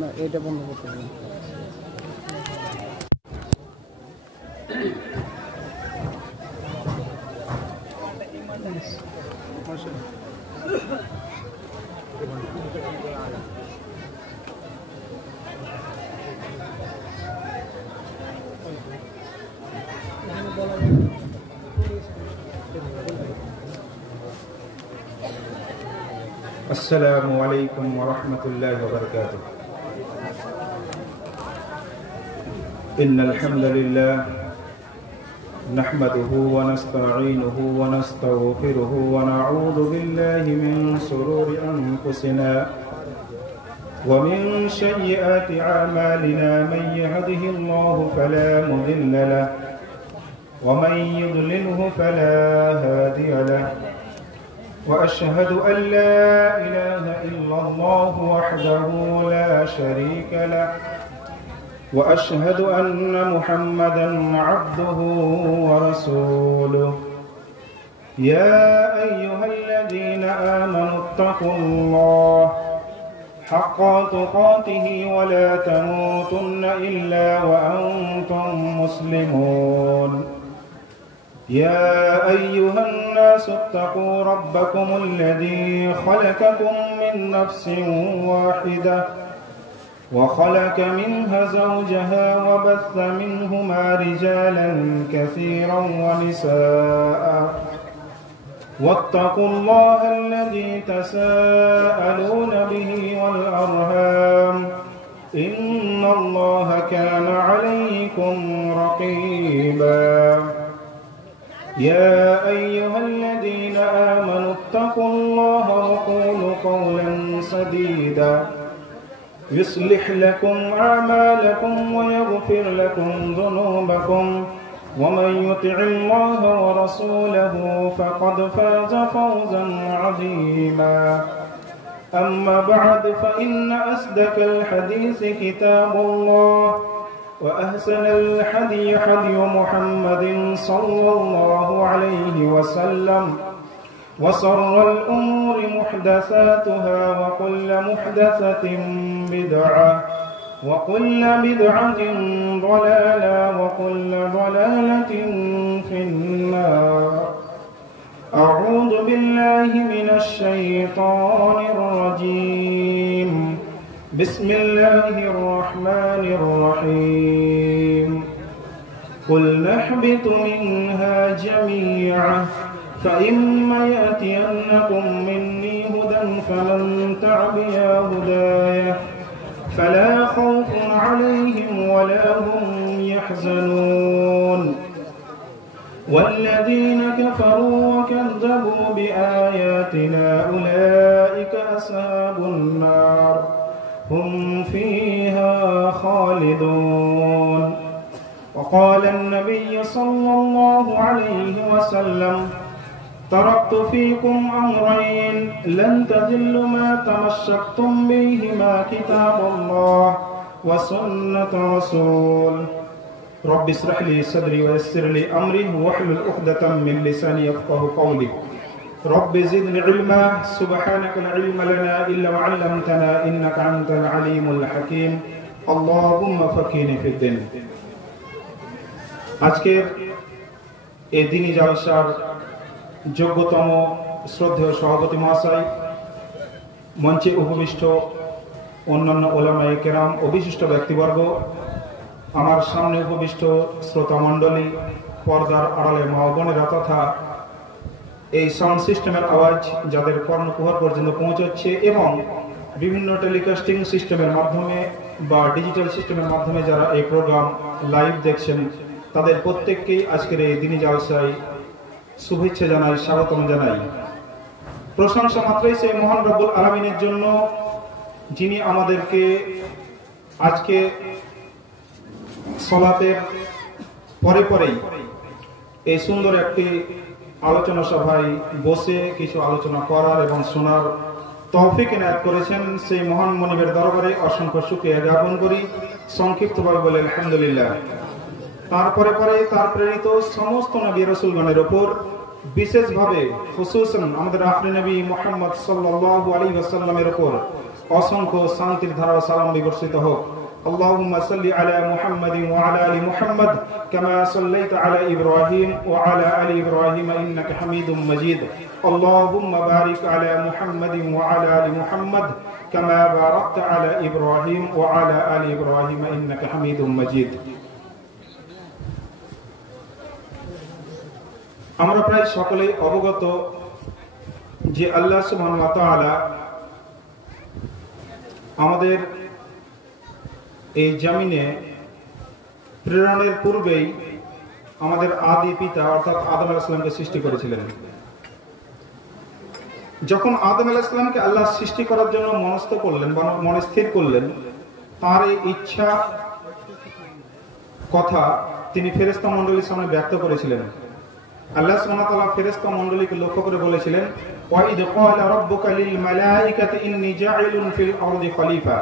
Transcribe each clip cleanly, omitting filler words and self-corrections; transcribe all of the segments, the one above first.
না এটা বন্ধ করতে হবে। السلام عليكم ورحمة الله وبركاته. إن الحمد لله نحمده ونستعينه ونستغفره ونعوذ بالله من شرور أنفسنا ومن سيئات أعمالنا. من يهده الله فلا مضل له ومن يضلله فلا هادي له. وأشهد أن لا إله إلا الله وحده لا شريك له وأشهد أن محمدا عبده ورسوله. يا أيها الذين آمنوا اتقوا الله حق تقاته ولا تموتن إلا وأنتم مسلمون. يا أيها الناس اتقوا ربكم الذي خلقكم من نفس واحدة وخلق منها زوجها وبث منهما رجالا كثيرا ونساء. واتقوا الله الذي تساءلون به والأرحام إن الله كان عليكم رقيبا. يا أيها الذين آمنوا اتقوا الله وقولوا قولا سديدا يصلح لكم أعمالكم ويغفر لكم ذنوبكم ومن يطع الله ورسوله فقد فاز فوزا عظيما. أما بعد فإن أصدق الحديث كتاب الله وأحسن الحدي حدي محمد صلى الله عليه وسلم وشر الأمور محدثاتها وكل محدثة بدعة وكل بدعة ضلالة وكل ضلالة في النار. أعوذ بالله من الشيطان الرجيم. بسم الله الرحمن الرحيم. قلنا اهبطوا منها جميعا فإما يأتينكم مني هدى فمن تبع هداي فلا خوف عليهم ولا هم يحزنون. والذين كفروا وكذبوا بآياتنا أولئك أصحاب النار هم فيها خالدون. وقال النبي صلى الله عليه وسلم تركت فيكم أمرين لن تضلوا ما تمسكتم بهما كتاب الله وسنة رسول. رب اشرح لي صدري ويسر لي أمري واحلل عقدة من لساني يفقهوا قولي. رب زدني علما سبحانك لا علم لنا إلا ما علمتنا إنك أنت العليم الحكيم. اللهم فقهنا في الدين. আজকের এই দিনী জলসার যোগ্যতম শ্রদ্ধেয় সভাপতি মহাশয়, মঞ্চে উপবিষ্ট অন্যান্য ওলামায়ে কেরাম ও বিশিষ্ট ব্যক্তিবর্গ, আমার সামনে উপবিষ্ট শ্রোতা মণ্ডলী, পর্দার আড়ালে মা বোনেরা তথা এই সাউন্ড সিস্টেমের আওয়াজ যাদের কর্ণকুহর পর্যন্ত পৌঁছচ্ছে এবং বিভিন্ন টেলিকাস্টিং সিস্টেমের মাধ্যমে বা ডিজিটাল সিস্টেমের মাধ্যমে যারা এই প্রোগ্রাম লাইভ দেখছেন, তাদের প্রত্যেককেই আজকের এই দিনী জলসায় শুভেচ্ছা জানাই, স্বাগতম জানাই। প্রশংসা মাত্রই সেই মহান রব্বুল আলামিনের জন্য, যিনি আমাদেরকে আজকে সালাতের পরে পরেই এই সুন্দর একটি আলোচনা সভায় বসে কিছু আলোচনা করার এবং শোনার তৌফিক এনায়েত করেছেন। সেই মহান মনিবের দরবারে অসংখ্য শুকরিয়া জ্ঞাপন করি। সংক্ষিপ্তভাবে বলে আলহামদুলিল্লাহ। তারপরে পরে তার প্রেরিত সমস্ত নবী রাসূলগণের উপর বিশেষভাবে খুসুসান আমাদের আখরি নবী মুহাম্মদ সাল্লাল্লাহু আলাইহি ওয়াসাল্লামের উপর অসংখ্য শান্তির ধারা ও সালাম বিবর্ষিত হোক। اللهم صل على محمد وعلى ال محمد كما صليت على ابراهيم وعلى ال ابراهيم انك حميد مجيد اللهم بارك على محمد وعلى ال محمد كما باركت على ابراهيم وعلى ال ابراهيم انك حميد مجيد। আমরা প্রায় সকলেই অবগত যে আল্লাহ সুবহানাহু ওয়া তাআলা আমাদের এই জমিনে প্রেরণের পূর্বেই আমাদের আদি পিতা অর্থাৎ আদম আলাইহিস সালামকে সৃষ্টি করেছিলেন। যখন আদম আলাইহিস সালামকে আল্লাহ সৃষ্টি করার জন্য মনস্থ করলেন বা মনস্থির করলেন, তার এই ইচ্ছা কথা তিনি ফেরেশতা মণ্ডলীর সামনে ব্যক্ত করেছিলেন। আল্লাহ সুবহানাহু ওয়া তাআলা ফেরেশতা মণ্ডলীকে লক্ষ্য করে বলেছিলেন, ওয়া ইদ ক্বালা রাব্বুকা লিল মালাইকাতি ইন্নী জাইলুন ফিল আরদি খলিফা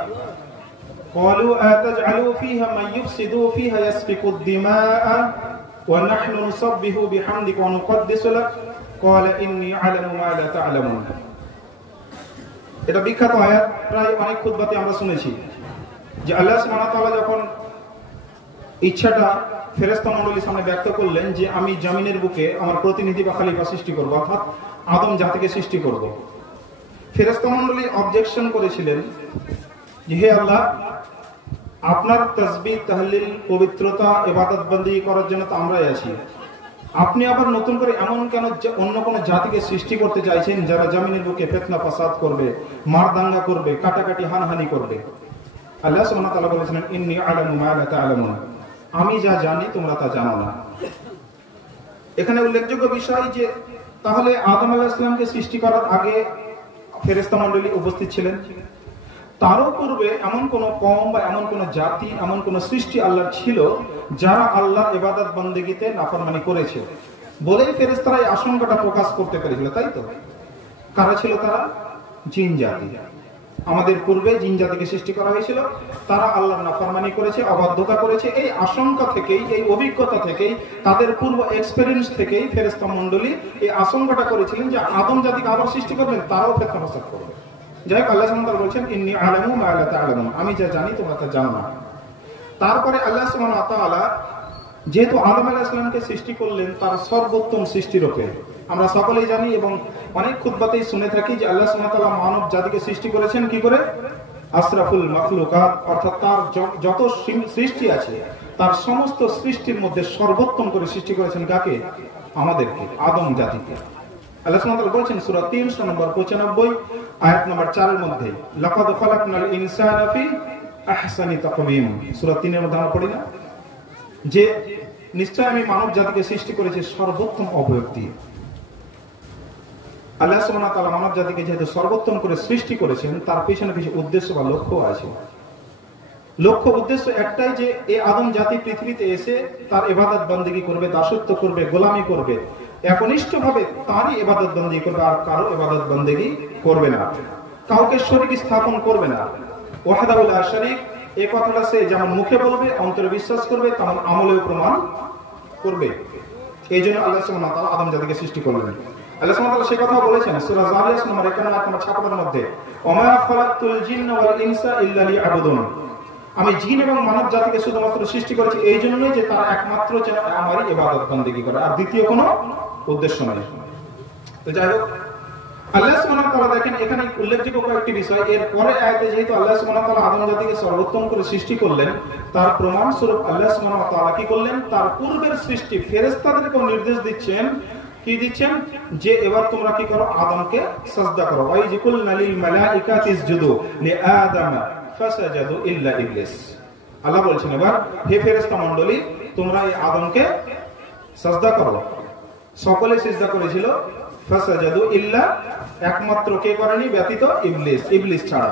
قالوا أتجعل فيها من يفسد فيها يسفك الدماء ونحن نسبح بحمدك ونقدس لك قال إني أعلم ما لا تعلمون। এটা বিখ্যাত আয়াত, প্রায় অনেক খুতবাতে আমরা শুনেছি যে আল্লাহ সুবহানাহু ওয়া তাআলা যখন ইচ্ছাটা ফেরেশতা মণ্ডলীর সামনে ব্যক্ত করলেন যে আমি জমিনের বুকে আমার প্রতিনিধি বা খলিফা সৃষ্টি করব, অর্থাৎ আদম জাতিকে সৃষ্টি করব। ফেরেশতা মণ্ডলী অবজেকশন করেছিলেন যে হে আল্লাহ, আপনার তাসবিহ তাহলিল পবিত্রতা ইবাদত বন্দেগী করার জন্য তো আমরাই আছি, আপনি আবার নতুন করে এমন কেন অন্য কোন জাতিকে সৃষ্টি করতে চাইছেন যারা জমিনের বুকে ফিতনা ফাসাদ করবে, মারদাঙ্গা করবে, কাটাকাটি হানাহানি করবে। আল্লাহ সুবহানাহু ওয়া তাআলা বলেছেন ইন্নী আ'লামু মা লা তা'লামুন, আমি যা জানি তোমরা তা জানো না। এখানে উল্লেখযোগ্য বিষয় যে তাহলে আদম আলাইহিস সালামকে সৃষ্টি করার আগে ফেরেশতা মণ্ডলী উপস্থিত ছিলেন, তারও পূর্বে এমন কোন কওম বা এমন কোন জাতি, এমন কোন সৃষ্টি আল্লাহর ছিল যারা আল্লাহর ইবাদত বন্দেগীতে নাফরমানি করেছে বলেই ফেরেশতারা এই আশঙ্কাটা প্রকাশ করতে পেরেছিল, তাই তো? কারা ছিল তারা? জিন জাতি। আমাদের পূর্বে জিন জাতিকে সৃষ্টি করা হয়েছিল, তারা আল্লাহর নাফরমানি করেছে, অবাধ্যতা করেছে। এই আশঙ্কা থেকেই, এই অভিজ্ঞতা থেকেই, তাদের পূর্ব এক্সপেরিয়েন্স থেকেই ফেরেশতা মণ্ডলী এই আশঙ্কাটা করেছিলেন যে আদম জাতিকে আবার সৃষ্টি করবেন, তারাও ফিতনা ফাসাদ করবে। যাই হোক, আল্লাহ সুবহানাহু ওয়া তাআলা বলছেন ইন্নী আ'লামু মা লা তা'লামুন, আমি যা জানি তোমরা তা জানো না। তারপরে আল্লাহ সুবহানাহু ওয়া তাআলা যেহেতু আদম আলাইহিস সালামকে সৃষ্টি করলেন তার সর্বোত্তম সৃষ্টিরূপে, আমরা সকলেই জানি এবং অনেক খুতবাতেই শুনে থাকি যে আল্লাহ সুবহানাহু ওয়া তাআলা মানব জাতিকে সৃষ্টি করেছেন কি করে? আশরাফুল মাখলুকাত, অর্থাৎ তার যত সৃষ্টি আছে তার সমস্ত সৃষ্টির মধ্যে সর্বোত্তম করে সৃষ্টি করেছেন কাকে? আমাদেরকে, আদম জাতিকে। আল্লাহ সুবহানাহু ওয়া তাআলা বলেছেন সূরা 3 নম্বর 95 আয়াত নম্বর 4 এর মধ্যে, লাকাদ খালাকনাল ইনসানা ফি আহসানি তাকওয়িম। সূরা 3 এর মধ্যে আমরা পড়ি না যে নিশ্চয় আমি মানব জাতিকে সৃষ্টি করেছি সর্বোত্তম অবয়ব দিয়ে। আল্লাহ সুবহানাহু ওয়া তাআলা মানব জাতিকে যেহেতু সর্বোত্তম করে সৃষ্টি করেছেন, তার পেছনে কিছু উদ্দেশ্য বা লক্ষ্য আছে। লক্ষ্য উদ্দেশ্য একটাই যে এই আদম জাতি পৃথিবীতে এসে তার ইবাদত বন্দেগী করবে, দাসত্ব করবে, গোলামি করবে, একনিষ্ঠভাবে তারই ইবাদত বন্দেগী করবে, আর কারো ইবাদত বন্দেগী করবে না, কাউকে শরীক স্থাপন করবে না। ওয়াহদাহু লা শারীক, এই কথাটা সে যেমন মুখে বলবে, অন্তরে বিশ্বাস করবে, তেমন আমলেও প্রমাণ করবে। এই জন্য আল্লাহ সুবহানাহু ওয়া তাআলা আদম জাতিকে সৃষ্টি করলেন। আল্লাহ সুবহানাহু ওয়া তাআলা সেই কথা বলেছেন সূরা যারিয়াত নম্বর 51 আয়াত নম্বর 56 এর মধ্যে, ওয়া মা খালাকতুল জিন্না ওয়াল ইনসা ইল্লা লিয়াবুদুন, আমি জিন এবং মানব জাতিকে শুধুমাত্র সৃষ্টি করেছি এই জন্যই যে তারা একমাত্র যেন আমারই ইবাদত বন্দেগী করে, আর দ্বিতীয় কোনো উদ্দেশ্য নেই। তো যাই হোক, আল্লাহ সুবহানাহু ওয়া তাআলা দেখেন এখানে উল্লেখযোগ্য কয়েকটি বিষয়। এর পরে আয়াতে যেহেতু আল্লাহ সুবহানাহু ওয়া তাআলা আদম জাতিকে সর্বোত্তম করে সৃষ্টি করলেন, তার প্রমাণ স্বরূপ আল্লাহ সুবহানাহু ওয়া তাআলা কি করলেন? তার পূর্বের সৃষ্টি ফেরেশতাদেরকেও নির্দেশ দিচ্ছেন, কি দিচ্ছেন? যে এবার তোমরা কি করো? আদমকে সাজদা করো। ওয়াইজিকুলনা লিল মালাইকাতি ইসজুদু লিআদম ফাসাজাদু ইল্লা ইবলিস। আল্লাহ বলছেন এবার হে ফেরেশতা মণ্ডলী, তোমরা এই আদমকে সাজদা করো। সকলে সিজদা করেছিল, ফাসাজাদু ইল্লা, একমাত্র কে করেনি? ব্যতীত ইবলিস, ইবলিস ছাড়া।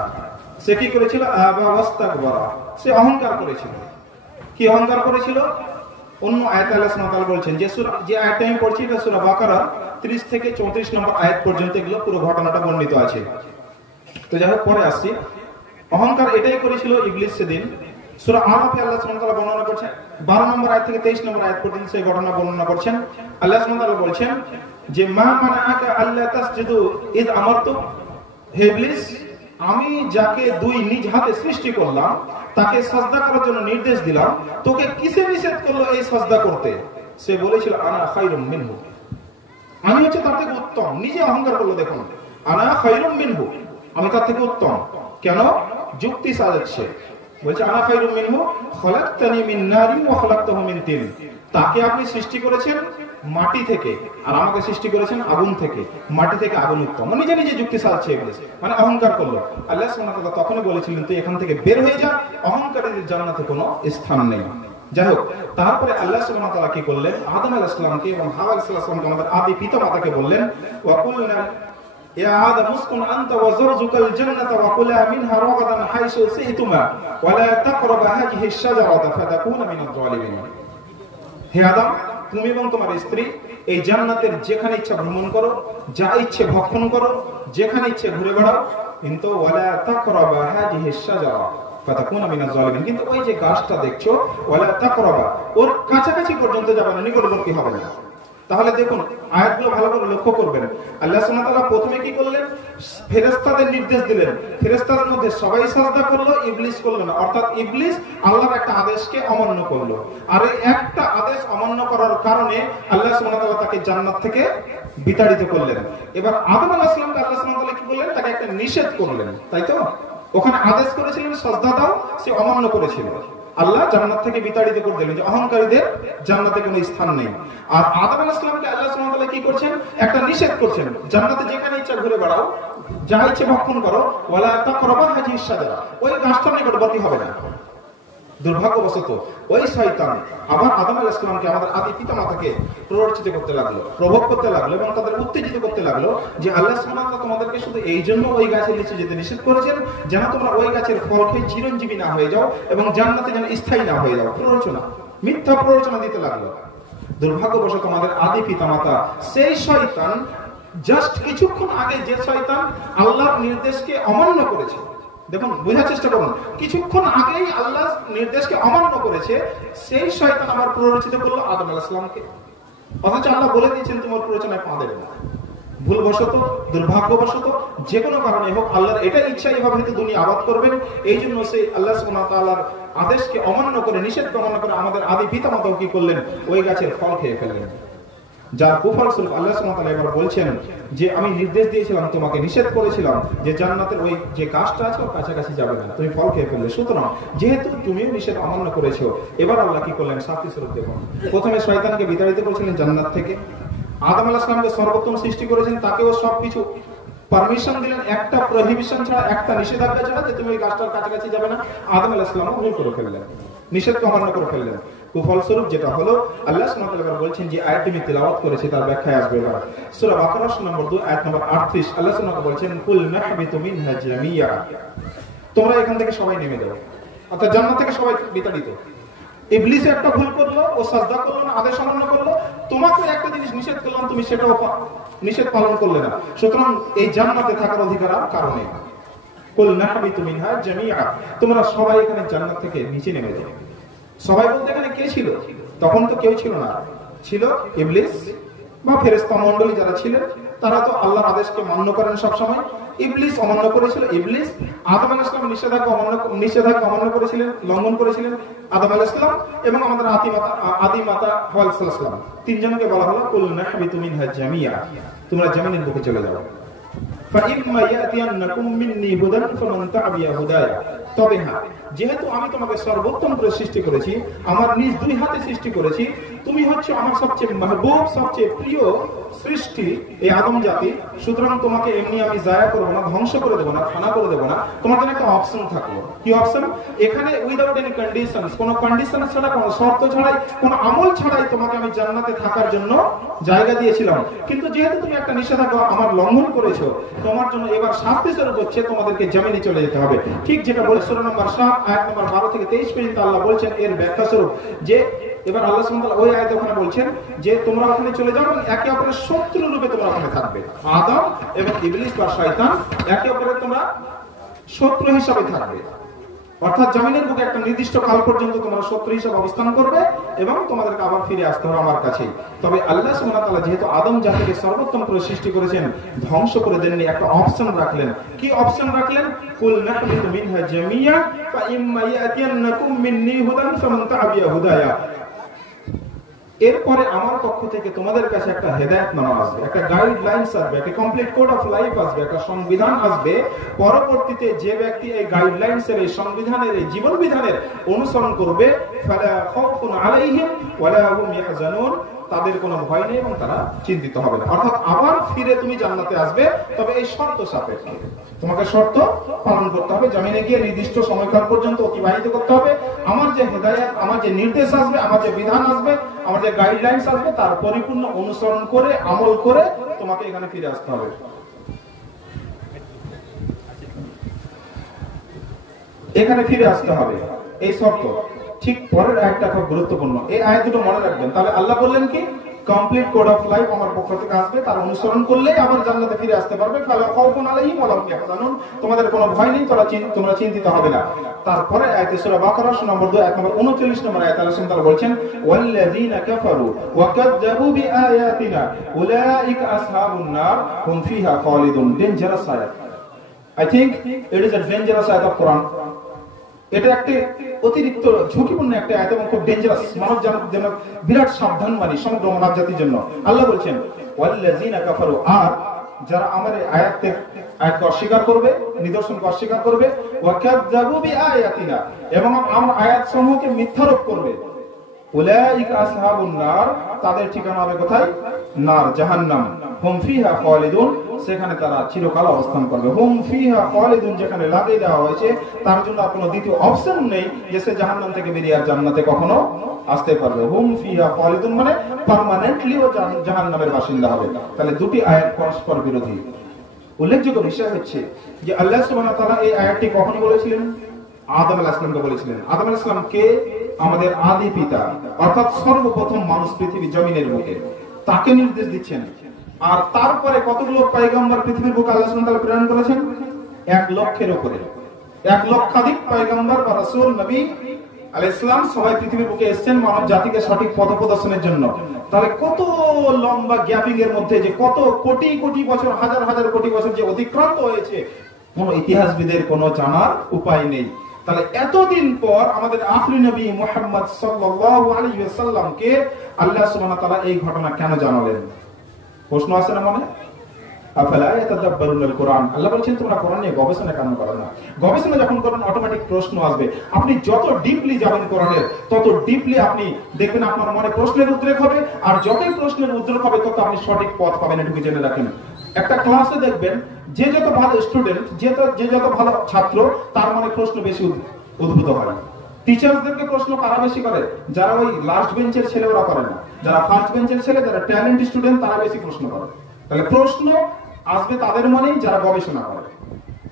সে কি করেছিল? আবা ওয়াস্তাকবারা, সে অহংকার করেছিল। কি অহংকার করেছিল? অন্য আয়াতে আল্লাহ সুবহানাহু ওয়া তাআলা বলছেন যে আয়াতটা আমি পড়ছি এটা সূরা বাকারা 30 থেকে 34 নম্বর আয়াত পর্যন্ত এগুলো পুরো ঘটনাটা বর্ণিত আছে। তো যাই হোক, পরে আসছি। অহংকার এটাই করেছিল ইবলিস সেদিন। সূরা আরাফে আল্লাহ সুবহানাহু ওয়া তাআলা বর্ণনা করছেন 12 নম্বর আয়াত থেকে 23 নম্বর আয়াত পর্যন্ত সেই ঘটনা বর্ণনা করছেন। আল্লাহ সুবহানাহু ওয়া তাআলা বলছেন যে মা মানাআকা আল্লা তাসজুদু ইয আমারতু, হে ইবলিস আমি যাকে দুই নিজ হাতে সৃষ্টি করলাম তাকে সাজদা করার জন্য নির্দেশ দিলাম, তোকে কিসে নিষেধ করলো এই সাজদা করতে? সে বলেছিল আনা খায়রুম মিনহু, আমি হচ্ছে তার থেকে উত্তম। নিজে অহংকার করলো, দেখুন আনা খায়রুম মিনহু, আমি তার থেকে উত্তম। কেন? যুক্তি সাজাচ্ছে, বলছে আনা খায়রুম মিনহু খলাকতানি মিন নারিন ওয়া খলাকতাহু মিন তিন, তাকে আপনি সৃষ্টি করেছেন মাটি থেকে আর আমাকে সৃষ্টি করেছেন আগুন থেকে, মাটি থেকে আগুন উত্তম। নিজে নিজে যুক্তি সাজাচ্ছে ইবলিস, মানে অহংকার করলো। আল্লাহ সুবহানাহু ওয়া তাআলা তখনই বলেছিলেন তুই এখান থেকে বের হয়ে যা, অহংকারীদের জান্নাতে কোনো স্থান নেই। যাই হোক, তারপরে আল্লাহ সুবহানাহু ওয়া তাআলা কি করলেন? আদম আলাইহিস সালামকে এবং হাওয়া আলাইহিস সালামকে, আমাদের আদি পিতামাতাকে বললেন ওয়া কুলনা ইয়া আদম উসকুন আনতা ওয়া যাওজুকাল জান্নাতা ওয়া কুলা মিনহা রাগাদান হাইসু শি'তুমা ওয়া লা তাকরাবা হাযিহিশ শাজারাতা ফাতাকুনা মিনাজ জালিমিন। হে আদম, তুমি এবং তোমার স্ত্রী এই জান্নাতের যেখানে ইচ্ছা ভ্রমণ করো, যা ইচ্ছে ভক্ষণ করো, যেখানে ইচ্ছে ঘুরে বেড়াও, কিন্তু ওয়ালা তাকরাবা হাযিহিশ শাজারা ফাতাকুনা মিনাজ জালিমিন, কিন্তু ওই যে গাছটা দেখছো ওয়ালা তাকরাবা, ওর কাছাকাছি পর্যন্ত যাবে না, নিকটবর্তী হবে না। তাহলে দেখুন আয়াতগুলো ভালো করে লক্ষ্য করবেন। আল্লাহ সুবহানাহু ওয়া তাআলা প্রথমে কি করলেন? ফেরেশতাদের নির্দেশ দিলেন, ফেরেশতাদের মধ্যে সবাই সাজদা করলো, ইবলিস করলো না। অর্থাৎ ইবলিস আল্লাহর একটা আদেশকে অমান্য করলো, আর এই একটা আদেশ অমান্য করার কারণে আল্লাহ সুবহানাহু ওয়া তাআলা তাকে জান্নাত থেকে বিতাড়িত করলেন। এবার আদম আলাইহিস সালামকে আল্লাহ সুবহানাহু ওয়া তাআলা কি করলেন? তাকে একটা নিষেধ করলেন, তাই তো? ওখানে আদেশ করেছিলেন সাজদা দাও, সে অমান্য করেছিল, আল্লাহ জান্নাত থেকে বিতাড়িত করে দিলেন যে অহংকারীদের জান্নাতে কোনো স্থান নেই। আর আদম আলাইহিস সালামকে আল্লাহ সুবহানাহু ওয়া তাআলা কি করছেন? একটা নিষেধ করছেন, জান্নাতে যেখানে ইচ্ছা ঘুরে বেড়াও, যা ইচ্ছে ভক্ষণ করো, ওয়ালা তাকরাবা হাযিহিশ শাজারা, ওই গাছটার নিকটবর্তী হবে না। দুর্ভাগ্যবশত ওই শয়তান আবার আদম আলাইহিস সালামকে, আমাদের আদি পিতামাতাকে প্ররোচিত করতে লাগলো, প্রভোগ করতে লাগলো এবং তাদের উত্তেজিত করতে লাগলো যে আল্লাহ সুবহানাহু ওয়া তাআলা তোমাদেরকে শুধু এই জন্য ওই গাছের নিচে যেতে নিষেধ করেছেন যেন তোমরা ওই গাছের ফল খেয়ে চিরঞ্জীবী না হয়ে যাও এবং জান্নাতে যেন স্থায়ী না হয়ে যাও। প্ররোচনা, মিথ্যা প্ররোচনা দিতে লাগলো। দুর্ভাগ্যবশত আমাদের আদি পিতামাতা সেই শয়তান জাস্ট কিছুক্ষণ আগে যে শয়তান আল্লাহর নির্দেশকে অমান্য করেছে, দেখুন বোঝার চেষ্টা করুন, কিছুক্ষণ আগেই আল্লাহ নির্দেশকে অমান্য করেছে, সেই শয়তান আমার প্ররোচিত করলো আদম আলাইহিস সালামকে। অথচ আল্লাহ বলে দিয়েছেন তোমার প্ররোচনায় পা দেবে না। ভুলবশত, দুর্ভাগ্যবশত, যে কোনো কারণে হোক আল্লাহর এটা ইচ্ছা এভাবে হয়তো দুনিয়া আবাদ করবেন, এই জন্য সেই আল্লাহ সুবহানাহু ওয়া তাআলার আদেশকে অমান্য করে, নিষেধকে অমান্য করে আমাদের আদি পিতামাতাও কি করলেন? ওই গাছের ফল খেয়ে ফেললেন। যার কুফরস্বরূপ আল্লাহ সুবহানাহু ওয়া তাআলা এবার বলছেন যে আমি নির্দেশ দিয়েছিলাম, তোমাকে নিষেধ করেছিলাম যে জান্নাতের ওই যে গাছটা আছে ওর কাছাকাছি যাবে না, তুমি ফল খেয়ে ফেললে। সুতরাং যেহেতু তুমিও নিষেধ অমান্য করেছো, এবার আল্লাহ কি করলেন? শাস্তি স্বরূপ দেখুন, প্রথমে শয়তানকে বিতাড়িত করেছিলেন জান্নাত থেকে, আদম আলাইহিস সালামকে সর্বোত্তম সৃষ্টি করেছেন, তাকেও সবকিছু পারমিশন দিলেন, একটা প্রহিবিশন ছাড়া, একটা নিষেধাজ্ঞা ছাড়া যে তুমি ওই গাছটার কাছাকাছি যাবে না। আদম আলাইহিস সালাম ভুল করে ফেললেন, নিষেধকে অমান্য করে ফেললেন। কুফলস্বরূপ যেটা হলো, আল্লাহ সুবহানাহু ওয়া তাআলা বলছেন যে আয়াতটি আমি তেলাওয়াত করেছি তার ব্যাখ্যায় আসবে এবার। সূরা বাকারা নম্বর 2 আয়াত নম্বর 38 আল্লাহ সুবহানাহু ওয়া তাআলা বলছেন কুল নাহবিতু মিনহা জামিয়া, তোমরা এখান থেকে সবাই নেমে যাও, অর্থাৎ জান্নাত থেকে সবাই বিতাড়িত। ইবলিস একটা ভুল করলো, ও সাজদা করলো না, আদেশ অমান্য করলো, তোমাকে একটা জিনিস নিষেধ করলাম, তুমি সেটাও নিষেধ পালন করলে না, সুতরাং এই জান্নাতে থাকার অধিকার আর কারণে। কুল নাহবিতু মিনহা জামিয়া, তোমরা সবাই এখানে জান্নাত থেকে নিচে নেমে যাও। সবাই বলতে এখানে কে ছিল? তখন তো কেউ ছিল না, ছিল ইবলিস বা ফেরেশতা মণ্ডলী যারা ছিলেন, তারা তো আল্লাহর আদেশকে মান্য করেন সব সময়। ইবলিস অমান্য করেছিল, ইবলিস আদম আলাইহিস সালাম নিষেধাজ্ঞা অমান্য করেছিলেন, লঙ্ঘন করেছিলেন আদম আলাইহিস সালাম এবং আমাদের আদি মাতা হাওয়া আলাইহিস সালাম, তিনজনকে বলা হলো কুল নাহবিতু মিনহা জামিয়া, তোমরা জমিনের বুকে চলে যাও। ফাইম্মা ইয়াতিয়ান্নাকুম মিন্নী হুদান ফামান তাবিয়া হুদায়া, তবে হ্যাঁ, যেহেতু আমি তোমাকে সর্বোত্তম করে সৃষ্টি করেছি, আমার নিজ দুই হাতে সৃষ্টি করেছি, তুমি হচ্ছে আমার সবচেয়ে মাহবুব, সবচেয়ে প্রিয় সৃষ্টি এই আদম জাতি, সুতরাং তোমাকে এমনি আমি জায়া করবো না, ধ্বংস করে দেবো না, ফানা করে দেবো না। তোমার জন্য একটা অপশন থাকলো। কি অপশন? এখানে উইদাউট এনি কন্ডিশনস, কোনো কন্ডিশন ছাড়া, কোনো শর্ত ছাড়াই, কোনো আমল ছাড়াই তোমাকে আমি জান্নাতে থাকার জন্য জায়গা দিয়েছিলাম। কিন্তু যেহেতু তুমি একটা নিষেধাজ্ঞা আমার লঙ্ঘন করেছো, তোমার জন্য এবার শাস্তি স্বরূপ হচ্ছে তোমাদেরকে জমিনে চলে যেতে হবে। ঠিক যেটা বলে সূরা নম্বর 7 আয়াত নম্বর 12 থেকে 23 পর্যন্ত আল্লাহ বলছেন এর ব্যাখ্যা স্বরূপ যে এবার আল্লাহ সুবহানাহু ওয়া তাআলা ওই আয়াতে ওখানে বলছেন যে তোমরা ওখানে চলে যাও এবং একে অপরের শত্রু রূপে তোমরা ওখানে থাকবে। আদম এবং ইবলিস বা শয়তান একে অপরের তোমরা শত্রু হিসেবে থাকবে। অর্থাৎ জমিনের বুকে একটা নির্দিষ্ট কাল পর্যন্ত তোমরা শত্রু হিসেবে অবস্থান করবে এবং তোমাদেরকে আবার ফিরে আসতে হবে আমার কাছেই। তবে আল্লাহ সুবহানাহু ওয়া তাআলা যেহেতু আদম জাতিকে সর্বোত্তম করে সৃষ্টি করেছেন, ধ্বংস করে দেননি, একটা অপশন রাখলেন। কি অপশন রাখলেন? কুল নাহবিতু মিনহা জামিয়া ফা ইম্মা ইয়াতিয়ান্নাকুম মিন্নী হুদান ফামান তাবিয়া হুদায়া। এরপরে আমার পক্ষ থেকে তোমাদের কাছে একটা হেদায়েতনামা আসবে, একটা গাইডলাইনস আসবে, একটা কমপ্লিট কোড অফ লাইফ আসবে, একটা সংবিধান আসবে। পরবর্তীতে যে ব্যক্তি এই গাইডলাইনসের, এই সংবিধানের, এই জীবন বিধানের অনুসরণ করবে, ফালা খাউফুন আলাইহিম ওয়ালা হুম ইয়াহজানুন, তাদের কোনো ভয় নেই এবং তারা চিন্তিত হবে না। অর্থাৎ আবার ফিরে তুমি জান্নাতে আসবে, তবে এই শর্ত সাপেক্ষে। তোমাকে শর্ত পালন করতে হবে, জমিনে গিয়ে নির্দিষ্ট সময়কাল পর্যন্ত অতিবাহিত করতে হবে। আমার যে হেদায়েত, আমার যে নির্দেশ আসবে, আমার যে বিধান আসবে, আমার যে গাইডলাইনস আসবে, তার পরিপূর্ণ অনুসরণ করে, আমল করে তোমাকে এখানে ফিরে আসতে হবে। এখানে ফিরে আসতে হবে, এই শর্ত। ঠিক পরের আয়াতটা খুব গুরুত্বপূর্ণ, এই আয়াত দুটো মনে রাখবেন। তাহলে আল্লাহ বললেন কি? কমপ্লিট কোড অফ লাইফ আমার পক্ষ থেকে আসবে, তার অনুসরণ করলেই আবার জান্নাতে ফিরে আসতে পারবে। ফালা খাউফুন আলাইহিম ওয়া লা হুম ইয়াহজানুন, তোমাদের কোনো ভয় নেই, তোমরা চিন্তিত হবে না। তারপরে আয়াতে সূরা বাকারা নম্বর 2 আয়াত নম্বর 39 নম্বর আয়াতে আল্লাহ সুবহানাহু ওয়া তাআলা বলছেন, ওয়াল্লাযীনা কাফারু ওয়া কাযযাবু বিআয়াতিনা উলাইকা আসহাবুন নার হুম ফিহা খালিদুন। ডেঞ্জারাস আয়াত। I think it is a dangerous ayat of Quran. এটা একটা অতিরিক্ত ঝুঁকিপূর্ণ একটা আয়াত এবং খুব ডেঞ্জারাস, মানব জাতির জন্য বিরাট সাবধান বাণী, সমগ্র মানব জাতির জন্য। আল্লাহ বলছেন ওয়াল্লাযীনা কাফারু, আর যারা আমার এই আয়াতকে অস্বীকার করবে, নিদর্শনকে অস্বীকার করবে, ওয়া কাযযাবু বিআয়াতিনা, এবং আমার আয়াতসমূহকে মিথ্যারোপ করবে, উলাইকা আসহাবুন নার, তাদের ঠিকানা হবে কোথায়? নার, জাহান্নাম। হুম ফিহা খালিদুন, সেখানে তারা চিরকাল অবস্থান করবে। হুম ফিহা খালিদুন যেখানে লাগিয়ে দেওয়া হয়েছে, তার জন্য কোনো দ্বিতীয় অপশন নেই যে সে জাহান্নাম থেকে বেরিয়ে আর জান্নাতে কখনো আসতে পারবে। হুম ফিহা খালিদুন মানে পার্মানেন্টলি ও জাহান্নামের বাসিন্দা হবে। তাহলে দুটি আয়াত পরস্পর বিরোধী। উল্লেখযোগ্য বিষয় হচ্ছে যে আল্লাহ সুবহানাহু ওয়া তাআলা এই আয়াতটি কখন বলেছিলেন? আদম আলাইহিস সালামকে বলেছিলেন। আদম আলাইহিস সালাম কে? আমাদের আদি পিতা, অর্থাৎ সর্বপ্রথম মানুষ পৃথিবী জমিনের বুকে, তাকে নির্দেশ দিচ্ছেন। আর তারপরে কতগুলো পয়গম্বর পৃথিবীর বুকে আল্লাহ সুবহানাহু ওয়া তাআলা প্রেরণ করেছেন? 1 লক্ষের উপরে, 1 লক্ষাধিক পয়গম্বর বা রাসূল, নবী আলাইহিস সালাম সবাই পৃথিবীর বুকে এসেছেন মানব জাতিকে সঠিক পথ প্রদর্শনের জন্য। তাহলে কত লম্বা গ্যাপিং এর মধ্যে যে কত কোটি কোটি বছর, হাজার হাজার কোটি বছর যে অতিক্রান্ত হয়েছে, কোন ইতিহাসবিদের কোনো জানার উপায় নেই। তাহলে এতদিন পর আমাদের আখরি নবী মুহাম্মদ সাল্লাল্লাহু আলাইহি ওয়াসাল্লামকে আল্লাহ সুবহানাহু ওয়া তাআলা এই ঘটনা কেন জানালেন? প্রশ্ন আছে না মনে? আফালা ইয়াতাদাব্বারুনাল কুরআন, আল্লাহ বলেছেন তোমরা কোরআন নিয়ে গবেষণা কেন করো না? গবেষণা যখন করেন অটোমেটিক প্রশ্ন আসবে। আপনি যত ডিপলি যাবেন কোরআনের, তত ডিপলি আপনি দেখবেন আপনার মনে প্রশ্নের উদ্রেক হবে, আর যতই প্রশ্নের উদ্রেক হবে তত আপনি সঠিক পথ পাবেন। এটুকু জেনে রাখেন। একটা ক্লাসে দেখবেন যে যত ভালো স্টুডেন্ট, যে যত ভালো ছাত্র, তার মনে প্রশ্ন বেশি উদ্ভূত হয়। টিচারদেরকে প্রশ্ন কারা বেশি করে? যারা ওই লাস্ট বেঞ্চের ছেলে, ওরা করে না। যারা ফার্স্ট বেঞ্চের ছেলে, যারা ট্যালেন্ট স্টুডেন্ট, তারা বেশি প্রশ্ন করে। তাহলে প্রশ্ন আসবে তাদের মনেই যারা গবেষণা করে।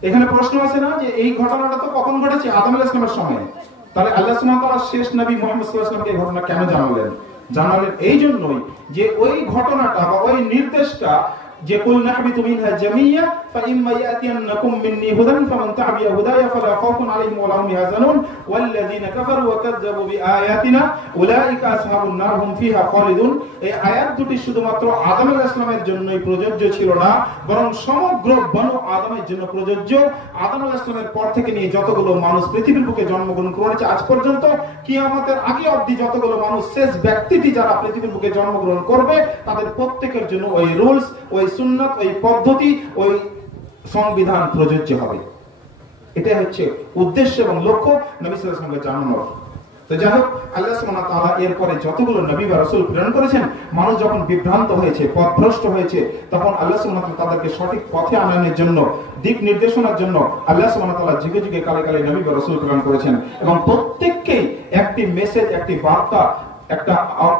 এখানে প্রশ্ন আছে না যে এই ঘটনাটা তো কখন ঘটেছে? আদম আলাইহিস সালামের সময়। তাহলে আল্লাহ সুবহানাহু ওয়া তাআলা শেষ নবী মুহাম্মদ সাল্লাল্লাহু আলাইহি ওয়াসাল্লামকে এই ঘটনা কেন জানালেন? জানালেন এই জন্যই যে ওই ঘটনাটা বা ওই নির্দেশটা যে কুল নাহবিতু মিনহা জামিয়া ফা ইম্মা ইয়াতিয়ান্নাকুম মিন্নী হুদান ফামান তাবিয়া হুদায়া ফালা খাউফুন আলাইহিম ওয়া লা হুম ইয়াহজানুন ওয়াল্লাযীনা কাফারু ওয়া কাযযাবু বিআয়াতিনা উলাইকা আসহাবুন নার হুম ফিহা খালিদুন। এই আয়াত দুটি শুধুমাত্র আদম আলাইহিস সালামের জন্যই প্রযোজ্য ছিল না, বরং সমগ্র বনু আদমের জন্য প্রযোজ্য। আদম আলাইহিস সালামের পর থেকে নিয়ে যতগুলো মানুষ পৃথিবীর বুকে জন্মগ্রহণ করেছে আজ পর্যন্ত, কিয়ামতের আগে অবধি যতগুলো মানুষ, শেষ ব্যক্তিটি যারা পৃথিবীর বুকে জন্মগ্রহণ করবে, তাদের প্রত্যেকের জন্য ওই রুলস, ওই সুন্নাত, ওই পদ্ধতি, ওই সংবিধান প্রযোজ্য হবে। এটাই হচ্ছে উদ্দেশ্য এবং লক্ষ্য নবী সাল্লাল্লাহু আলাইহি ওয়াসাল্লামকে জানানোর। তো যাই হোক, আল্লাহ সুবহানাহু ওয়া তাআলা এরপরে যতগুলো নবী বা রাসূল প্রেরণ করেছেন, মানুষ যখন বিভ্রান্ত হয়েছে, পথভ্রষ্ট হয়েছে, তখন আল্লাহ সুবহানাহু ওয়া তাআলা তাদেরকে সঠিক পথে আনানোর জন্য, দিক নির্দেশনার জন্য আল্লাহ সুবহানাহু ওয়া তাআলা যুগে যুগে কালে কালে নবী বা রাসূল প্রেরণ করেছেন। এবং প্রত্যেককেই একটি মেসেজ, একটি বার্তা, একটা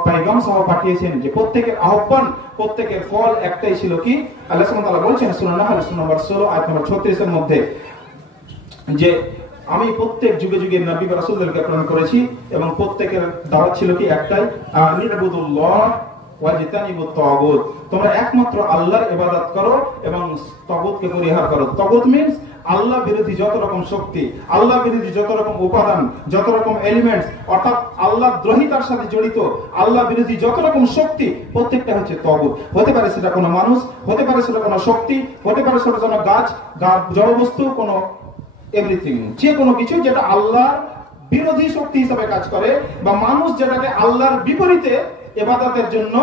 পেগাম সহ পাঠিয়েছেন, যে প্রত্যেকের আহ্বান, প্রত্যেকের ফল একটাই ছিল। কি? আল্লাহ সুবহানাহু ওয়া তাআলা বলেছেন সূরা নাহল নম্বর 16 আয়াত নম্বর 36 এর মধ্যে যে আমি প্রত্যেক যুগে যুগে নবী বা রাসূলদেরকে প্রেরণ করেছি এবং প্রত্যেকের দাওয়াত ছিল কি? একটাই, আনিবুদুল্লাহ ওয়াজতানিবুত তাগুত, তোমরা একমাত্র আল্লাহর ইবাদত করো এবং তাগুতকে পরিহার করো। তাগুত মিন্স আল্লাহ বিরোধী যত রকম শক্তি, আল্লাহ বিরোধী যত রকম উপাদান, যত রকম এলিমেন্টস, অর্থাৎ আল্লাহ দ্রোহিতার সাথে জড়িত আল্লাহ বিরোধী যত রকম শক্তি, প্রত্যেকটা হচ্ছে তাগুত। হতে পারে সেটা কোনো মানুষ, হতে পারে সেটা কোনো শক্তি, হতে পারে সেটা কোনো গাছ, জড়বস্তু, কোনো এভরিথিং, যে কোনো কিছু যেটা আল্লাহর বিরোধী শক্তি হিসেবে কাজ করে, বা মানুষ যেটাকে আল্লাহর বিপরীতে ইবাদতের জন্য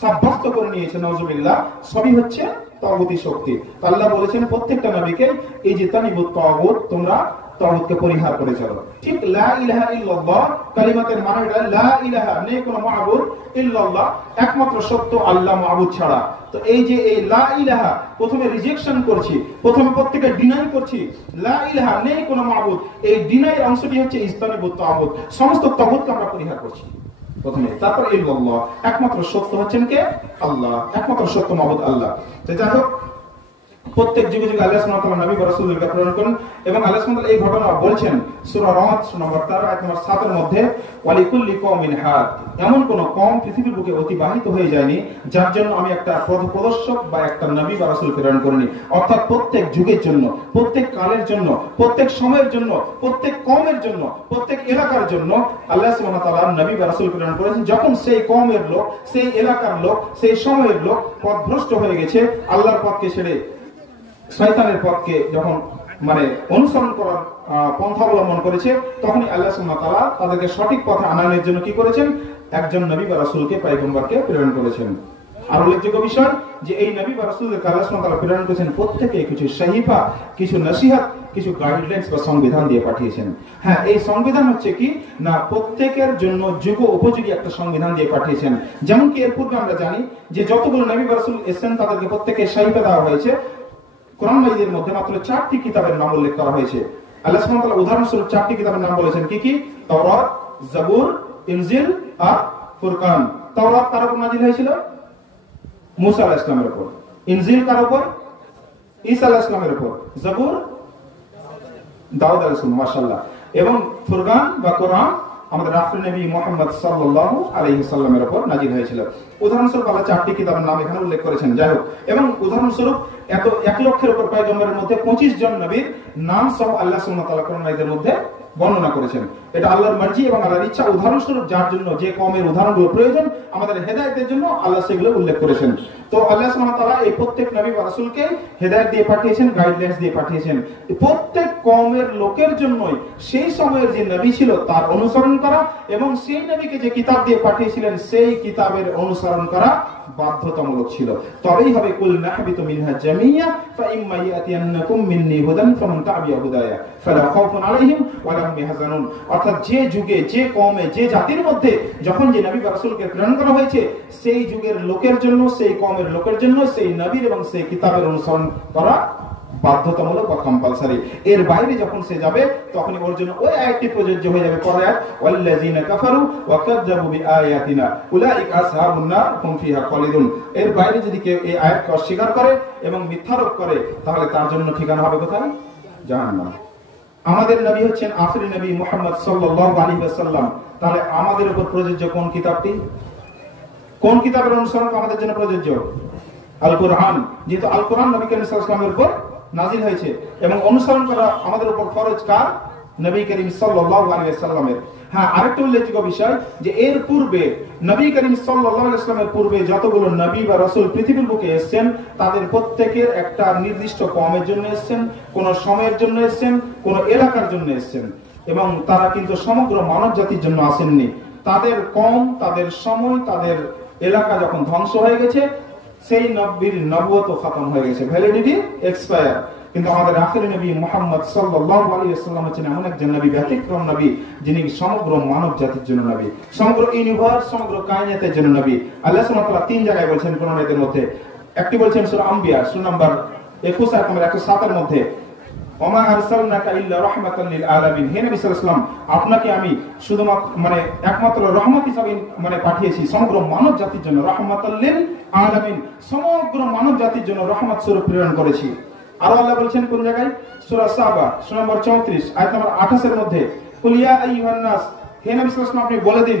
সাব্যস্ত করে নিয়েছে, নাউজুবিল্লাহ, সবই হচ্ছে তাগুতি শক্তি। আল্লাহ বলেছেন প্রত্যেকটা নবীকে, এই যে তানিবুত তাগুত, তোমরা তাগুতকে পরিহার করে চলো। ঠিক লা ইলাহা ইল্লাল্লাহ কালিমাতের মানে এটা, লা ইলাহা, নেই কোনো মাবুদ, ইল্লাল্লাহ, একমাত্র সত্য আল্লাহ, মাবুদ ছাড়া। তো এই যে এই লা ইলাহা, প্রথমে রিজেকশন করছি, প্রথমে প্রত্যেককে ডিনাই করছি, লা ইলাহা, নেই কোনো মাবুদ, এই ডিনাই অংশটি হচ্ছে ইস্তানিবুত তাগুত, সমস্ত তাগুতকে আমরা পরিহার করছি প্রথমে। তারপর ইল্লাল্লাহ, একমাত্র সত্য হচ্ছেন কে? আল্লাহ, একমাত্র সত্য মাবুদ আল্লাহ। তো যাই হোক, প্রত্যেক যুগে যুগে আল্লাহ সুবহানাহু ওয়া তাআলা নবী ওয়া রাসূলকে প্রেরণ করেন, এবং আল্লাহ সুবহানাহু ওয়া তাআলা এই ঘটনা বলছেন সূরা রদ নম্বর 13 আয়াত নম্বর 7 এর মধ্যে, ওয়ালিকুল্লি কওমিন হাদ, এমন কোন কওম পৃথিবীর বুকে অতিবাহিত হয়ে যায়নি যার জন্য আমি একটা পথপ্রদর্শক বা একটা নবী বা রাসূল প্রেরণ করিনি। অর্থাৎ প্রত্যেক যুগের জন্য, প্রত্যেক কালের জন্য, প্রত্যেক সময়ের জন্য, প্রত্যেক কওমের জন্য, প্রত্যেক এলাকার জন্য আল্লাহ সুবহানাহু ওয়া তাআলা নবী বা রাসূল প্রেরণ করেছেন। যখন সেই কওমের লোক, সেই এলাকার লোক, সেই সময়ের লোক পথভ্রষ্ট হয়ে গেছে, আল্লাহর পথকে ছেড়ে শয়তানের পথকে যখন অনুসরণ করার পন্থা অবলম্বন করেছে, তখনই আল্লাহ সুবহানাহু ওয়া তাআলা তাদেরকে সঠিক পথে আনানোর জন্য কি করেছেন? একজন নবী বা রাসূলকে, পয়গম্বরকে প্রেরণ করেছেন। আর উল্লেখযোগ্য বিষয় যে এই নবী বা রাসূলকে আল্লাহ সুবহানাহু ওয়া তাআলা প্রেরণ করেছেন প্রত্যেকে কিছু সহিফা, কিছু নসিহত, কিছু গাইডলাইন্স বা সংবিধান দিয়ে পাঠিয়েছেন। হ্যাঁ, এই সংবিধান হচ্ছে কি না, প্রত্যেকের জন্য যুগ উপযোগী একটা সংবিধান দিয়ে পাঠিয়েছেন। যেমন কি এর পূর্বে আমরা জানি যে যতগুলো নবী বা রাসূল এসেছেন তাদেরকে প্রত্যেককে সহিফা দেওয়া হয়েছে। কোরআন মাজিদের মধ্যে মাত্র 4টি কিতাবের নাম উল্লেখ করা হয়েছে। আল্লাহ সুবহানাহু ওয়া তাআলা উদাহরণস্বরূপ 4টি কিতাবের নাম বলেছেন। কি কি? তাওরাত, জাবুর, ইনজিল আর ফুরকান। তাওরাত কার উপর নাযিল হয়েছিল? মুসা আলাইহিস সালামের উপর। ইনজিল কার উপর? ঈসা আলাইহিস সালামের উপর। জাবুর দাউদ আলাইহিস সালাম, মাশাআল্লাহ। এবং ফুরকান বা কোরআন আমাদের রাসূল নবী মুহাম্মদ সাল্লাল্লাহু আলাইহি সাল্লামের উপর নাযিল হয়েছিল। উদাহরণস্বরূপ আল্লাহ 4টি কিতাবের নাম এখানে উল্লেখ করেছেন। যাই হোক, এবং উদাহরণস্বরূপ এত 1 লক্ষের উপর পয়গম্বরের মধ্যে 25 জন নবীর নাম সহ আল্লাহ সুবহানাহু ওয়া তাআলা কোরআনের মধ্যে বর্ণনা করেছেন। এটা আল্লাহর মর্জি এবং আল্লাহর ইচ্ছা। উদাহরণস্বরূপ যার জন্য যে কওমের উদাহরণগুলো প্রয়োজন আমাদের হেদায়েতের জন্য, আল্লাহ সেগুলো উল্লেখ করেছেন। তো আল্লাহ সুবহানাহু ওয়া তাআলা এই প্রত্যেক নবী বা রাসূলকে হেদায়েত দিয়ে পাঠিয়েছেন, গাইডলাইন্স দিয়ে পাঠিয়েছেন। প্রত্যেক কওমের লোকের জন্যই সেই সময়ের যে নবী ছিল তার অনুসরণ করা, এবং সেই নবীকে যে কিতাব দিয়ে পাঠিয়েছিলেন সেই কিতাবের অনুসরণ করা বাধ্যতামূলক ছিল। তবেই হবে কুল নাহবিতু মিনহা জামিয়া ফাইম্মা ইয়াতিয়ান্নাকুম মিন্নি হুদান ফামান তাবিয়া হুদায়া ফালা খাউফুন আলাইহিম ওয়া লাহুম ইয়াহজানুন। অর্থাৎ যে যুগে, যে কওমে, যে জাতির মধ্যে যখন যে নবী বা রাসূলকে প্রেরণ করা হয়েছে, সেই যুগের লোকের জন্য, সেই কওমের লোকের জন্য সেই নবীর এবং সেই কিতাবের অনুসরণ করা বাধ্যতামূলক বা কম্পালসারি। এর বাইরে যখন সে যাবে তখনই ওর জন্য ওই আয়াতটি প্রযোজ্য হয়ে যাবে। পরের আয়াত, ওয়াল্লাযিনা কাফারু ওয়া কাযযাবু বিআয়াতিনা উলাইকা আসহাবুন নার হুম ফিহা খালিদুন। এর বাইরে যদি কেউ এই আয়াতকে অস্বীকার করে এবং মিথ্যারোপ করে, তাহলে তার জন্য ঠিকানা হবে কোথায়? জাহান্নাম। আমাদের নবী হচ্ছেন আখিরি নবী মুহাম্মদ সাল্লাল্লাহু আলাইহি ওয়াসাল্লাম। তাহলে আমাদের উপর প্রযোজ্য কোন কিতাবটি? কোন কিতাবের অনুসরণ আমাদের জন্য প্রযোজ্য? আল কোরআন। যেহেতু আল কোরআন নবী করিম সাল্লাল্লাহু আলাইহি ওয়াসাল্লামের উপর নাযিল হয়েছে এবং অনুসরণ করা আমাদের উপর ফরজ কার? নবী করিম সাল্লাল্লাহু আলাইহি ওয়াসাল্লামের। হ্যাঁ, আরেকটা উল্লেখযোগ্য বিষয় যে এর পূর্বে নবী করিম সাল্লাল্লাহু আলাইহি ওয়াসাল্লামের পূর্বে যতগুলো নবী বা রাসূল পৃথিবীর বুকে এসেছেন, তাদের প্রত্যেকের একটা নির্দিষ্ট কওমের জন্য এসেছেন, কোন সময়ের জন্য এসেছেন, কোন এলাকার জন্য এসেছেন, এবং তারা কিন্তু সমগ্র মানব জাতির জন্য আসেননি। তাদের কওম, তাদের সময়, তাদের এলাকা যখন ধ্বংস হয়ে গেছে, সেই নবীর নবুয়ত খতম হয়ে গেছে, ভ্যালিডিটি এক্সপায়ার। কিন্তু আমাদের আখিরি নবী মুহাম্মদ সাল্লাল্লাহু আলাইহি ওয়াসাল্লাম হচ্ছেন এমন একজন নবী, ব্যতিক্রম নবী, যিনি সমগ্র মানব জাতির জন্য নবী, সমগ্র ইউনিভার্স, সমগ্র কায়নাতের জন্য নবী। আল্লাহ সুবহানাহু ওয়া তাআলা 3 জায়গায় বলেছেন কোরআনের মধ্যে। একটি বলেছেন সূরা আম্বিয়া সূরা নম্বর 21 আয়াত নম্বর 107 এর মধ্যে, ওমা আরসালনাকা ইল্লা রাহমাতাল লিল আলামিন। হে নবী সাল্লাল্লাহু আলাইহি ওয়াসাল্লাম, আপনাকে আমি শুধুমাত্র একমাত্র রহমত হিসেবে পাঠিয়েছি সমগ্র মানব জাতির জন্য। রাহমাতাল লিল আলামিন, সমগ্র মানব জাতির জন্য রহমত স্বরূপ প্রেরণ করেছি। আর আল্লাহ বলেছেন কোন জায়গায়? সূরা সাবা সূরা নম্বর 34 আয়াত নম্বর 28 এর মধ্যে, কুল ইয়া আইয়ুহান নাস, হে নবী সাল্লাল্লাহু আলাইহি ওয়াসাল্লাম আপনি বলে দিন,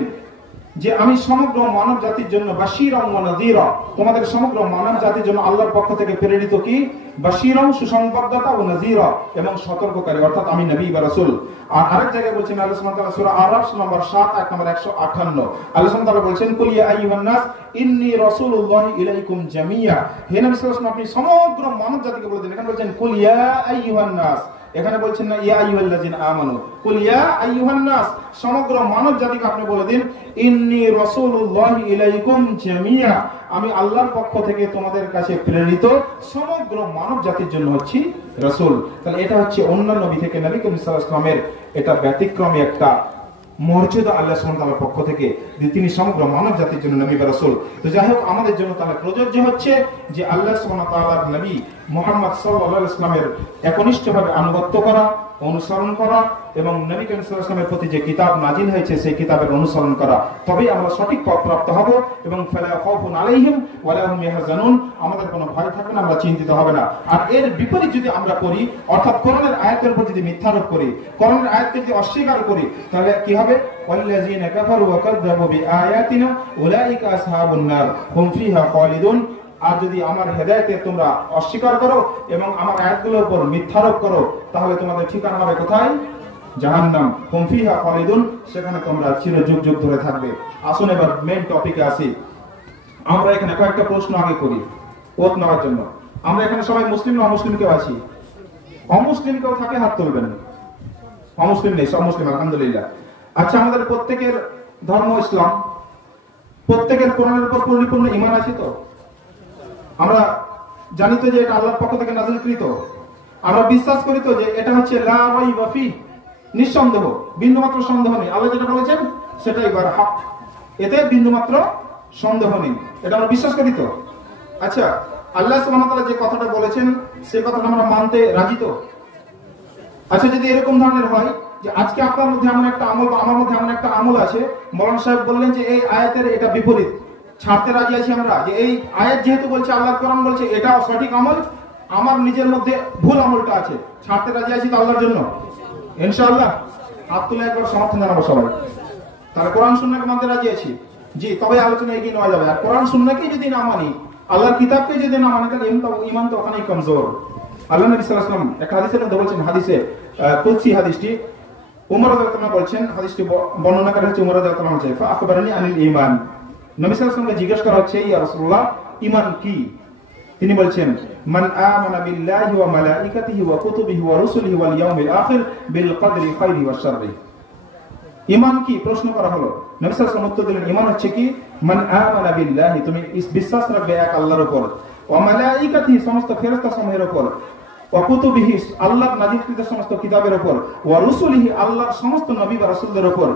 যে আমি সমগ্র মানব জাতির জন্য বাশীরাম ওয়া নাযীরা, তোমাদের সমগ্র মানব জাতির জন্য আল্লাহর পক্ষ থেকে প্রেরিত কি বাশীরাম সুসংবাদদাতা ও নাযীরা এবং সতর্ককারী, অর্থাৎ আমি নবী বা রাসূল। আর আরেক জায়গায় বলছেন আল্লাহ সুবহানাহু ওয়া তাআলা সূরা আরাফ নম্বর 7 আয়াত নম্বর 158 আল্লাহ সুবহানাহু ওয়া তাআলা বলছেন কুল ইয়া আইয়ুহান নাস ইন্নী রাসূলুল্লাহি ইলাইকুম জামিয়া, হে নবী সাল্লাল্লাহু আলাইহি ওয়াসাল্লাম আপনি সমগ্র মানব জাতিকে বলে দিন। এখানে বলছেন কুল ইয়া আইয়ুহান নাস, এখানে বলছেন না ইয়া আইয়ুহাল্লাযিনা আমানু, কুল ইয়া আইয়ুহান নাস সমগ্র মানব জাতিকে আপনি বলে দিন ইন্নী রাসূলুল্লাহি ইলাইকুম জামিয়া, আমি আল্লাহর পক্ষ থেকে তোমাদের কাছে প্রেরিত সমগ্র মানব জাতির জন্য হচ্ছি রাসূল। তাহলে এটা হচ্ছে অন্য নবী থেকে নবী করিম সাল্লাল্লাহু আলাইহি ওয়াসাল্লামের এটা ব্যতিক্রমী একটা মর্যাদা আল্লাহ সুবহানাহু ওয়া তাআলার পক্ষ থেকে, যে তিনি সমগ্র মানব জাতির জন্য নবী বা রাসূল। তো যাই হোক আমাদের জন্য তাহলে প্রযোজ্য হচ্ছে যে আল্লাহ সুবহানাহু ওয়া তাআলার নবী মুহাম্মদ সাল্লাল্লাহু আলাইহি ওয়াসাল্লামের একনিষ্ঠভাবে আনুগত্য করা, অনুসরণ করা এবং নবী করিম সাল্লাল্লাহু আলাইহি ওয়াসাল্লামের প্রতি যে কিতাব নাজিল হয়েছে সেই কিতাবের অনুসরণ করা, তবেই আমরা সঠিক পথ প্রাপ্ত হব এবং ফালা খাউফুন আলাইহিম ওয়া লা হুম ইয়াহজানুন, আমাদের কোনো ভয় থাকবে না, আমরা চিন্তিত হবে না। আর এর বিপরীত যদি আমরা করি, অর্থাৎ কোরআনের আয়াতের উপর যদি মিথ্যারোপ করি, কোরআনের আয়াতকে যদি অস্বীকার করি, তাহলে কি হবে ওয়াল্লাযিনা কাফারু ওয়া কাযযাবু বিআয়াতিনা উলাইকা আসহাবুন নার হুম ফিহা খালিদুন। আর যদি আমার হেদায়েতের তোমরা অস্বীকার করো এবং আমার আয়াতগুলোর উপর মিথ্যারোপ করো, তাহলে তোমাদের ঠিকানা হবে কোথায়? জাহান্নাম, হুম ফিহা খালিদুন, সেখানে তোমরা চিরযুগ যুগ ধরে থাকবে। আসুন এবার মেইন টপিকে আসি। আমরা এখানে কয়েকটা প্রশ্ন আগে করি ওত নেওয়ার জন্য। আমরা এখানে সবাই মুসলিম না অমুসলিম কেউ আছি? অমুসলিম কেউ থাকে হাত তুলবেন। অমুসলিম নেই, সব মুসলিম আলহামদুলিল্লাহ। আচ্ছা, আমাদের প্রত্যেকের ধর্ম ইসলাম, প্রত্যেকের কোরআনের উপর পরিপূর্ণ ঈমান আছে তো? আমরা জানি তো যে এটা আল্লাহর পক্ষ থেকে নাযিলকৃত, আমরা বিশ্বাস করি তো যে এটা হচ্ছে লা রাইবা ফি, নিঃসন্দেহ, বিন্দুমাত্র সন্দেহ নেই, আল্লাহ যেটা বলেছেন সেটাই হক, এতে বিন্দুমাত্র সন্দেহ নেই, এটা আমরা বিশ্বাস করি তো? আচ্ছা, আল্লাহ সুবহানাহু ওয়া তাআলা যে কথাটা বলেছেন সেই কথাটা আমরা মানতে রাজি তো? আচ্ছা, যদি এরকম ধরনের হয় যে আজকে আপনার মধ্যে এমন একটা আমল বা আমার মধ্যে এমন একটা আমল আছে, মৌলানা সাহেব বললেন যে এই আয়াতের এটা বিপরীত, ছাড়তে রাজি আছি আমরা, যে এই আয়াত যেহেতু বলছে, আল্লাহর কোরআন বলছে এটা সঠিক আমল, আমার নিজের মধ্যে ভুল আমলটা আছে, ছাড়তে রাজি আছি তো আল্লাহর জন্য? ইনশাআল্লাহ হাত তুলে একবার সমর্থন জানাবো সবাই। তাহলে কোরআন সুন্নাহকে মানতে রাজি আছি, জি, তবে আলোচনা এগিয়ে নেওয়া যাবে। আর কোরআন সুন্নাহকে যদি না মানি, আল্লাহর কিতাবকে যদি না মানি, তাহলে ঈমান তো ওখানেই কমজোর। আল্লাহ নবী সাল্লাল্লাহু আলাইহি ওয়াসাল্লাম একটা হাদিসের মধ্যে বলছেন, হাদিসে কুদসি হাদিসটি, উমর রাদিয়াল্লাহু আনহু বলছেন, হাদিসটি বর্ণনা করা হচ্ছে উমর রাদিয়াল্লাহু আনহু বলছেন, ফাআখবারানি আনিল ঈমান, নবী সাল্লাল্লাহু আলাইহি ওয়াসাল্লামকে জিজ্ঞেস করা হচ্ছে, ইয়া রাসূলুল্লাহ ঈমান কি? তিনি বলছেন, মান আমানা বিল্লাহি ওয়া মালাইকাতিহি ওয়া কুতুবিহি ওয়া রুসুলিহি ওয়াল ইয়াউমিল আখির বিল কদরি খাইরি ওয়া শাররি। ঈমান কি প্রশ্ন করা হলো, নবী সাল্লাল্লাহু আলাইহি ওয়াসাল্লাম উত্তর দিলেন, ঈমান হচ্ছে কি? মান আমানা বিল্লাহি, তুমি বিশ্বাস রাখবে এক আল্লাহর উপর, ওয়া মালাইকাতিহি সমস্ত ফেরেশতা সমূহের উপর, ওয়া কুতুবিহি আল্লাহর নাযিলকৃত সমস্ত কিতাবের উপর, ওয়া রুসুলিহি আল্লাহর সমস্ত নবী বা রাসূলদের উপর,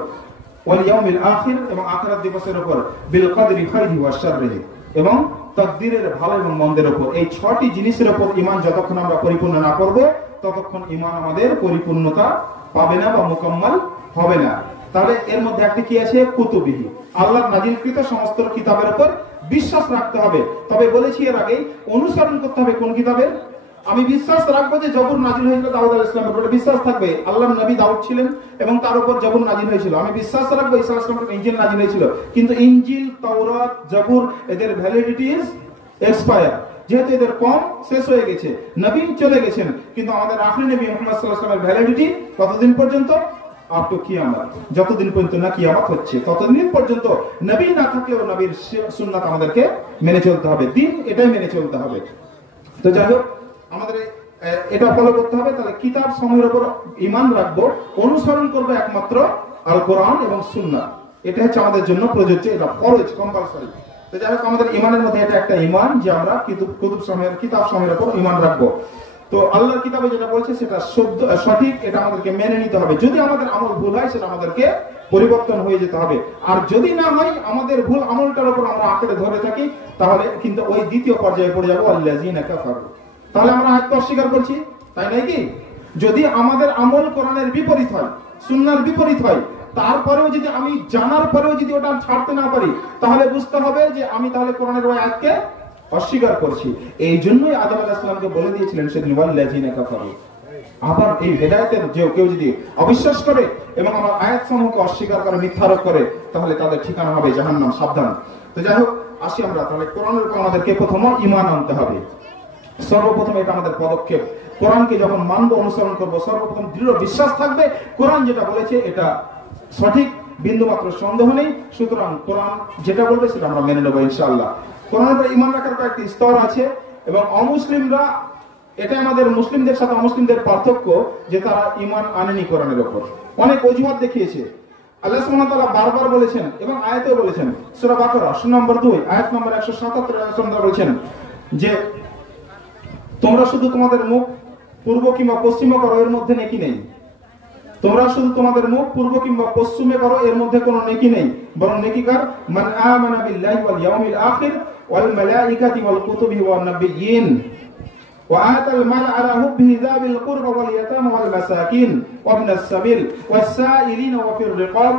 ওয়াল ইয়াউমিল আখির এবং আখিরাত দিবসের উপর, বিল কদরি খাইরি ওয়া শাররি এবং তাকদীরের ভালো এবং মন্দের উপর। এই 6টি জিনিসের উপর ঈমান যতক্ষণ আমরা পরিপূর্ণ না করব, ততক্ষণ ঈমান আমাদের পরিপূর্ণতা পাবে না বা মুকাম্মাল হবে না। তাহলে এর মধ্যে একটা কি আছে? কুতুবিহি, আল্লাহর নাযিলকৃত সমস্ত কিতাবের উপর বিশ্বাস রাখতে হবে। তবে বলেছি এর আগেই, অনুসরণ করতে হবে কোন কিতাবের? আমি বিশ্বাস রাখবো যে জবুর নাজিল হয়েছিল দাউদ আলাইহিস সালামের উপর, বিশ্বাস থাকবে আল্লাহর নবী দাউদ ছিলেন এবং তার উপর জবুর নাজিল হয়েছিল, আমি বিশ্বাস রাখবো ঈসা আলাইহিস সালামের উপর ইনজিল নাজিল হয়েছিল। কিন্তু ইনজিল, তাওরাত, জবুর এদের ভ্যালিডিটি ইজ এক্সপায়ার, যেহেতু এদের কম শেষ হয়ে গেছে, নবী চলে গেছেন, কিন্তু আমাদের আখির নবী মুহাম্মদ সাল্লাল্লাহু আলাইহি ওয়াসাল্লামের ভ্যালিডিটি কতদিন পর্যন্ত? আপ টু কিয়ামত, যতদিন পর্যন্ত না কিয়ামত হচ্ছে ততদিন পর্যন্ত নবী না থাকলেও নবীর সুন্নাত আমাদেরকে মেনে চলতে হবে, দিন এটাই মেনে চলতে হবে। তো যাই হোক, আমাদের এটা ফলো করতে হবে। তাহলে কিতাব সমূহের উপর ঈমান রাখবো, অনুসরণ করবো একমাত্র আল কোরআন এবং সুন্নাহ, এটা হচ্ছে আমাদের জন্য প্রযোজ্য, এটা ফরজ, কম্পালসরি। তো যাই হোক, আমাদের ঈমানের মধ্যে এটা একটা ঈমান যে আমরা কিতাব সমূহের উপর ঈমান রাখবো। তো আল্লাহর কিতাবে যেটা বলছে সেটা সঠিক, এটা আমাদেরকে মেনে নিতে হবে। যদি আমাদের আমল ভুল হয়, সেটা আমাদেরকে পরিবর্তন হয়ে যেতে হবে। আর যদি না হয়, আমাদের ভুল আমলটার উপর আমরা আঁকড়ে ধরে থাকি, তাহলে কিন্তু ওই দ্বিতীয় পর্যায়ে পড়ে যাবো, আল্লাযীনা কাফারু। তাহলে আমরা আয়াত অস্বীকার করছি, তাই নয় কি? যদি আমাদের আমল কোরআনের বিপরীত হয়, সুন্নাহর বিপরীত হয়, তারপরেও যদি আমি জানার পরেও যদি ওটা ছাড়তে না পারি, তাহলে বুঝতে হবে যে আমি তাহলে কোরআনের ওই আয়াতকে অস্বীকার করছি। এই জন্যই আদম আলাইহিস সালামকে বলে দিয়েছিলেন সেদিন, ওয়াল্লাযীনা কাফারু, আবার এই হেদায়েতের যে কেউ যদি অবিশ্বাস করে এবং আমার আয়াত সমূহকে অস্বীকার করে, মিথ্যারোপ করে, তাহলে তাদের ঠিকানা হবে জাহান্নাম। সাবধান। তো যাই হোক, আসি আমরা তাহলে কোরআনের উপর আমাদেরকে প্রথম ঈমান আনতে হবে। সর্বপ্রথম এটা আমাদের পদক্ষেপ। কোরআনকে যখন মানব, অনুসরণ করব, সর্বপ্রথম দৃঢ় বিশ্বাস থাকবে কোরআন যেটা বলেছে এটা সঠিক, বিন্দুমাত্র সন্দেহ নেই। সুতরাং কোরআন যেটা বলবে সেটা আমরা মেনে নেবো ইনশাআল্লাহ। কোরআনের উপর ঈমান রাখার কয়েকটি স্তর আছে এবং অমুসলিমরা, এটা আমাদের মুসলিমদের সাথে অমুসলিমদের পার্থক্য যে তারা ঈমান আনেনি কোরআনের উপর, অনেক অজুহাত দেখিয়েছে। আল্লাহ সুবহানাহু ওয়া তাআলা বারবার বলেছেন এবং আয়াতেও বলেছেন, সূরা বাকারা সূরা নম্বর 2 আয়াত নম্বর 177 আল্লাহ বলেছেন যে তোমরা শুধু তোমাদের মুখ পূর্ব কিংবা পশ্চিমে করো, এর মধ্যে নেকি নেই। তোমরা শুধু তোমাদের মুখ পূর্ব কিংবা পশ্চিমে করো, এর মধ্যে কোনো নেকি নেই, বরং নেকিকার মান আমানা বিল্লাহি ওয়াল ইয়াউমিল আখির ওয়াল মালাইকাতি ওয়াল কুতুবি ওয়ান নাবিয়্যিন ওয়া আতাল মাল আলা হুববিহি যাবিল কুরবা ওয়াল ইয়াতামা ওয়াল মাসাকিন ওয়া ইবনাস সাবিল ওয়াস সাইলিনা ওয়া ফির রিকাব।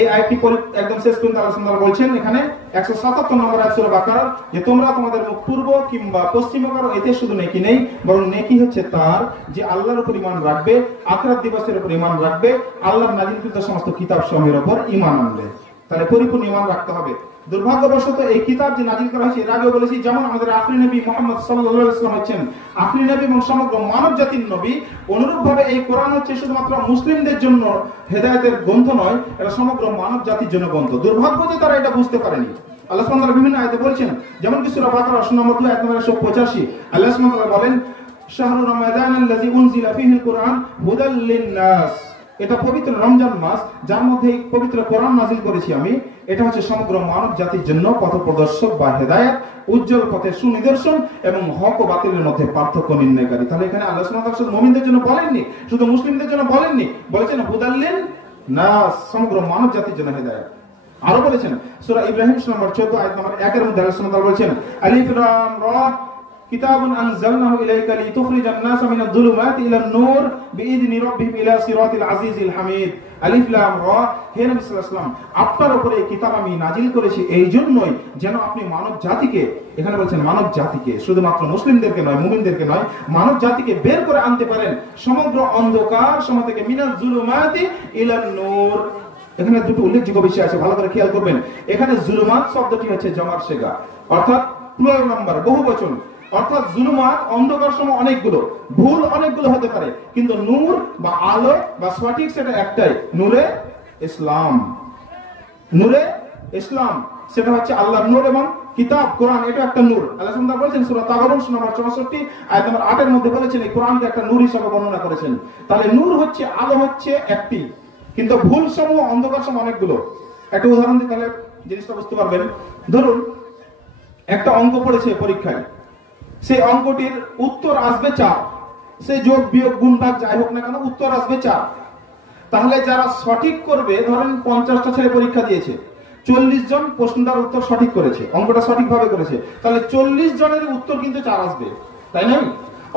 এই আয়াতটি একদম শেষ পর্যন্ত আলোচনা বলছেন এখানে 177 নম্বর আয়াত সূরা বাকারা যে তোমরা তোমাদের মুখ পূর্ব কিংবা পশ্চিমে করো, এতে শুধু নেকি নেই, বরং নেকি হচ্ছে তার যে আল্লাহর উপর ঈমান রাখবে, আখিরাত দিবসের উপর ঈমান রাখবে, আল্লাহর নাযিলকৃত সমস্ত কিতাব সমূহের উপর ঈমান আনবে। তাহলে পরিপূর্ণ ঈমান রাখতে হবে। দুর্ভাগ্যবশত এই কিতাব যে নাযিল করা হয়েছে, এর আগেও বলেছি, যেমন আমাদের আখিরি নবী মুহাম্মদ সাল্লাল্লাহু আলাইহি ওয়াসাল্লাম হচ্ছেন আখিরি নবী এবং সমগ্র মানব জাতির নবী, অনুরূপভাবে এই কোরআন হচ্ছে শুধুমাত্র মুসলিমদের জন্য হেদায়েতের গ্রন্থ নয়, এটা সমগ্র মানব জাতির জন্য গ্রন্থ। দুর্ভাগ্য যে তারা এটা বুঝতে পারেনি। আল্লাহ সুবহানাহু ওয়া তাআলা বিভিন্ন আয়াতে বলেছেন, যেমন কি সূরা বাকারা সূরা নম্বর 2 আয়াত নম্বর 185 আল্লাহ সুবহানাহু ওয়া তাআলা বলেন, শাহরু রমাদানাল্লাযী উনজিলা ফীহিল কুরআন হুদাল লিন-নাস, এটা পবিত্র রমজান মাস যার মধ্যে এই পবিত্র কোরআন নাযিল করেছি আমি, এটা হচ্ছে সমগ্র মানব জাতির জন্য পথপ্রদর্শক বা হেদায়েত, উজ্জ্বল পথের সুনিদর্শন এবং হক ও বাতিলের মধ্যে পার্থক্য নির্ণয়কারী। তাহলে এখানে আল্লাহ সুবহানাহু ওয়া তাআলা শুধু মুমিনদের জন্য বলেননি, শুধু মুসলিমদের জন্য বলেননি, বলেছেন হুদাল লিন-নাস, সমগ্র মানব জাতির জন্য হেদায়েত। আরো বলেছেন সূরা ইব্রাহিম সূরা নম্বর 14 আয়াত নম্বর 1 এর মধ্যে আল্লাহ সুবহানাহু ওয়া তাআলা বলেছেন, আলিফ লাম রা কিতাবুন আনজালনাহু ইলাইকা লিতুখরিজান নাসা মিনাজ যুলুমাতি ইলান নূর বিইذনি রাব্বিহিম ইলা সিরাতিল আজিজিল হামিদ। আলিফ লাম রা, হে নবী সাল্লাল্লাহু আলাইহি ওয়াসাল্লাম, আপনার উপরে এই কিতাব আমি নাজিল করেছি এই জন্যই যেন আপনি মানব জাতিকে, এখানে বলছেন মানব জাতিকে, শুধুমাত্র মুসলিমদেরকে নয়, মুমিনদেরকে নয়, মানব জাতিকে বের করে আনতে পারেন সমগ্র অন্ধকার সময় থেকে, মিনাজ যুলুমাতি ইলান নূর। এখানে দুটো উল্লেখযোগ্য বিষয় আছে, ভালো করে খেয়াল করবেন। এখানে জুলুমাত শব্দটি হচ্ছে জমার শেগা, অর্থাৎ প্লুরাল নাম্বার, বহুবচন, অর্থাৎ জুলুমাত অন্ধকার সময় অনেকগুলো, ভুল অনেকগুলো হতে পারে, কিন্তু নূর বা আলো বা সঠিক সেটা একটাই, নূরে ইসলাম। নূরে ইসলাম সেটা হচ্ছে আল্লাহর নূর এবং কিতাব কোরআন, এটা একটা নূর। আল্লাহ সুবহানাহু বলেছেন সূরা তাগাবুন সূরা নম্বর 64 আয়াত নম্বর 8 এর মধ্যে বলেছেন এই কোরআনকে একটা নূর হিসেবে বর্ণনা করেছেন। তাহলে নূর হচ্ছে, আলো হচ্ছে একটি, কিন্তু ভুল সমূহ, অন্ধকার সমূহ অনেকগুলো। একটা উদাহরণ দিই তাহলে জিনিসটা বুঝতে পারবেন। ধরুন একটা অঙ্ক পড়েছে পরীক্ষায়, সেই অঙ্কটির উত্তর আসবে 4, সে যোগ বিয়োগ গুণ ভাগ যাই হোক না কেন উত্তর আসবে 4। তাহলে যারা সঠিক করবে, ধরেন 50টা ছেলে পরীক্ষা দিয়েছে, 40 জন প্রশ্নটার উত্তর সঠিক করেছে, অঙ্কটা সঠিকভাবে করেছে, তাহলে 40 জনের উত্তর কিন্তু 4 আসবে, তাই না?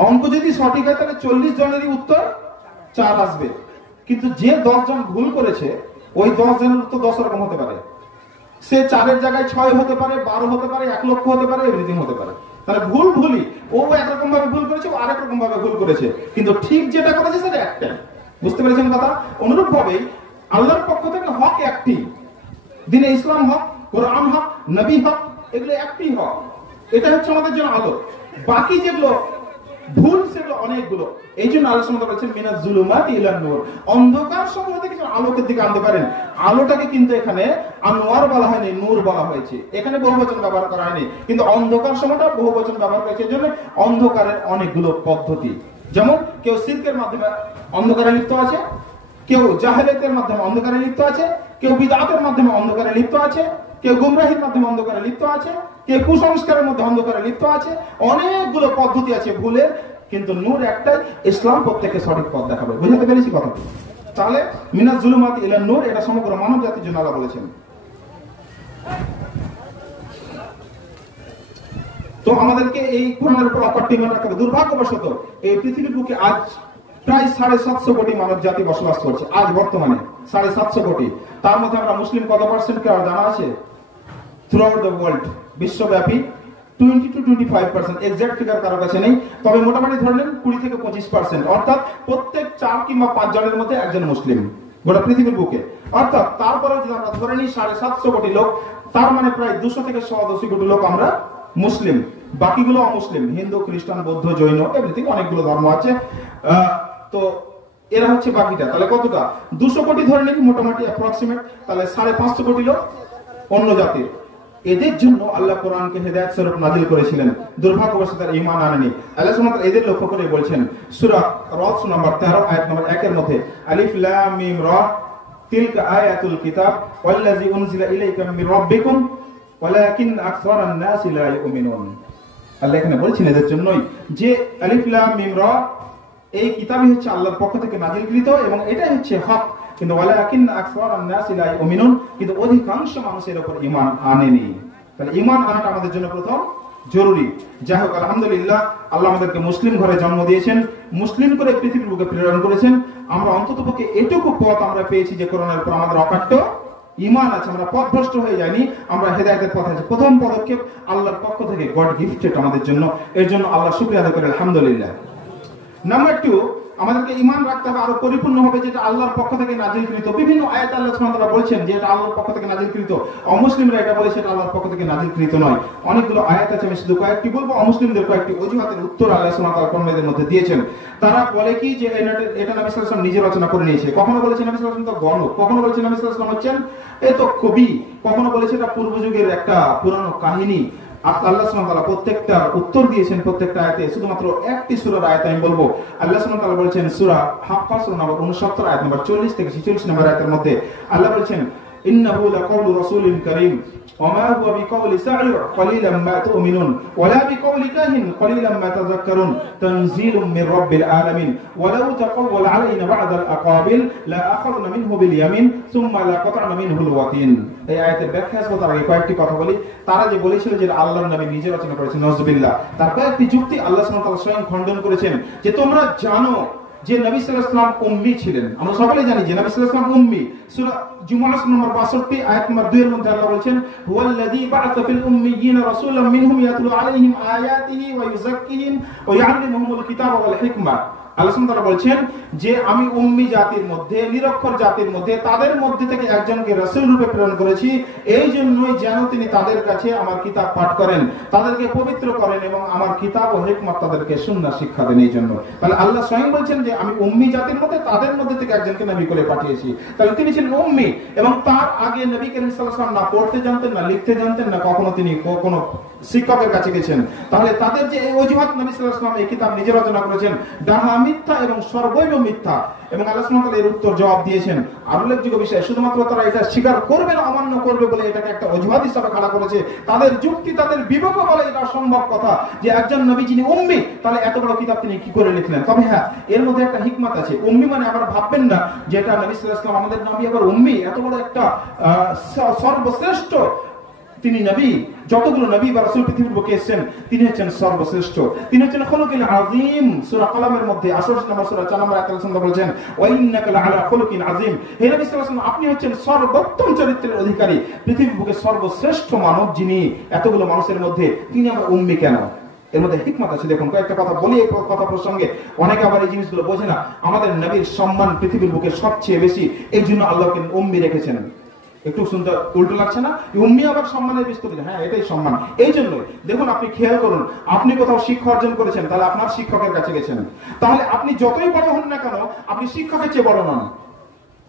অঙ্ক যদি সঠিক হয় তাহলে 40 জনেরই উত্তর 4 আসবে। কিন্তু যে 10 জন ভুল করেছে, ওই 10 জনের উত্তর 10 রকম হতে পারে। সে 4-এর জায়গায় 6 হতে পারে, 12 হতে পারে, 1 লক্ষ হতে পারে, এভরিথিং হতে পারে। তাহলে ভুলই, ও একরকম ভাবে ভুল করেছে, ও আরেক রকম ভাবে ভুল করেছে, কিন্তু ঠিক যেটা করেছে সেটা একটাই। বুঝতে পেরেছেন কথা? অনুরূপ ভাবে আল্লাহর পক্ষ থেকে হক একটি, দ্বীনে ইসলাম হক, কোরআন হক, নবী হক, এগুলো একটি হক। এটা হচ্ছে আমাদের জন্য আলো। বাকি যেগুলো ভুল সেগুলো অনেকগুলো। এই জন্য আলোচনা করেছেন মিনাজ যুলুমাতি ইলান নূর, অন্ধকার সমূহ থেকে আলোকের দিকে আনতে পারেন। আলোটাকে কিন্তু এখানে আনোয়ার বলা হয়নি, নূর বলা হয়েছে। এখানে বহুবচন ব্যবহার করা হয়নি, কিন্তু অন্ধকার সময়টা বহুবচন ব্যবহার করেছে। এই জন্য অন্ধকারের অনেকগুলো পদ্ধতি, যেমন কেউ শিরকের মাধ্যমে অন্ধকারে লিপ্ত আছে, কেউ জাহেলিয়াতের মাধ্যমে অন্ধকারে লিপ্ত আছে, কেউ বিদআতের মাধ্যমে অন্ধকারে লিপ্ত আছে, কেউ গুমরাহির মাধ্যমে অন্ধকারে লিপ্ত আছে, কেউ কুসংস্কারের মধ্যে অন্ধকারে লিপ্ত আছে। অনেকগুলো পদ্ধতি আছে ভুলের, কিন্তু নূর একটাই, ইসলাম প্রত্যেককে সঠিক পথ দেখাবে। বুঝাতে পেরেছি কথা? তাহলে মিনাজ যুলুমাতি ইলান নূর, এটা সমগ্র মানব জাতির জন্য আল্লাহ বলেছেন। তো আমাদেরকে এই কোরআনের উপর অপার টিমান রাখতে হবে। দুর্ভাগ্যবশত এই পৃথিবীর বুকে আজ প্রায় 750 কোটি মানব জাতি বসবাস করছে, আজ বর্তমানে 750 কোটি। তার মধ্যে আমরা মুসলিম কত পার্সেন্ট কে জানা আছে? থ্রু আউট দ্য ওয়ার্ল্ড, বিশ্বব্যাপী 20 to 25%, এক্সাক্ট ফিগার কারো কাছে নেই, তবে মোটামুটি ধরলেন 20 থেকে 25%, অর্থাৎ প্রত্যেক 4 কিংবা 5 জনের মধ্যে একজন মুসলিম গোটা পৃথিবীর বুকে। অর্থাৎ তারপরে যদি আমরা ধরে নিই 750 কোটি লোক, তার মানে প্রায় 200 থেকে 180 কোটি লোক আমরা মুসলিম, বাকিগুলো অমুসলিম, হিন্দু, খ্রিস্টান, বৌদ্ধ, জৈন, এভরিথিং, অনেকগুলো ধর্ম আছে। তো এরা হচ্ছে বাকিটা। তাহলে কতটা? 200 কোটি ধরে নিই মোটামুটি অ্যাপ্রক্সিমেট, তাহলে 550 কোটি লোক অন্য জাতির। এদের জন্য আল্লাহ কোরআনকে হেদায়েত স্বরূপ নাজিল করেছিলেন, দুর্ভাগ্যবশত তারা ঈমান আনেনি। আল্লাহ সুবহানাহু ওয়া তাআলা এদের লক্ষ্য করে বলছেন সূরা রদ নম্বর 13 আয়াত নম্বর 1 এর মধ্যে, আলিফ লাম মিম রা তিলকা আয়াতুল কিতাব ওয়াল্লাযী উনজিলা ইলাইকা মির রাব্বিকুম ওয়ালাকিন আকসারান নাসি লা ইউমিনুন। আল্লাহ এখানে বলছেন এদের জন্যই যে আলিফ লাম মিম রা, এই কিতাবই হচ্ছে আল্লাহর পক্ষ থেকে নাজিলকৃত এবং এটাই হচ্ছে হক, কিন্তু ওয়ালাকিন আকসারান নাসি লা ইউমিনুন, কিন্তু অধিকাংশ মানুষের উপর ঈমান আনেনি। তাহলে ঈমান আনাটা আমাদের জন্য প্রথম জরুরি। যাই হোক, আলহামদুলিল্লাহ, আল্লাহ আমাদেরকে মুসলিম ঘরে জন্ম দিয়েছেন, মুসলিম করে পৃথিবীর বুকে প্রেরণ করেছেন। আমরা অন্ততপক্ষে এটুকু পথ আমরা পেয়েছি যে কোরআনের উপর আমাদের অকাট্য ঈমান আছে, আমরা পথভ্রষ্ট হয়ে যাইনি, আমরা হেদায়েতের পথে আছি। প্রথম পদক্ষেপ আল্লাহর পক্ষ থেকে, গড গিফটেড আমাদের জন্য, এর জন্য আল্লাহ শুকরিয়া আদায় করি আলহামদুলিল্লাহ। নাম্বার 2, আমাদেরকে ঈমান রাখতে হবে আরো পরিপূর্ণ হবে, যেটা আল্লাহর পক্ষ থেকে নাজিলকৃত। বিভিন্ন আয়াতে আল্লাহ সুবহানাহু ওয়া তাআলা বলছেন যে এটা আল্লাহর পক্ষ থেকে নাজিলকৃত, অমুসলিমরা এটা বলে সেটা আল্লাহর পক্ষ থেকে নাজিলকৃত নয়। অনেকগুলো আয়াত আছে, আমি শুধু কয়েকটি বলবো। অমুসলিমদের কয়েকটি অজুহাতের উত্তর আল্লাহ সুবহানাহু ওয়া তাআলা কোরআনের মধ্যে দিয়েছেন। তারা বলে কি যে এটা নবী সাল্লাল্লাহু আলাইহি ওয়াসাল্লাম নিজে রচনা করে নিয়েছে। কখনো বলেছেন নবী সাল্লাল্লাহু আলাইহি ওয়াসাল্লাম তো গণক, কখনো বলেছেন নবী সাল্লাল্লাহু আলাইহি ওয়াসাল্লাম হচ্ছেন এ তো কবি, কখনো বলেছে এটা পূর্ব যুগের একটা পুরানো কাহিনী। আল্লাহ সুবহানাহু ওয়া তাআলা প্রত্যেকটা উত্তর দিয়েছেন প্রত্যেকটা আয়াতে। শুধুমাত্র একটি সূরার আয়াত আমি বলবো। আল্লাহ সুবহানাহু ওয়া তাআলা বলেছেন সূরা হাক্কা সূরা নম্বর 69 আয়াত নম্বর 40 থেকে 46 নম্বর আয়াতের মধ্যে আল্লাহ বলেছেন, ইন্নাহু লাকাউলু রাসূলিন কারীম ওয়া মা হুয়া বিকাউলি সা'ইর ক্বালিলাম মা তু'মিনুন ওয়া লা বিকাউলি কাহিন ক্বালিলাম মা তাযাক্কারুন তানযীলুম মির রাব্বিল আলামিন ওয়া লাউ তাকাওয়ালা আলাইনা বা'দাল আকাবিল লা আখাযনা মিনহু বিল ইয়ামিন সুম্মা লা কাতা'না মিনহুল ওয়াতিন। এই আয়াতের ব্যাখ্যা আসবো, তার আগে কয়েকটি কথা বলি। তারা যে বলেছিল যে আল্লাহর নবী নিজে রচনা করেছেন, নাউযুবিল্লাহ, তার কয়েকটি যুক্তি আল্লাহ সুবহানাহু ওয়া তাআলা স্বয়ং খণ্ডন করেছেন। যে তোমরা জানো যে নবী সাল্লাল্লাহু আলাইহি ওয়াসাল্লাম উম্মি ছিলেন, আমরা সকলেই জানি যে নবী সাল্লাল্লাহু আলাইহি ওয়াসাল্লাম উম্মি। সূরা জুমআহ নম্বর 62 আয়াত নম্বর 2 এর মধ্যে আল্লাহ বলেছেন, হুয়াল্লাযী বা'আসা ফিল উম্মিয়িনা রাসূলাম মিনহুম ইয়াতলু আলাইহিম আয়াতিহি ওয়া ইউযাক্কিহিম ওয়া ইউআল্লিমুহুমুল কিতাবা ওয়াল হিকমা। আল্লাহ সুবহানাহু ওয়া তাআলা বলছেন যে আমি উম্মি জাতির মধ্যে, নিরক্ষর জাতির মধ্যে, তাদের মধ্যে থেকে একজনকে রাসূল রূপে প্রেরণ করেছি, এই জন্যই যেন তিনি তাদের কাছে আমার কিতাব পাঠ করেন, তাদেরকে পবিত্র করেন এবং আমার কিতাব ও হিকমত তাদেরকে সুন্নাহ শিক্ষা দেন। এই জন্য তাহলে আল্লাহ স্বয়ং বলছেন যে আমি উম্মি জাতির মধ্যে, তাদের মধ্যে থেকে একজনকে নবী করে পাঠিয়েছি। তাহলে তিনি ছিলেন উম্মি, এবং তার আগে নবী করিম সাল্লাল্লাহু আলাইহি ওয়াসাল্লাম না পড়তে জানতেন, না লিখতে জানতেন, না কখনো তিনি কোনো শিক্ষকের কাছে গেছেন। তাহলে তাদের যে এই অজুহাত নবী সাল্লাল্লাহু আলাইহি ওয়াসাল্লাম এই কিতাব নিজে রচনা করেছেন, ডাহা মিথ্যা এবং সর্বৈব মিথ্যা। এবং আল্লাহ সুবহানাহু ওয়া তাআলা এর উত্তর জবাব দিয়েছেন। আর উল্লেখযোগ্য বিষয়, শুধুমাত্র তারা এটা স্বীকার করবে না, অমান্য করবে বলে এটাকে একটা অজুহাত হিসেবে খাড়া করেছে। তাদের যুক্তি, তাদের বিবেক বলে এটা অসম্ভব কথা যে একজন নবী যিনি উম্মি, তাহলে এত বড় কিতাব তিনি কি করে লিখলেন। তবে হ্যাঁ, এর মধ্যে একটা হিকমত আছে। উম্মি মানে আবার ভাববেন না যে এটা নবী সাল্লাল্লাহু আলাইহি ওয়াসাল্লাম আমাদের নবী আবার উম্মি, এত বড় একটা সর্বশ্রেষ্ঠ তিনি নবী, যতগুলো নবী বা রাসূল পৃথিবীর বুকে এসেছেন তিনি হচ্ছেন সর্বশ্রেষ্ঠ, তিনি হচ্ছেন খুলুকিন আযীম। সূরা কলমের মধ্যে 28 নম্বর সূরা 4 নম্বর আয়াতে আল্লাহ বলেছেন, ওয়া ইন্নাকা লাআলা খুলুকিন আযীম। হে নবী সাল্লাল্লাহু আলাইহি ওয়াসাল্লাম, আপনি হচ্ছেন সর্বোত্তম চরিত্রের অধিকারী, পৃথিবীর বুকে সর্বশ্রেষ্ঠ মানব যিনি, এতগুলো মানুষের মধ্যে তিনি আবার উম্মি কেন? এর মধ্যে হিকমত আছে। দেখুন কয়েকটা কথা বলি এই কথা প্রসঙ্গে। অনেকে আবার এই জিনিসগুলো বোঝে না। আমাদের নবীর সম্মান পৃথিবীর বুকে সবচেয়ে বেশি, এই জন্য আল্লাহকে উম্মি রেখেছেন। একটু শুনতে উল্টো লাগছে না? উম্মি আবার সম্মানের বিস্তৃতি, হ্যাঁ এটাই সম্মান। এই জন্য দেখুন, আপনি খেয়াল করুন, আপনি কোথাও শিক্ষা অর্জন করেছেন, তাহলে আপনার শিক্ষকের কাছে গেছেন, তাহলে আপনি যতই বড় হন না কেন আপনি শিক্ষকের চেয়ে বড় নন,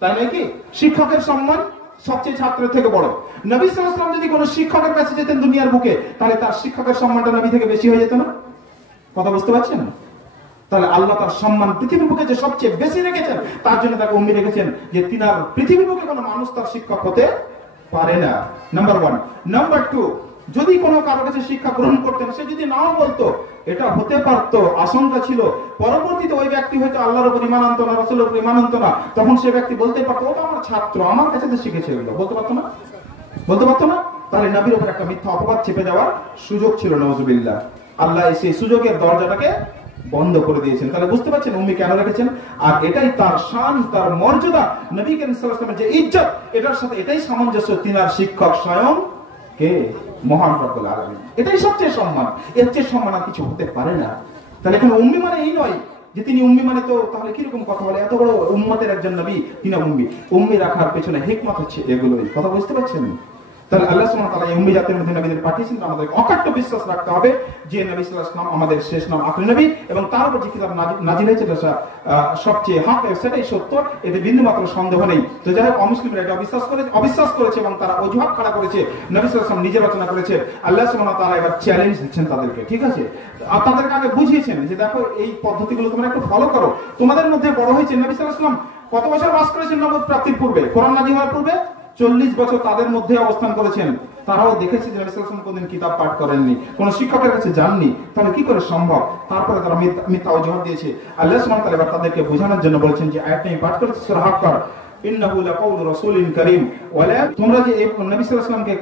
তাই নয় কি? শিক্ষকের সম্মান সবচেয়ে ছাত্রের থেকে বড়। নবী সাল্লাল্লাহু আলাইহি ওয়াসাল্লাম যদি কোনো শিক্ষকের কাছে যেতেন দুনিয়ার বুকে, তাহলে তার শিক্ষকের সম্মানটা নবী থেকে বেশি হয়ে যেত না? কথা বুঝতে পারছেন? তাহলে আল্লাহ তার সম্মান পৃথিবীর বুকে যে সবচেয়ে বেশি রেখেছেন, তার জন্য তাকে উম্মি রেখেছেন, যে তিনার পৃথিবীর বুকে কোনো মানুষ তার শিক্ষক হতে পারে না। নাম্বার 1। নাম্বার 2, যদি কোনো কারো কাছে শিক্ষা গ্রহণ করতেন, সে যদি নাও বলতো, এটা হতে পারত, আশঙ্কা ছিল পরবর্তীতে ওই ব্যক্তি হয়তো আল্লাহর উপর ঈমান আনতো না, রাসূলের উপর ঈমান আনতো না, তখন সে ব্যক্তি বলতে পারতো ওটা আমার ছাত্র, আমার কাছে তো শিখেছে, এগুলো বলতে পারতো না? বলতে পারতো না? তাহলে নবীর উপর একটা মিথ্যা অপবাদ চেপে যাওয়ার সুযোগ ছিল। নাউযুবিল্লাহ। আল্লাহ সেই সুযোগের দরজাটাকে বন্ধ করে দিয়েছেন। তাহলে বুঝতে পারছেন উম্মি কেন রেখেছেন? আর এটাই তার শান, তার মর্যাদা, নবী করিম সাল্লাল্লাহু আলাইহি ওয়াসাল্লামের যে ইজ্জত, এটার সাথে এটাই সামঞ্জস্য। তিনার শিক্ষক স্বয়ং কে? মহান রব্বুল আলামিন। এটাই সবচেয়ে সম্মান, এর চেয়ে সম্মান আর কিছু হতে পারে না। তাহলে এখন উম্মি মানে এই নয় যে তিনি উম্মি মানে তো তাহলে কিরকম কথা বলে, এত বড় উম্মতের একজন নবী তিনি উম্মি। উম্মি রাখার পেছনে হিকমত হচ্ছে এগুলোই, কথা বুঝতে পারছেন? তাহলে আল্লাহ সুবহানাহু ওয়া তাআলা এই উম্মি জাতির মধ্যে নবীদের পাঠিয়েছেন, আমাদের অকাট্য বিশ্বাস রাখতে হবে যে নবী সাল্লাল্লাহু আলাইহি ওয়াসাল্লাম আমাদের শেষ নাম আখরি নবী, এবং তার উপর যে কিতাব নাজিল হয়েছে সবচেয়ে হক, সেটাই সত্য, এতে বিন্দুমাত্র সন্দেহ নেই। তো যাই হোক, অমুসলিমরা এটা অবিশ্বাস করেছে এবং তারা অজুহাত খাড়া করেছে, নবী সাল্লাল্লাহু আলাইহি ওয়াসাল্লাম নিজে রচনা করেছে। আল্লাহ সুবহানাহু ওয়া তাআলা এবার চ্যালেঞ্জ দিচ্ছেন তাদেরকে, ঠিক আছে? আর তাদেরকে আগে বুঝিয়েছেন যে দেখো এই পদ্ধতিগুলো তোমরা একটু ফলো করো। তোমাদের মধ্যে বড় হয়েছে নবী সাল্লাল্লাহু আলাইহি ওয়াসাল্লাম কত বছর বাস করেছেন নবুয়ত প্রাপ্তির পূর্বে, কোরআন নাযিল হওয়ার পূর্বে? 40 বছর তাদের মধ্যে অবস্থান করেছেন। তারাও দেখেছে যে নবী সাল্লাল্লাহু আলাইহি ওয়াসাল্লাম কোনদিন কিতাব পাঠ করেননি, কোন শিক্ষকের কাছে যাননি, তাহলে কি করে সম্ভব? তারপরে তারা মিথ্যা অজুহাত দিয়েছে। আল্লাহ সুবহানাহু ওয়া তাআলা এবার তাদেরকে বোঝানোর জন্য বলেছেন যে আয়াতটা আমি পাঠ করেছি সূরা হাক্কার, ইন্নাহু লাকাউলু রাসূলিন কারীম ওয়ালা, তোমরা যে নবী সাল্লাল্লাহু আলাইহি ওয়াসাল্লামকে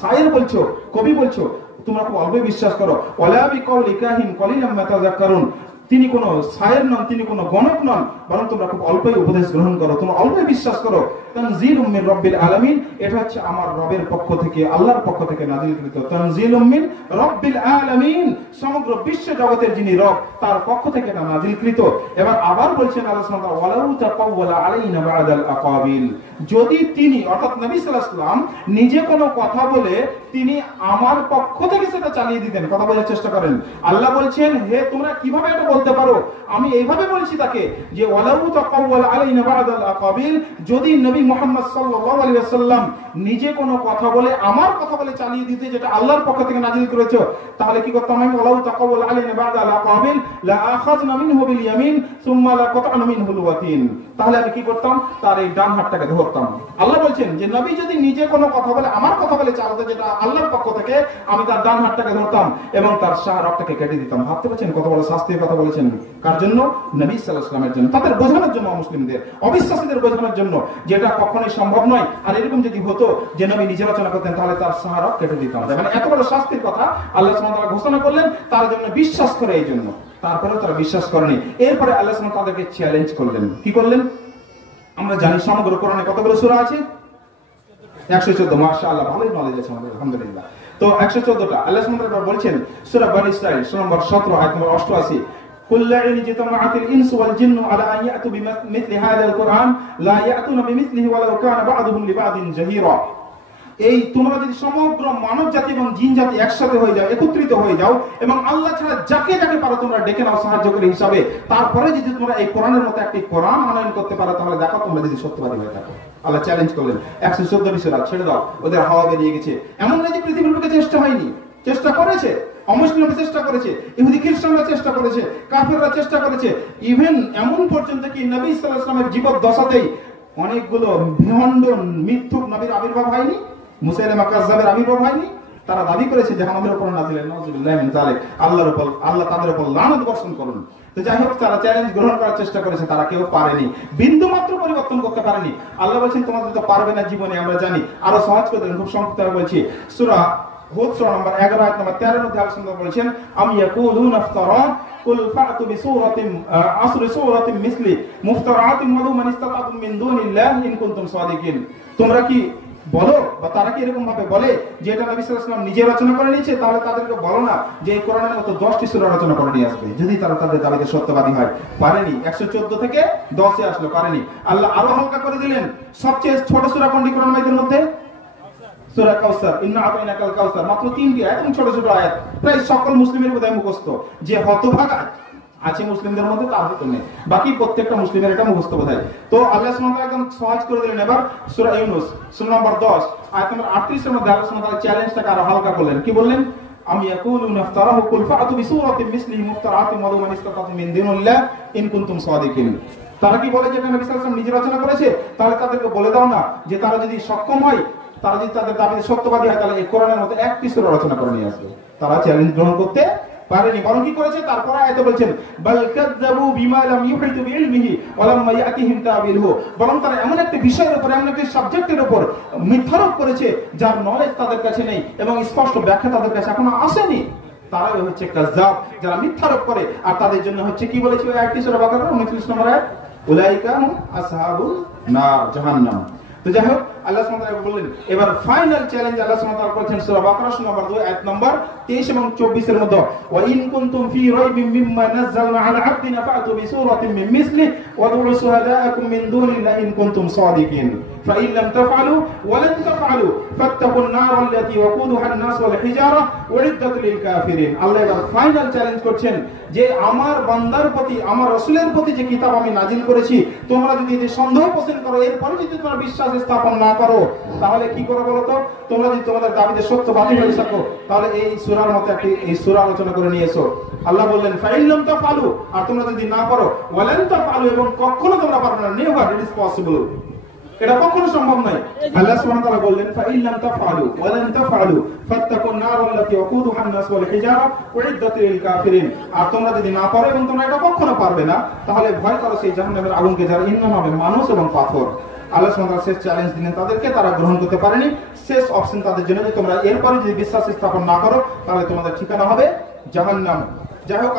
শায়ের বলছো, কবি বলছো, তোমরা খুব অল্প বিশ্বাস করো। ওয়ালা বিকাউলি কাহিন কলিলাম মা তাযাক্কারুন, তিনি কোন শায়ের নন, তিনি কোন গণক নন, বরং তোমরা খুব অল্পই উপদেশ গ্রহণ করো, তোমরা অল্পই বিশ্বাস করো। তানজিলুম মির রাব্বিল আলামিন, এটা হচ্ছে আমার রবের পক্ষ থেকে, আল্লাহর পক্ষ থেকে নাযিলকৃত। তানজিলুম মির রাব্বিল আলামিন, সমগ্র বিশ্ব জগতের যিনি রব তার পক্ষ থেকে এটা নাযিলকৃত। এবার আবার বলছেন আল্লাহ সুবহানাহু ওয়া তাআলা, ওয়ালাউ তাকাওয়ালা আলাইনা বা'দাল আকাবিল, যদি তিনি অর্থাৎ নবী সাল্লাল্লাহু আলাইহি ওয়াসাল্লাম নিজে কোনো কথা বলে তিনি আমার পক্ষ থেকে সেটা চালিয়ে দিতেন। কথা বোঝার চেষ্টা করেন। আল্লাহ বলছেন, হে তোমরা কিভাবে এটা বলতে পারো? আমি এইভাবে বলছি তাকে যে ওয়ালাউ তাকাওয়ালা আলাইনা বা'দাল আকাবিল, যদি নবী মুহাম্মদ সাল্লাল্লাহু আলাইহি ওয়াসাল্লাম নিজে কোনো কথা বলে আমার কথা বলে চালিয়ে দিতে, যেটা আল্লাহর পক্ষ থেকে নাযিল করেছে, তাহলে কি করতাম? আমি ওয়ালাউ তাকাওয়ালা আলাইনা বা'দাল আকাবিল লা আখাযনা মিনহু বিল ইয়ামিন সুম্মা লা কাতা'না মিনহুল ওয়াতিন, তাহলে আমি কি করতাম? তার এই ডান হাতটাকে ধরতাম। আল্লাহ বলছেন যে নবী যদি নিজে কোনো কথা বলে আমার কথা বলে চালাতে, যেটা আল্লাহর পক্ষ থেকে, আমি তার ডান হাতটাকে ধরতাম এবং তার শাহরগটাকে কেটে দিতাম। ভাবতে পারছেন কত বড় শাস্তির কথা বলেছেন? কার জন্য? নবী সাল্লাল্লাহু আলাইহি ওয়াসাল্লামের জন্য, তাদের বোঝানোর জন্য, মুসলিমদের অবিশ্বাসীদের বোঝানোর জন্য যে এটা কখনোই সম্ভব নয়। আর এরকম যদি হতো যে নবী নিজে রচনা করতেন, তাহলে তার শাহরগ কেটে দিতাম। মানে এত বড় শাস্তির কথা আল্লাহ সুবহানাহু ওয়া তাআলা ঘোষণা করলেন তার জন্য, বিশ্বাস করে এই জন্য। তারপরে তারা বিশ্বাস করেনি। এরপরে আল্লাহ সুবহানাহু ওয়া তাআলা তাদেরকে চ্যালেঞ্জ করলেন। কি করলেন? আমরা জানি সমগ্র কোরআনে কতগুলো সূরা আছে? 114। মাশাআল্লাহ, ভালোই নলেজ আছে আমাদের, আলহামদুলিল্লাহ। তো 114টা আল্লাহ সুবহানাহু ওয়া তাআলা বলছেন সূরা বনী ইসরাঈল সূরা নম্বর 17 আয়াত নম্বর 88, কুল লা ইন জিতামাআতিল ইনসু ওয়াল জিন্নু আলা আন ইয়াতু বিমিথলি হাযাল কুরআন লা ইয়াতুনা বিমিথলিহি ওয়ালাউ কানা বা'দুহুম লিবা'দিন জাহিরা। এই তোমরা যদি সমগ্র মানব জাতি এবং জিন জাতি একসাথে হয়ে যাও, একত্রিত হয়ে যাও, এবং আল্লাহ ছাড়া যাকে যাকে পারো তোমরা ডেকে নাও সাহায্যকারী হিসাবে, তারপরে যদি তোমরা এই কোরআনের মতো একটি কোরআন আনয়ন করতে পারো, তাহলে দেখো তোমরা যদি সত্যবাদী হয়ে থাকো। আল্লাহ চ্যালেঞ্জ করলেন। 114 সূরা ছেড়ে দাও, ওদের হাওয়া বেরিয়ে গেছে। এমন নয় যে পৃথিবীর লোকে চেষ্টা হয়নি, চেষ্টা করেছে। অমুসলিমরা চেষ্টা করেছে, ইহুদি খ্রিস্টানরা চেষ্টা করেছে, কাফেররা চেষ্টা করেছে। ইভেন এমন পর্যন্ত কি নবী সাল্লাল্লাহু আলাইহি ওয়াসাল্লামের জীবদ্দশাতেই অনেকগুলো ভণ্ড মিথ্যুক নবীর আবির্ভাব হয়নি? মুসাইলামা কাযযাবের আবির্ভাব হয়নি? তারা দাবি করেছে যে আমাদের উপর নাযিল, নাউযুবিল্লাহি মিন যালিক, আল্লাহর উপর, আল্লাহ তাদের উপর লানত বর্ষণ করুন। তো যাই হোক, তারা চ্যালেঞ্জ গ্রহণ করার চেষ্টা করেছে, তারা কেউ পারেনি, বিন্দু মাত্র পরিবর্তন করতে পারেনি। আল্লাহ বলছেন তোমাদের তো পারবে না জীবনে, আমরা জানি। আরো সহজ করে দেন, খুব সংক্ষিপ্তভাবে বলছি। সূরা হুদ সূরা নম্বর 11 আয়াত নম্বর 13 মধ্যে আল্লাহ বলেছেন, আম ইয়াকুলুনা ইফতারা কুল ফাতু বিসূরাতিন আসরি সূরাতিন মিসলি মুফতারাতিন ওয়া মান ইসতাতাতুম মিন দুনিল্লাহি ইন কুনতুম সাদিকিন। তোমরা কি বলো, বা তারা কি এরকম ভাবে বলে যে এটা নবী সাল্লাল্লাহু আলাইহি ওয়াসাল্লাম নিজে রচনা করে নিয়েছে? তাহলে তাদেরকে বলো না যে এই কোরআনের মতো 10টি সূরা রচনা করে নিয়ে আসবে, যদি তারা তাদের দাবিতে সত্যবাদী হয়। পারেনি। 114 থেকে 10 এ আসলো, পারেনি। আল্লাহ আরো হালকা করে দিলেন। সবচেয়ে ছোট সূরা কোনটি কোরআন মাজিদের মধ্যে? সূরা কাউসার, ইন্না আতাইনাকাল কাউসার। মাত্র 3টি একদম ছোট ছোট আয়াত, প্রায় সকল মুসলিমের বোধহয় মুখস্থ। যে হতভাগা আছে মুসলিমদের মধ্যে তার ভিতর নেই, বাকি প্রত্যেকটা মুসলিমের এটা মুখস্থ বোধহয়। তো আল্লাহ সুবহানাহু ওয়া তাআলা একদম সহজ করে দিলেন। এবার সূরা ইউনূস সূরা নম্বর 10 আয়াত নম্বর 38 এর মধ্যে আল্লাহ সুবহানাহু ওয়া তাআলা চ্যালেঞ্জটাকে আরো হালকা করলেন। কি বললেন? আম ইয়াকুলুনা ইফতারাহু কুল ফাতু বিসূরাতিন মিসলিহি মুফতারাতিন ওয়া মান ইসতাতাতুম মিন দুনিল্লাহি ইন কুনতুম সাদিকিন। তারা কি বলে যে এটা নবী সাল্লাল্লাহু আলাইহি ওয়াসাল্লাম নিজে রচনা করেছে? তাহলে তাদেরকে বলে দাও না যে তারা যদি সক্ষম হয়, তারা যদি তাদের দাবিতে সত্যবাদী হয়, তাহলে এই কোরআনের মতো একটি সূরা রচনা করে নিয়ে আসবে। তারা চ্যালেঞ্জ গ্রহণ করতে পারেনি, বরং কি করেছে? তারপর আয়াতে বলছেন, বাল কাযযাবু বিমা লাম ইউহিতু বিইলমিহি ওয়া লাম্মা ইয়াতিহিম তাবিলহু। বরং তারা এমন একটা বিষয়ের উপর, এমন একটা সাবজেক্টের উপর মিথ্যারোপ করেছে যার নলেজ তাদের কাছে নেই এবং স্পষ্ট ব্যাখ্যা তাদের কাছে এখনো আসেনি। তারাই হচ্ছে কাযযাব, যারা মিথ্যারোপ করে। আর তাদের জন্য হচ্ছে কি বলেছে ওই আয়াতটি সূরা বাকারা 29 নম্বর আয়াত, উলাইকা হুম আসহাবুন নার জাহান্নাম। তো যাই হোক, আল্লাহ সুবহানাহু ওয়া তাআলা বললেন এবার ফাইনাল চ্যালেঞ্জ আল্লাহ সুবহানাহু ওয়া তাআলা করেছেন সূরা বাকারা নম্বর 2 আয়াত নম্বর 23 এবং 24 এর মধ্যে, ওয়া ইন কুনতুম ফি রাইবিন মিম্মা নাযালনা আলা আবদিনা ফাআতু বিসূরাতিন মিন মিসলিহি ওয়াদউ শুহাদাআকুম মিন দুনিল্লাহি ইন কুনতুম সাদিকিন ফাইন লাম তাফআলু ওয়া লান তাফআলু ফাত্তাকুন নার আল্লাতী ওয়াকুদুহা আন-নাস ওয়াল হিজারা উইদ্দাত লিল কাফিরিন। আল্লাহ এবার ফাইনাল চ্যালেঞ্জ করছেন যে আমার বান্দার প্রতি, আমার রাসূলের প্রতি যে কিতাব আমি নাজিল করেছি, তোমরা যদি এতে সন্দেহ পোষণ করো, এরপরে যদি তোমরা বিশ্বাস স্থাপন না করো, তাহলে কি করে বলো তো? তোমরা যদি তোমাদের দাবিতে সত্যবাদী হয়ে থাকো, তাহলে এই সূরার মতো এই সূরা আলোচনা করে নিয়ে এসো। আল্লাহ বললেন ফাইন লাম তাফআলু, আর তোমরা যদি না পারো, ওয়া লান তাফআলু, এবং কখনো তোমরা পারবে না, নেভার, ইট ইজ পসিবল, এটা কখনো সম্ভব নয়। আল্লাহ সুবহানাহু ওয়া তাআলা বললেন ফাইন লাম তাফআলু ওয়া লান তাফআলু ফাত্তাকুন নার আল্লাতী ওয়াকুদুহা আন-নাস ওয়াল হিজারা উইদ্দাত লিল কাফিরিন, আর তোমরা যদি না পারো এবং তোমরা এটা কখনো পারবে না, তাহলে ভয় করো সেই জাহান্নামের আগুনকে, যার ইন্ধন হবে মানুষ এবং পাথর। আল্লাহ সুবহানাহু ওয়া তাআলা শেষ চ্যালেঞ্জ দিলেন তাদেরকে, তারা গ্রহণ করতে পারেনি। শেষ অপশন তাদের জন্য যে তোমরা এরপরে যদি বিশ্বাস স্থাপন না করো, তাহলে তোমাদের ঠিকানা হবে জাহান্নাম। যাই হোক,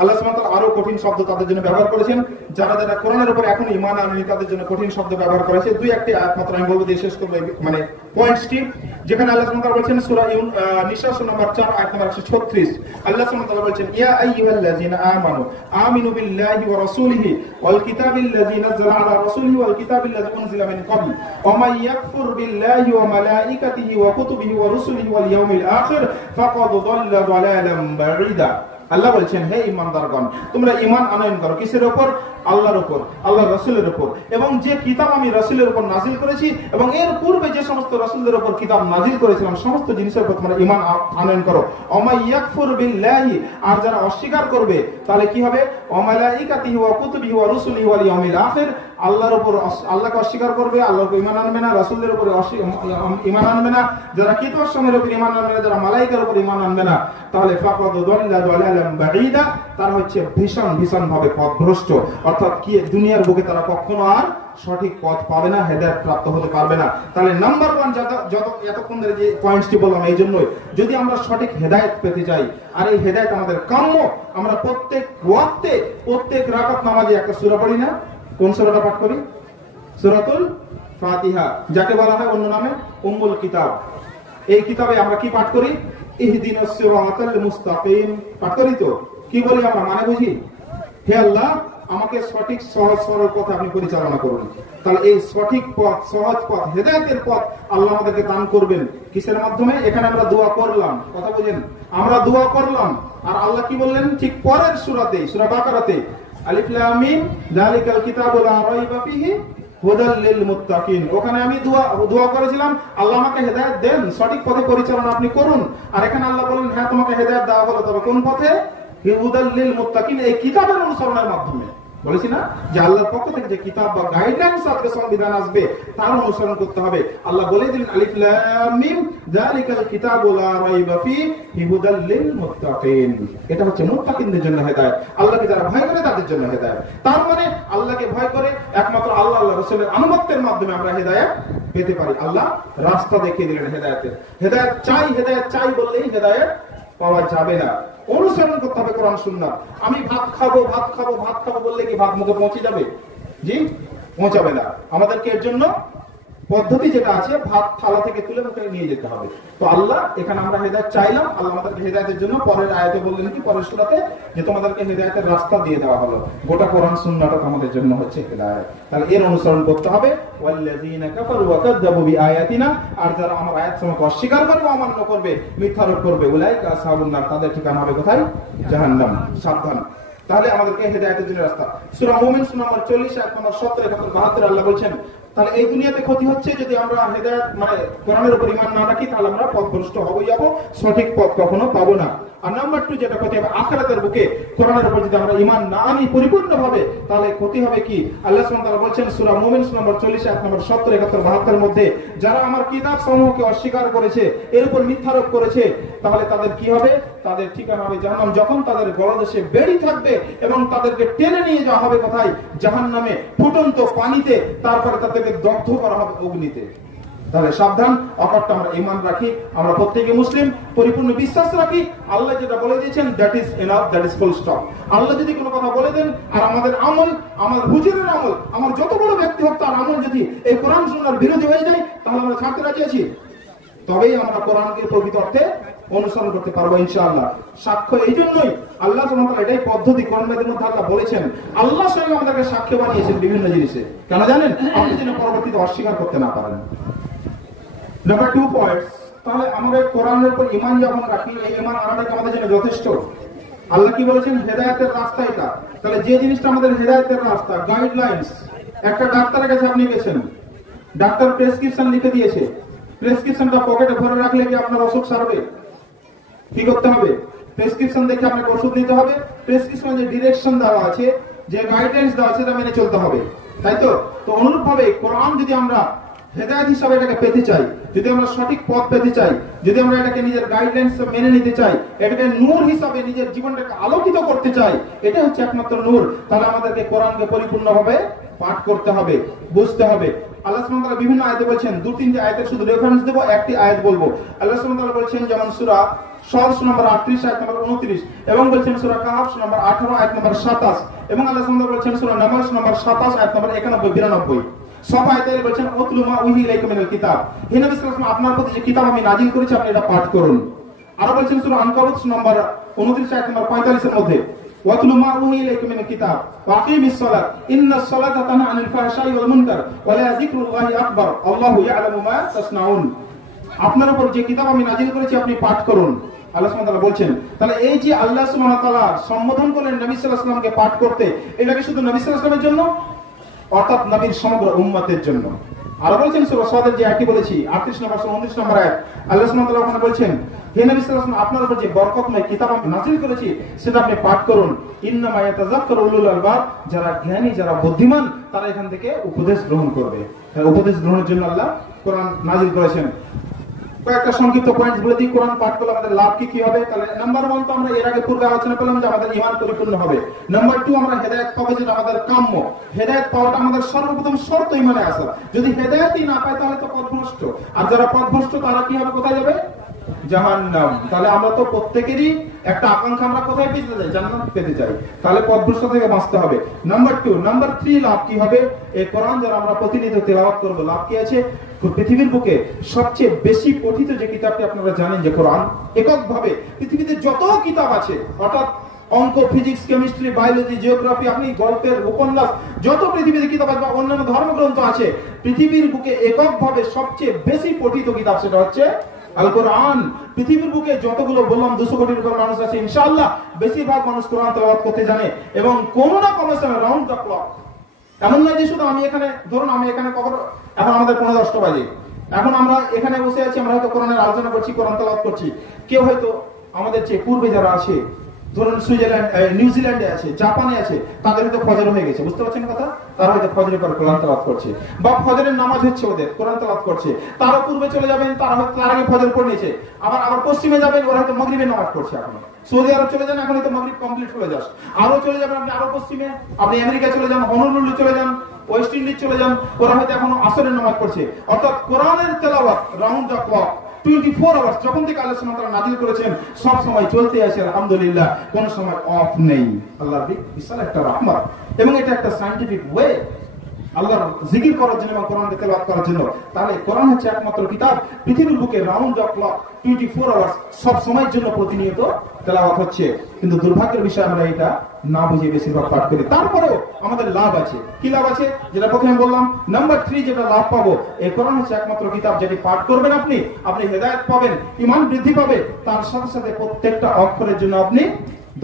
আল্লাহ সুবহানাহু ওয়া তাআলা আরো কঠিন শব্দ তাদের জন্য ব্যবহার করেছেন। যারা যারা কোরআনের উপর এখনো ঈমান আনেনি তাদের জন্য কঠিন শব্দ ব্যবহার করেছে। দুই একটি আয়াত মাত্র আমি বলবো দিয়ে শেষ করব, মানে পয়েন্টসটি, যেখানে আল্লাহ সুবহানাহু ওয়া তাআলা বলেছেন সূরা নিসা নম্বর 4 আয়াত নম্বর 136, আল্লাহ সুবহানাহু ওয়া তাআলা বলেছেন ইয়া আইয়ুহাল্লাযীনা আমানু আমিনু বিল্লাহি ওয়া রাসূলিহি ওয়াল কিতাবিল্লাযী নাযালা আলা রাসূলিহি ওয়াল কিতাবিল্লাযী উনজিলা মিন ক্বাবল ওয়া মান ইয়াকফুর বিল্লাহি ওয়া মালাইকাতিহি ওয়া কুতুবিহি ওয়া রুসুলিহি ওয়াল ইয়াউমিল আখির ফাকাদ দাল্লা দালালাম বাঈদা। আল্লাহ বলছেন হে ঈমানদারগণ, তোমরা ঈমান আনয়ন করো কিসের উপর? আল্লাহর উপর, আল্লাহর রাসূলের উপর, এবং যে কিতাব আমি রাসূলের উপর নাজিল করেছি এবং এর পূর্বে যে সমস্ত রাসূলদের উপর কিতাব নাজিল করেছিলাম সমস্ত জিনিসের উপর তোমরা ঈমান আনয়ন করো। ওয়া মান ইয়াকফুর বিল্লাহি, আর যারা অস্বীকার করবে তাহলে কি হবে? ওয়া মালাইকাতিহি ওয়া কুতুবিহি ওয়া রুসুলিহি ওয়াল ইয়াউমিল আখির, আল্লাহর উপর, আল্লাহকে অস্বীকার করবে, আল্লাহর উপর ঈমান আনবে না, রাসূলদের উপর ঈমান আনবে না, যারা কিতাব সমূহের উপর ঈমান আনবে না, যারা মালাইকার উপর ঈমান আনবে না, তাহলে ফাকাদ দাল্লা দালালাম বাঈদা, তারা হচ্ছে ভীষণ ভীষণ ভাবে পথভ্রষ্ট। অর্থাৎ কি দুনিয়ার বুকে তারা কখনো আর সঠিক পথ পাবে না, হেদায়েত প্রাপ্ত হতে পারবে না। তাহলে নাম্বার 1 যত এতক্ষণ ধরে যে পয়েন্টসটি বললাম, এই জন্যই যদি আমরা সঠিক হেদায়েত পেতে চাই, আর এই হেদায়েত আমাদের কাম্য, আমরা প্রত্যেক ওয়াক্তে প্রত্যেক রাকাত নামাজে একটা সূরা পড়ি না? কোন সূরাটা পাঠ করি? সূরাতুল ফাতিহা, যাকে বলা হয় অন্য নামে উম্মুল কিতাব। এই কিতাবে আমরা কি পাঠ করি? ইহদিনাস সিরাতাল মুস্তাকিম পাঠ করি। তো কি বলি আমরা? মানে বুঝি, হে আল্লাহ আমাকে সঠিক সহজ সরল পথে আপনি পরিচালনা করুন। তাহলে এই সঠিক পথ, সহজ পথ, হেদায়েতের পথ আল্লাহ আমাদেরকে দান করবেন কিসের মাধ্যমে? এখানে আমরা দোয়া করলাম, কথা বুঝেন, আমরা দোয়া করলাম, আর আল্লাহ কি বললেন ঠিক পরের সূরাতে, সূরা বাকারাতে, আলিফ লাম মিম যালিকাল কিতাবু লা রাইবা ফিহি হুদাল লিল মুত্তাকিন। ওখানে আমি দোয়া করেছিলাম আল্লাহ আমাকে হেদায়েত দেন, সঠিক পথে পরিচালনা আপনি করুন। আর এখানে আল্লাহ বলেন হ্যাঁ তোমাকে হেদায়েত দেওয়া হলো, তবে কোন পথে? হুদাল লিল মুত্তাকিন, এই কিতাবের অনুসরণের মাধ্যমে। বলেছি না যে আল্লাহর পক্ষ থেকে যে কিতাব বা গাইডলাইনস আসবে, সংবিধান আসবে, তার অনুসরণ করতে হবে। আল্লাহ বলে দিলেন আলিফ লাম মিম যালিকাল কিতাবু লা রাইবা ফিহি হুদাল লিল মুত্তাকিন, এটা হচ্ছে মুত্তাকিনদের জন্য হেদায়েত, আল্লাহকে যারা ভয় করে তাদের জন্য হেদায়েত। তার মানে আল্লাহকে ভয় করে একমাত্র আল্লাহ, আল্লাহর রাসূলের আনুগত্যের মাধ্যমে আমরা হেদায়েত পেতে পারি। আল্লাহ রাস্তা দেখিয়ে দিলেন হেদায়েতের। হেদায়েত চাই বললেই হেদায়েত পাওয়া যাবে না, অনুসরণ করতে হবে কোরআন সুন্নাহ। আমি ভাত খাবো বললে কি ভাত মুখে পৌঁছে যাবে? জি, পৌঁছাবে না। আমাদেরকে এর জন্য পদ্ধতি যেটা আছে, ভাত থালা থেকে তুলে মুখে নিয়ে যেতে হবে। তো আল্লাহ এখানে আমরা হেদায়েত চাইলাম, আল্লাহ আমাদেরকে হেদায়েতের জন্য পরের আয়াতে বললেন কি, পরের সূরাতে, যে তোমাদেরকে হেদায়েতের রাস্তা দিয়ে দেওয়া হলো। গোটা কোরআন সুন্নাহটা আমাদের জন্য হচ্ছে হেদায়েত। তাহলে এর অনুসরণ করতে হবে। ওয়াল্লাযীনা কাফারু ওয়া কাযযাবু বিআয়াতিনা, আর যারা আমার আয়াতসমূহকে অস্বীকার করবে, অমান্য করবে, মিথ্যারোপ করবে, উলাইকা আসহাবুন নার, তাদের ঠিকানা হবে কোথায়? জাহান্নাম। সাবধান। তাহলে আমাদেরকে হেদায়েতের জন্য রাস্তা। সূরা মুমিন সূরা নম্বর 40 আয়াত নম্বর 17 72 আল্লাহ বলছেন তাহলে এই দুনিয়াতে ক্ষতি হচ্ছে যদি আমরা হেদায়েত মানে কোরআনের উপর ঈমান না রাখি, তাহলে আমরা পথভ্রষ্ট হয়ে যাব, সঠিক পথ কখনো পাবো না। আর নাম্বার 2 যেটা ক্ষতি হবে আখিরাতের বুকে, কোরআনের উপর যদি আমরা ঈমান না আনি পরিপূর্ণভাবে, তাহলে ক্ষতি হবে কি? আল্লাহ সুবহানাহু ওয়া তাআলা বলছেন সূরা মুমিন সূরা নম্বর 40 আয়াত নম্বর 70 71 72 মধ্যে, যারা আমার কিতাব সমূহকে অস্বীকার করেছে, এর উপর মিথ্যারোপ করেছে, তাহলে তাদের কি হবে? তাদের ঠিকানা হবে জাহান্নাম। যখন তাদের গলদেশে বেড়ি থাকবে এবং তাদেরকে টেনে নিয়ে যাওয়া হবে কোথায়? জাহান্নামে, ফুটন্ত পানিতে, তারপরে তাদেরকে দগ্ধ করা হবে অগ্নিতে। তাহলে সাবধান, অকপটে আমরা ঈমান রাখি, আমরা প্রত্যেকে মুসলিম, পরিপূর্ণ বিশ্বাস রাখি। আল্লাহ যেটা বলে দিয়েছেন that is enough, that is full stop. আল্লাহ যদি কোনো কথা বলে দেন আর আমাদের আমল, আমার হুজুরের আমল, আমার যত বড় ব্যক্তি হোক তার আমল যদি এই কোরআন সুন্নাহর বিরোধী হয়ে যায়, তাহলে আমরা ছাড়তে রাজি আছি। তবেই আমরা কোরআনকে প্রকৃত অর্থে অনুসরণ করতে পারবো ইনশাআল্লাহ। সাক্ষ্য এই জন্যই আল্লাহ সুবহানাহু ওয়া তাআলা এটাই পদ্ধতি কোরআনের মধ্যে আল্লাহ বলেছেন, আল্লাহ স্বয়ং আমাদেরকে সাক্ষ্য বানিয়েছেন বিভিন্ন জিনিসে। কেন জানেন? আপনি যেন পরবর্তীতে অস্বীকার করতে না পারেন। নাম্বার 2 পয়েন্টস, তাহলে আমাদের কোরআনের উপর ঈমান যখন রাখি, এই ঈমান আনাটা আমাদের জন্য যথেষ্ট। আল্লাহ কি বলেছেন? হেদায়েতের রাস্তা এটা। তাহলে যে জিনিসটা আমাদের হেদায়েতের রাস্তা, গাইডলাইনস। একটা ডাক্তারের কাছে আপনি গেছেন, ডাক্তার প্রেসক্রিপশন লিখে দিয়েছে, প্রেসক্রিপশনটা পকেটে ভরে রাখলে কি আপনার অসুখ সারবে? কি করতে হবে? প্রেসক্রিপশন দেখে আপনাকে ওষুধ নিতে হবে। প্রেসক্রিপশনে যে ডিরেকশন দেওয়া আছে, যে গাইডলাইন্স দেওয়া আছে, সেটা মেনে চলতে হবে, তাই তো? তো অনুরূপভাবে কোরআন যদি আমরা হেদায়েত হিসাবে এটাকে পেতে চাই, যদি আমরা সঠিক পথ পেতে চাই, যদি আমরা এটাকে নিজের গাইডলাইন্স মেনে নিতে চাই, এটাকে নূর হিসাবে নিজের জীবনটাকে আলোকিত করতে চাই, এটা হচ্ছে একমাত্র নূর। তাহলে আমাদেরকে কোরআনকে পরিপূর্ণভাবে পাঠ করতে হবে, বুঝতে হবে। আল্লাহ সুবহানাহু ওয়া তাআলা বিভিন্ন আয়াতে বলেছেন, 2-3টি আয়াতের শুধু রেফারেন্স দেব, একটি আয়াত বলবো। আল্লাহ সুবহানাহু ওয়া তাআলা বলেছেন, যেমন সূরা সূরা নম্বর 38 আয়াত নম্বর 29, এবং বলেছেন সূরা কাহফ নম্বর 18 আয়াত নম্বর 27, এবং আল্লাহ সুবহানাহু ওয়া তাআলা বলেছেন সূরা নামল নম্বর 27 আয়াত নম্বর 91-92। সব আয়াতে বলেছেন উতলু মা উহি ইলাইকা মিনাল কিতাব, হে নবী সাল্লাল্লাহু আলাইহি ওয়াসাল্লাম, আপনার প্রতি যে কিতাব আমি নাযিল করেছি আপনি এটা পাঠ করুন। আর বলেছেন সূরা আনকাবুত নম্বর 29 আয়াত নম্বর 45 এর মধ্যে ওয়াতলু মা উহি ইলাইকা মিনাল কিতাব ওয়া আকিমিস সালাত ইন্নাস সালাতা তানহা আনিল ফাহশাই ওয়াল মুনকার ওয়া লা যিকরুল্লাহি আকবার আল্লাহু ইয়ালামু মা তাসনাউন। আপনার উপর যে কিতাব আমি নাযিল করেছি আপনি পাঠ করুন, আল্লাহ সুবহানাহু ওয়া তাআলা বলছেন। তাহলে এই যে আল্লাহ সুবহানাহু ওয়া তাআলা সম্বোধন করলেন নবী সাল্লাল্লাহু আলাইহি ওয়াসাল্লামকে পাঠ করতে, এটা কি শুধু নবী সাল্লাল্লাহু আলাইহি ওয়াসাল্লামের জন্য? অর্থাৎ নবীর সমগ্র উম্মতের জন্য। আর বলেছেন সূরা সাদের যে আয়াতটি বলেছি 38 নম্বর 29 নম্বর আয়াত, আল্লাহ সুবহানাহু ওয়া তাআলা ওখানে বলেছেন, হে নবী সাল্লাল্লাহু আলাইহি ওয়াসাল্লাম, আপনার উপর যে বরকতময় কিতাব আমি নাযিল করেছি সেটা আপনি পাঠ করুন। ইন্নামা ইয়াতাযাক্কারু উলুল আলবাব, যারা জ্ঞানী, যারা বুদ্ধিমান, তারা এখান থেকে উপদেশ গ্রহণ করবে। উপদেশ গ্রহণের জন্য আল্লাহ কোরআন নাযিল করেছেন। কয়েকটা সংক্ষিপ্ত পয়েন্টস বলে দিই, কোরআন পাঠ করলে আমাদের লাভ কি কি হবে। তাহলে নাম্বার 1 তো আমরা এর আগে পূর্বে আলোচনা করলাম যে আমাদের ঈমান পরিপূর্ণ হবে। নাম্বার 2 আমরা হেদায়েত পাবো, যেটা আমাদের কাম্য। হেদায়েত পাওয়াটা আমাদের সর্বপ্রথম শর্ত ঈমানে আসা। যদি হেদায়েতই না পায় তাহলে তো পথভ্রষ্ট, আর যারা পথভ্রষ্ট তারা কি হবে? কোথায় যাবে? জাহান্নাম। তাহলে আমরা তো প্রত্যেকেরই একটা আকাঙ্ক্ষা, আমরা কোথায় পেতে চাই? জান্নাত পেতে চাই। তাহলে পথভ্রষ্ট থেকে বাঁচতে হবে। নাম্বার 2। নাম্বার 3 লাভ কি হবে? এই কোরআন যারা আমরা প্রতিনিয়ত তেলাওয়াত করব, লাভ কি আছে? পৃথিবীর বুকে সবচেয়ে বেশি পঠিত যে কিতাবটি আপনারা জানেন যে কোরআন, এককভাবে পৃথিবীতে যত কিতাব আছে, অর্থাৎ অঙ্ক, ফিজিক্স, কেমিস্ট্রি, বায়োলজি, জিওগ্রাফি, আপনি গল্পের উপন্যাস, যত পৃথিবীতে কিতাব আছে বা অন্যান্য ধর্মগ্রন্থ আছে, পৃথিবীর বুকে এককভাবে সবচেয়ে বেশি পঠিত কিতাব সেটা হচ্ছে আল কোরআন। পৃথিবীর বুকে যতগুলো বললাম 200 কোটির উপর মানুষ আছে, ইনশাআল্লাহ বেশিরভাগ মানুষ কোরআন তেলাওয়াত করতে জানে, এবং কোনো না কোনো সময় রাউন্ড দ্য ক্লক। এমন নয় যে শুধু আমি এখানে, ধরুন আমি এখানে এখন আমাদের 9-10টা বাজে, এখন আমরা এখানে বসে আছি, আমরা হয়তো কোরআনের আলোচনা করছি, কোরআন তেলাওয়াত করছি। কেউ হয়তো আমাদের চেয়ে পূর্বে যারা আছে, ধরুন সুইজারল্যান্ড, নিউজিল্যান্ডে আছে, জাপানে আছে, তাদের হয়তো ফজর হয়ে গেছে, বুঝতে পারছেন কথা? তারা হয়তো ফজরের পর কোরআন তেলাওয়াত করছে, বা ফজরের নামাজ হচ্ছে ওদের, কোরআন তেলাওয়াত করছে। তারা পূর্বে চলে যাবেন, তারা হয়তো তার আগে ফজর পড়ে নিয়েছে। আবার পশ্চিমে যাবেন, ওরা হয়তো মাগরিবের নামাজ পড়ছে। এখন সৌদি আরব চলে যান, এখন হয়তো মাগরিব কমপ্লিট হয়ে যাস। আরো চলে যাবেন আপনি, আরো পশ্চিমে, আপনি আমেরিকা চলে যান, হনলুলু চলে যান, ওয়েস্ট ইন্ডিজ চলে যান, ওরা হয়তো এখনো আসরের নামাজ পড়ছে। অর্থাৎ কোরআনের তেলাওয়াত রাউন্ড দ্য ক্লক 24 আওয়ার্স, যখন থেকে আল্লাহ সুবহানাহু ওয়া তাআলা নাযিল করেছেন সব সময় চলতে আছে, আলহামদুলিল্লাহ, কোনো সময় অফ নেই। আল্লাহর বিশাল একটা রহমত, এবং এটা একটা সায়েন্টিফিক ওয়ে আল্লাহর জিকির করার জন্য এবং কোরআনকে তেলাওয়াত করার জন্য। তাহলে কোরআন হচ্ছে একমাত্র কিতাব পৃথিবীর বুকে রাউন্ড দ্য ক্লক 24 আওয়ার্স সব সময়ের জন্য প্রতিনিয়ত তেলাওয়াত হচ্ছে। কিন্তু দুর্ভাগ্যের বিষয় আমরা এটা না বুঝে বেশিরভাগ পাঠ করি। তারপরেও আমাদের লাভ আছে। কি লাভ আছে? যেটা প্রথমে বললাম, নাম্বার 3 যেটা লাভ পাবো, এই কোরআন হচ্ছে একমাত্র কিতাব যেটি পাঠ করবেন আপনি হেদায়েত পাবেন, ঈমান বৃদ্ধি পাবে, তার সাথে সাথে প্রত্যেকটা অক্ষরের জন্য আপনি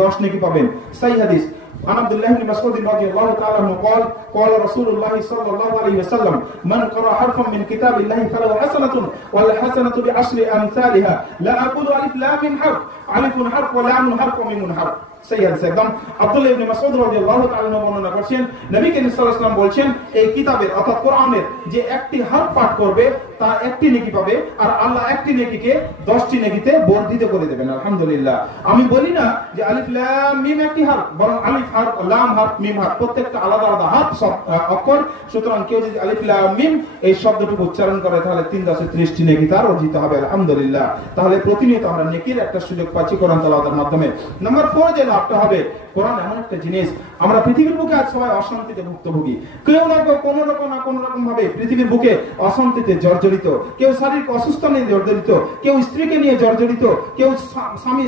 10 নেকি পাবেন। সহিহ হাদিস عن عبد الله بن مسعود رضي الله تعالى عنه قال قال رسول الله صلى الله عليه وسلم من قرأ حرفا من كتاب الله فله حسنة والحسنة بعشر أمثالها لا أقول ألف لام حرف ألف حرف ولام حرف وميم حرف সেই হাদিস একদম আব্দুল্লাহ ইবনে মাসউদ রাদিয়াল্লাহু তাআলা বর্ণনা করছেন নবী করিম সাল্লাল্লাহু আলাইহি ওয়াসাল্লাম বলছেন এই কিতাবের অর্থাৎ কোরআনের যে একটি হরফ পাঠ করবে তার একটি নেকি পাবে, আর আল্লাহ একটি নেকিকে 10টি নেকিতে বর্ধিত করে দেবেন। আলহামদুলিল্লাহ। আমি বলি না যে আলিফ লাম মিম একটি হরফ, বরং আলিফ হরফ, লাম হরফ, মিম হরফ প্রত্যেকটা আলাদা আলাদা হরফ অক্ষর। সুতরাং কেউ যদি আলিফ লাম মিম এই শব্দটুকু উচ্চারণ করে তাহলে 330টি নেকি তার অর্জিত হবে। আলহামদুলিল্লাহ। তাহলে প্রতিনিয়ত আমরা নেকির একটা সুযোগ পাচ্ছি কোরআন তেলাওয়াতের মাধ্যমে। নাম্বার 4 যে লাভটা হবে, কোরআন এমন একটা জিনিস, আমরা পৃথিবীর বুকে আজ সবাই অশান্তিতে ভুক্তভোগী। কেউ না কেউ কোনো রকম ভাবে পৃথিবীর বুকে অশান্তিতে জর্জরিত, কেউ শারীরিক অসুস্থ নিয়ে জর্জরিত, কেউ স্ত্রীকে নিয়ে জর্জরিত, কেউ স্বামী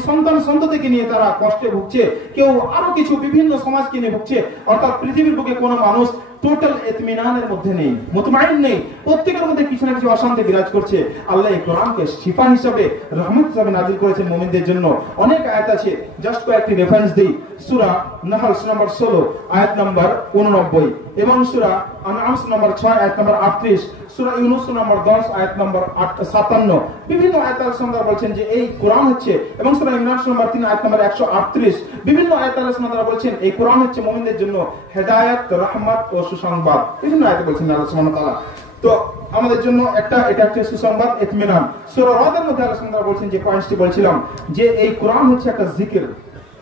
সন্ততিকে নিয়ে তারা কষ্টে ভুগছে, কেউ আরো কিছু বিভিন্ন সমাজকে নিয়ে ভুগছে। অর্থাৎ পৃথিবীর বুকে কোনো মানুষ টোটাল ইতমিনানের মধ্যে নেই, মুতমাইন নেই। প্রত্যেকের মধ্যে কিছু না কিছু অশান্তি বিরাজ করছে। আল্লাহ এই কোরআনকে শিফা হিসাবে, রহমত হিসাবে নাযিল করেছেন মুমিনদের জন্য। অনেক আয়াত আছে, জাস্ট কয়েকটি রেফারেন্স দেই। সূরা নাহল নম্বর 16 আয়াত নম্বর 89, এবং সূরা আনআম নম্বর 6 আয়াত নম্বর 38, সূরা ইউনূস নম্বর 10 আয়াত নম্বর 57। বিভিন্ন আয়াতে আল্লাহ বলছেন যে এই কোরআন হচ্ছে, এবং সূরা ইমরান নম্বর 3 আয়াত নম্বর 138। বিভিন্ন আয়াতে আল্লাহ বলছেন এই কোরআন হচ্ছে মুমিনদের জন্য হেদায়েত, রহমত ও সুসংবাদ। বিভিন্ন আয়াতে বলছেন আল্লাহ সুবহানাহু ওয়া তাআলা। তো আমাদের জন্য এটা একটা সুসংবাদ, ইতমিনান। সূরা রাদের মধ্যে আল্লাহ বলছেন যে পয়েন্টটি বলছিলাম যে এই কোরআন হচ্ছে একটা জিকির।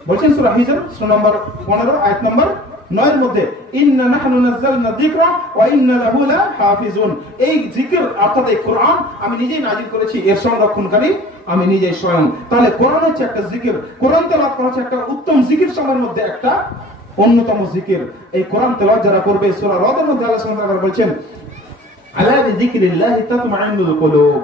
বলছেন সূরা হিজর সূরা নম্বর 15 আয়াত নম্বর 9 এর মধ্যে, ইন্না নাহনু নাযালনা যিকরা ওয়া ইন্না লাহু লাহাফিজুন। এই জিকির অর্থাৎ এই কোরআন আমি নিজেই নাযিল করেছি, এর সংরক্ষণকারী আমি নিজেই স্বয়ং। তাহলে কোরআন হচ্ছে একটা জিকির। কোরআন তেলাওয়াত করা হচ্ছে একটা উত্তম জিকির সময়ের মধ্যে একটা অন্যতম জিকির। এই কোরআন তেলাওয়াত যারা করবে, সূরা রাদের মধ্যে আল্লাহ সুবহানাহু ওয়া তাআলা বলছেন আলা বিযিকরিল্লাহি তাতমাইন্নুল কুলুব।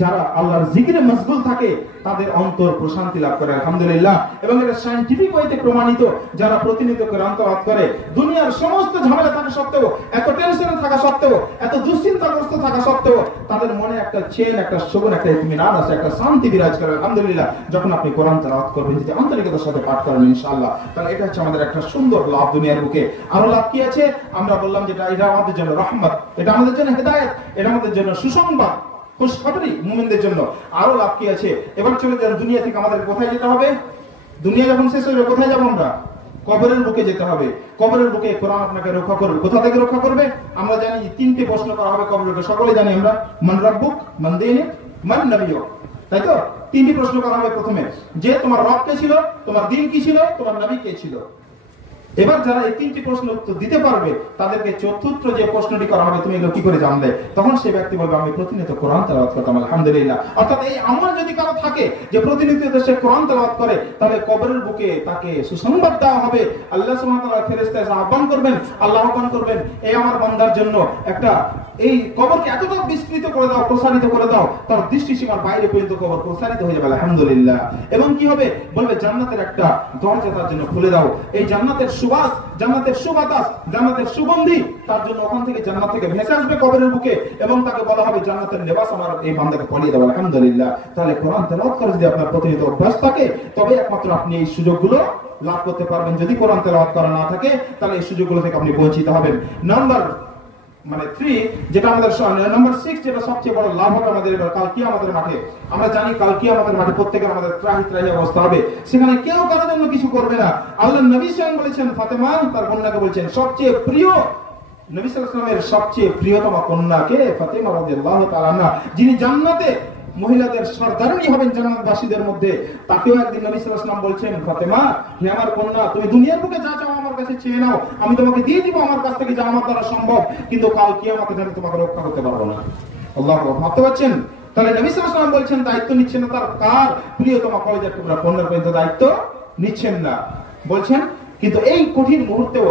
যারা আল্লাহর জিকিরে মশগুল থাকে তাদের অন্তর প্রশান্তি লাভ করে। আলহামদুলিল্লাহ। এবং এটা সায়েন্টিফিক ওয়েতে প্রমাণিত, যারা প্রতিনিয়ত কোরআন তেলাওয়াত করে দুনিয়ার সমস্ত ঝামেলা থাকা সত্ত্বেও, এত টেনশনে থাকা সত্ত্বেও, এত দুশ্চিন্তাগ্রস্ত থাকা সত্ত্বেও তাদের মনে একটা চেন, একটা সুকুন, একটা ইতমিনান আছে, একটা শান্তি বিরাজ করে। আলহামদুলিল্লাহ। যখন আপনি কোরআন তেলাওয়াত করবেন, যদি আন্তরিকতার সাথে পাঠ করেন ইনশাআল্লাহ, তাহলে এটা হচ্ছে আমাদের একটা সুন্দর লাভ দুনিয়ার বুকে। আরো লাভ কি আছে? আমরা বললাম যেটা এটা আমাদের জন্য রহমত, এটা আমাদের জন্য হেদায়েত, এটা আমাদের জন্য সুসংবাদ, খুশখবরি মুমিনদের জন্য। আরো লাভ কি আছে? এবার চলে যান দুনিয়া থেকে আমাদের কোথায় যেতে হবে? দুনিয়া যখন শেষ হয়ে যাবে কোথায় যাব আমরা? কবরের বুকে যেতে হবে। কবরের বুকে কোরআন আপনাকে রক্ষা করবে। কোথা থেকে রক্ষা করবে? আমরা জানি 3টে প্রশ্ন করা হবে কবরের বুকে, সকলে জানি আমরা। মান রাব্বুক, মান দীনুক, মান নবিয়ুক। তাই তো? 3টি প্রশ্ন করা হবে প্রথমে, যে তোমার রব কে ছিল, তোমার দ্বীন কি ছিল, তোমার নবী কে ছিল। এবার যারা এই 3টি প্রশ্ন উত্তর দিতে পারবে তাদেরকে চতুর্থ যে প্রশ্নটি করা হবে, তুমি এগুলো কি করে জানলে? তখন সেই ব্যক্তি বলবে আমি প্রতিনিয়ত কোরআন তেলাওয়াত করতাম। আলহামদুলিল্লাহ। অর্থাৎ এই আমল যদি কারো থাকে যে প্রতিনিয়ত সে কোরআন তেলাওয়াত করে, তাহলে কবরের বুকে তাকে সুসংবাদ দেওয়া হবে। আল্লাহ সুবহানাহু ওয়া তাআলা ফেরেশতা এসে আহ্বান করবেন, আল্লাহ আহ্বান করবেন, এই আমার বান্দার জন্য একটা এই কবরকে এতটা বিস্তৃত করে দাও, প্রসারিত করে দাও, তার দৃষ্টিসীমার বাইরে পর্যন্ত কবর প্রসারিত হয়ে যাবে। আলহামদুলিল্লাহ। এবং কি হবে? বলবে জান্নাতের একটা দরজা তার জন্য খুলে দাও। এই জান্নাতের সুবাস, জান্নাতের সুবাতাস, জান্নাতের সুগন্ধি তার জন্য ওখান থেকে জান্নাত থেকে ভেসে আসবে কবরের বুকে, এবং তাকে বলা হবে জান্নাতের লেবাস আমার এই বান্দাকে পরিয়ে দাও। আলহামদুলিল্লাহ। তাহলে কোরআন তেলাওয়াত করে যদি আপনার প্রতিনিয়ত অভ্যাস থাকে, তবে একমাত্র আপনি এই সুযোগগুলো লাভ করতে পারবেন। যদি কোরআন তেলাওয়াত করা না থাকে, তাহলে এই সুযোগগুলো থেকে আপনি বঞ্চিত হবেন। নাম্বার 3 যেটা আমাদের নাম্বার 6 যেটা সবচেয়ে বড় লাভ হবে আমাদের এবার কাল কিয়ামতের মাঠে। আমরা জানি কাল কিয়ামতের মাঠে প্রত্যেকের আমাদের ত্রাহি অবস্থা হবে, সেখানে কেউ কারোর জন্য কিছু করবে না। আল্লাহ নবী স্বয়ং বলেছেন, ফাতেমা তার কন্যাকে বলছেন সবচেয়ে প্রিয়, নবী সাল্লাল্লাহু আলাইহি ওয়াসাল্লামের সবচেয়ে প্রিয়তম কন্যাকে ফাতেমা রাদিয়াল্লাহু তাআলা আনহা, যিনি জান্নাতে মহিলাদের সরদারনি হবেন জান্নাতবাসীদের মধ্যে। তাকেও একদিন নবী সাল্লাল্লাহু আলাইহি ওয়াসাল্লাম বলছেন, ফাতেমা হে আমার কন্যা, তুমি দুনিয়ার বুকে যা চাও আমার কাছে চেয়ে নাও, আমি তোমাকে দিয়ে দিব আমার কাছ থেকে যা আমার দ্বারা সম্ভব, কিন্তু কাল কিয়ামতে আমি তোমাকে রক্ষা করতে পারবো না। আল্লাহু আকবার। ভাবতে পারছেন? তাহলে নবী সাল্লাল্লাহু আলাইহি ওয়াসাল্লাম বলছেন দায়িত্ব নিচ্ছেন না তার কার প্রিয়তম কলেজের টুকরা কন্যার পর্যন্ত দায়িত্ব নিচ্ছেন না। বলছেন কিন্তু এই কঠিন মুহূর্তেও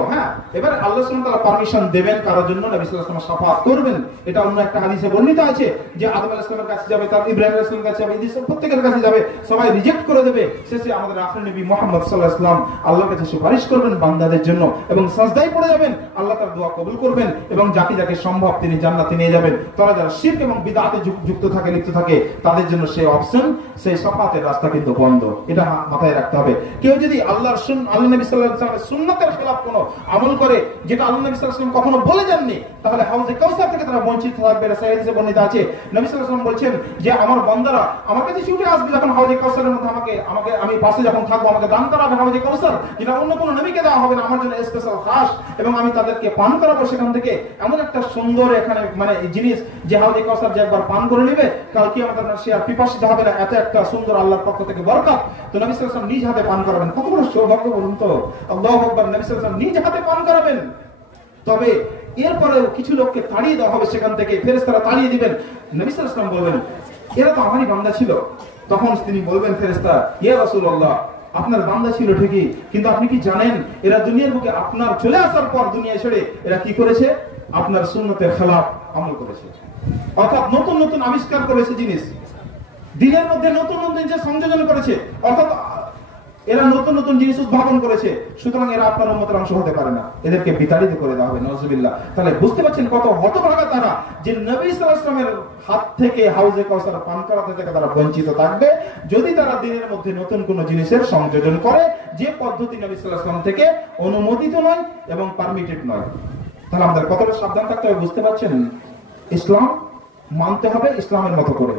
এবার আল্লাহ সুবহানাহু ওয়া তাআলা পারমিশন দেবেন কারোর জন্য, নবী সাল্লাল্লাহু আলাইহি ওয়াসাল্লাম শাফাআত করবেন। এটা অন্য একটা হাদিসে বর্ণিত আছে যে আদম আলাইহিস সালামের কাছে যাবে, তার ইব্রাহিম আলাইহিস সালামের কাছে যাবে, ইদ্রিস প্রত্যেকের কাছে যাবে, সবাই রিজেক্ট করে দেবে। শেষে আমাদের আখির নবী মুহাম্মদ সাল্লাল্লাহু আলাইহি ওয়াসাল্লাম আল্লাহর কাছে সুপারিশ করবেন বান্দাদের জন্য এবং সাজদায় পড়ে যাবেন, আল্লাহ তার দোয়া কবুল করবেন এবং যাকে যাকে সম্ভব তিনি জান্নাতে নিয়ে যাবেন। তারা যারা শিরক এবং বিদআতে যুক্ত থাকে, লিপ্ত থাকে, তাদের জন্য সেই অপশন, সেই শাফাআতের রাস্তা কিন্তু বন্ধ। এটা মাথায় রাখতে হবে। কেউ যদি আল্লাহর আল্লাহ নবী সাল্লাল্লাহু সাল্লাল্লাহু সুন্নাতের খেলাফ কোনো আমল করে, যেটা আল্লাহ নবী সাল্লাল্লাহু আলাইহি ওয়াসাল্লাম কখনো বলে যাননি, তাহলে হাউজে কাউসার থেকে তারা বঞ্চিত থাকবে। রাসূলুল্লাহ বর্ণিত আছে নবী সাল্লাল্লাহু আলাইহি ওয়াসাল্লাম বলছেন যে আমার বান্দারা আমার কাছে ছুটে আসবে যখন হাউজে কাউসারের মধ্যে আমাকে আমি পাশে যখন থাকবো, আমাকে দান করাবে হাউজে কাউসার, যেটা অন্য কোনো নবীকে দেওয়া হবে না, আমার জন্য স্পেশাল খাস, এবং আমি তাদেরকে পান করাবো সেখান থেকে এমন একটা সুন্দর এখানে মানে জিনিস যে হাউজে কাউসার যে একবার পান করে নেবে কাল কিয়ামতের দিন সে আর পিপাসিত হবে না, এত একটা সুন্দর আল্লাহর পক্ষ থেকে বরকত। তো নবী সাল্লাল্লাহু আলাইহি ওয়াসাল্লাম নিজ হাতে পান করাবেন, কত বড় সৌভাগ্য বলুন তো। আল্লাহু আকবার, নবী সাল্লাল্লাহু আলাইহি ওয়াসাল্লাম নিজ হাতে পান করাবেন। তবে এরপরেও কিছু লোককে তাড়িয়ে দেওয়া হবে সেখান থেকে, ফেরেশতারা তাড়িয়ে দিবেন। নবী সাল্লাল্লাহু আলাইহি ওয়াসাল্লাম বলবেন এরা তো আমারই বান্দা ছিল। তখন তিনি বলবেন ফেরেশতা, ইয়া রাসূলুল্লাহ আপনার বান্দা ছিল ঠিকই, কিন্তু আপনি কি জানেন এরা দুনিয়ার বুকে আপনার চলে আসার পর দুনিয়া ছেড়ে এরা কি করেছে? আপনার সুন্নতের খেলাফ আমল করেছে, অর্থাৎ নতুন নতুন আবিষ্কার করেছে জিনিস, দিনের মধ্যে নতুন নতুন জিনিস সংযোজন করেছে, অর্থাৎ এরা নতুন নতুন জিনিস উদ্ভাবন করেছে। সুতরাং এরা আপনার উম্মতের অংশ হতে পারে না, এদেরকে বিতাড়িত করে দেওয়া হবে, নাউজুবিল্লাহ। তাহলে বুঝতে পারছেন কত হতভাগা তারা, যে নবী সাল্লাল্লাহু আলাইহি ওয়াসাল্লামের হাত থেকে হাউজে কাউসার পান করাতে থেকে তারা বঞ্চিত থাকবে যদি তারা দিনের মধ্যে নতুন কোন জিনিসের সংযোজন করে, যে পদ্ধতি নবী সাল্লাল্লাহু আলাইহি ওয়াসাল্লাম থেকে অনুমোদিত নয় এবং পারমিটেড নয়। তাহলে আমাদের কতটা সাবধান থাকতে হবে বুঝতে পারছেন। ইসলাম মানতে হবে ইসলামের মতো করে,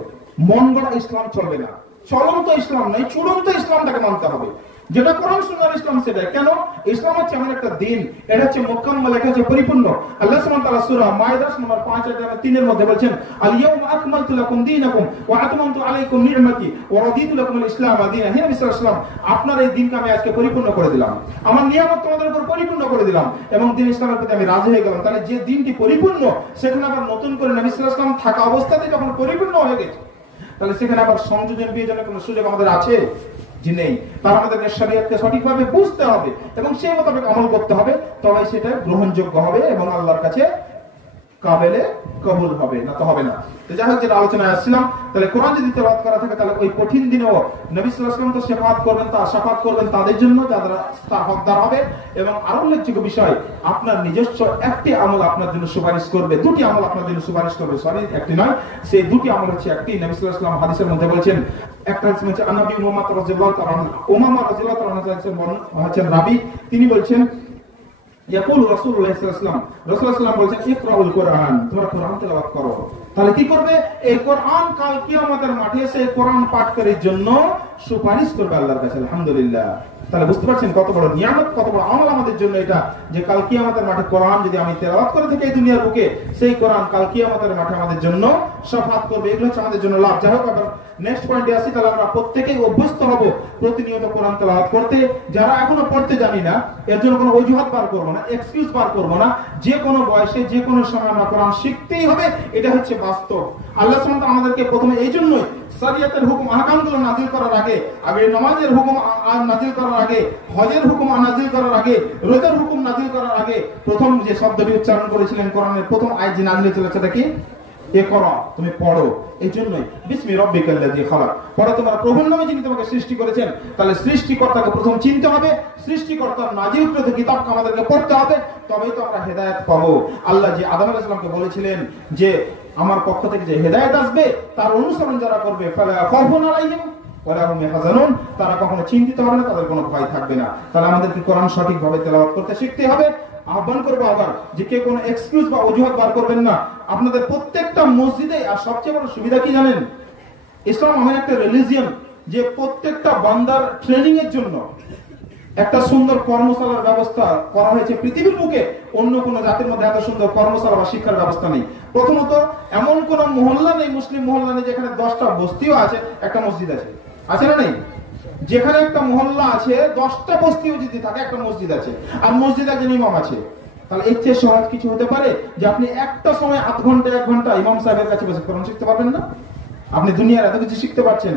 মন গড়া ইসলাম চলবে না, চলন্ত ইসলাম নয়, চূড়ান্ত ইসলামটাকে মানতে হবে, যেটা কোরআন সুন্নাহর ইসলাম সেটা। কেন? ইসলাম হচ্ছে এমন একটা দিন, এটা হচ্ছে মুকাম্মাল, এটা হচ্ছে পরিপূর্ণ। আল্লাহ সুবহানাহু ওয়া তাআলা সূরা মাইদা নম্বর 5 অধ্যায় 3 এর মধ্যে বলেন, আল ইয়াউমা আকমালতু লাকুম দীনাকুম ওয়া আতমামতু আলাইকুম নি'মাতি ওয়া রাদিতু লাকুম আল ইসলাম দীনা। হে নবী সাল্লাল্লাহু আলাইহি ওয়াসাল্লাম, আপনার এই দিনকে আমি আজকে পরিপূর্ণ করে দিলাম, আমার নিয়ামত তোমাদের উপর পরিপূর্ণ করে দিলাম, এবং দিন ইসলামের প্রতি আমি রাজি হয়ে গেলাম। তাহলে যে দিনটি পরিপূর্ণ, সেখানে আবার নতুন করে নবী সাল্লাল্লাহু আলাইহি ওয়াসাল্লাম থাকা অবস্থাতে যখন পরিপূর্ণ হয়ে গেছে, তাহলে সেখানে আবার সংযোজন বিয়োজনের কোনো সুযোগ আমাদের আছে যে নেই। তার আমাদেরকে শরীয়তকে সঠিকভাবে বুঝতে হবে এবং সেই মোতাবেক আমল করতে হবে, তবে সেটা গ্রহণযোগ্য হবে এবং আল্লাহর কাছে কাবেলে কবুল হবে, না তো হবে না। তো যাই হোক, যেটা আলোচনায় আসছিলাম, তাহলে কোরআন যদি তেলাওয়াত করা থাকে তাহলে ওই কঠিন দিনেও নবী সাল্লাল্লাহু আলাইহি ওয়াসাল্লাম তো শাফাত করবেন তাদের জন্য যারা তার হকদার হবে। এবং আরো উল্লেখযোগ্য বিষয়, আপনার নিজস্ব একটি আমল আপনার জন্য সুপারিশ করবে, দুটি আমল আপনার জন্য সুপারিশ করবে, একটি নয়, সেই দুটি আমল হচ্ছে একটি। নবী সাল্লাল্লাহু আলাইহি ওয়াসাল্লাম হাদিসের মধ্যে বলেছেন, একটা হাদিস হচ্ছে আন-নবী উমামা রাদিয়াল্লাহু তাআলা আনহু, উমামা রাদিয়াল্লাহু তাআলা আনহু হচ্ছেন রাবী, তিনি বলছেন ইয়াকুল রাসূলুল্লাহ সাল্লাল্লাহু আলাইহি ওয়াসাল্লাম, রাসূলুল্লাহ সাল্লাল্লাহু আলাইহি ওয়াসাল্লাম বলেছেন ইকরাউল কোরআন, তোমরা কোরআন তেলাওয়াত করো। তাহলে কি করবে? এই কোরআন কাল কিয়ামতের মাঠে এসে কোরআন পাঠকারীর জন্য সুপারিশ করবে আল্লাহর কাছে। আলহামদুলিল্লাহ। তাহলে বুঝতে পারছেন কত বড় নিয়ামত, কত বড় আমল আমাদের জন্য এটা, যে কাল কিয়ামতের মাঠে কোরআন যদি আমি তেলাওয়াত করে থাকি এই দুনিয়ার বুকে, সেই কোরআন কাল কিয়ামতের মাঠে আমাদের জন্য শাফাত করবে। এগুলো হচ্ছে আমাদের জন্য লাভ। যাই হোক, আবার নেক্সট পয়েন্টে আসি। তাহলে আমরা প্রত্যেকেই অভ্যস্ত হব প্রতিনিয়ত কোরআন তেলাওয়াত করতে। যারা এখনো পড়তে জানি না, এর জন্য কোনো অজুহাত বার করবো না, এক্সকিউজ বার করবো না। যে কোনো বয়সে যে কোনো সময় আমরা কোরআন শিখতেই হবে, এটা হচ্ছে বাস্তব। আল্লাহ সুবহানাহু ওয়া তাআলা আমাদেরকে প্রথমে এই জন্যই শরীয়তের হুকুম আহকামগুলো নাযিল করার আগে, নামাজের হুকুম নাযিল করার আগে, হজের হুকুম নাযিল করার আগে, রোজার হুকুম নাযিল করার আগে প্রথম যে শব্দটি উচ্চারণ করেছিলেন কোরআনের প্রথম আয়াত যে নাযিল হয়েছিল সেটা কি? ইকরা, তুমি পড়ো। এই জন্যই বিসমি রাব্বিকাল্লাযী খালাক, পড়ো তোমার প্রভুর নামে যিনি তোমাকে সৃষ্টি করেছেন। তাহলে সৃষ্টিকর্তাকে প্রথম চিনতে হবে, সৃষ্টিকর্তার নাযিলকৃত কিতাবকে আমাদেরকে পড়তে হবে, তবেই তো আমরা হেদায়েত পাবো। আল্লাহ যে আদম আলাইহিস সালামকে বলেছিলেন যে আমার পক্ষ থেকে যে হেদায়েত আসবে তার অনুসরণ যারা করবে ফালা খাউফুন আলাইহিম ওয়ালা হুম ইয়াহজানুন, তারা কখনো চিন্তিত হবে না, তাদের কোনো ভয় থাকবে না। তাহলে আমাদেরকে কোরআন সঠিকভাবে তেলাওয়াত করতে শিখতে হবে। আহ্বান করবো আবার যে কে কোনো এক্সকিউজ বা অজুহাত বার করবেন না। আপনাদের প্রত্যেকটা মসজিদে, আর সবচেয়ে বড় সুবিধা কি জানেন, ইসলাম এমন একটা রিলিজিয়ন যে প্রত্যেকটা বান্দার ট্রেনিং এর জন্য একটা সুন্দর কর্মশালার ব্যবস্থা করা হয়েছে। পৃথিবীর বুকে অন্য কোন জাতির মধ্যে এত সুন্দর কর্মশালা বা শিক্ষার ব্যবস্থা নেই। প্রথমত এমন কোন মহল্লা নেই, মুসলিম মহল্লা নেই যেখানে 10টা বস্তিও আছে, একটা মসজিদ আছে, আছে না নেই? যেখানে একটা মহল্লা আছে 10টা বস্তিও যদি থাকে, একটা মসজিদ আছে, আর মসজিদ একজন ইমাম আছে। তাহলে এর চেয়ে সহজ কিছু হতে পারে যে আপনি একটা সময় 8 ঘন্টা 1 ঘন্টা ইমাম সাহেবের কাছে বসে কোরআন শিখতে পারবেন না? আপনি দুনিয়ার এত কিছু শিখতে পারছেন,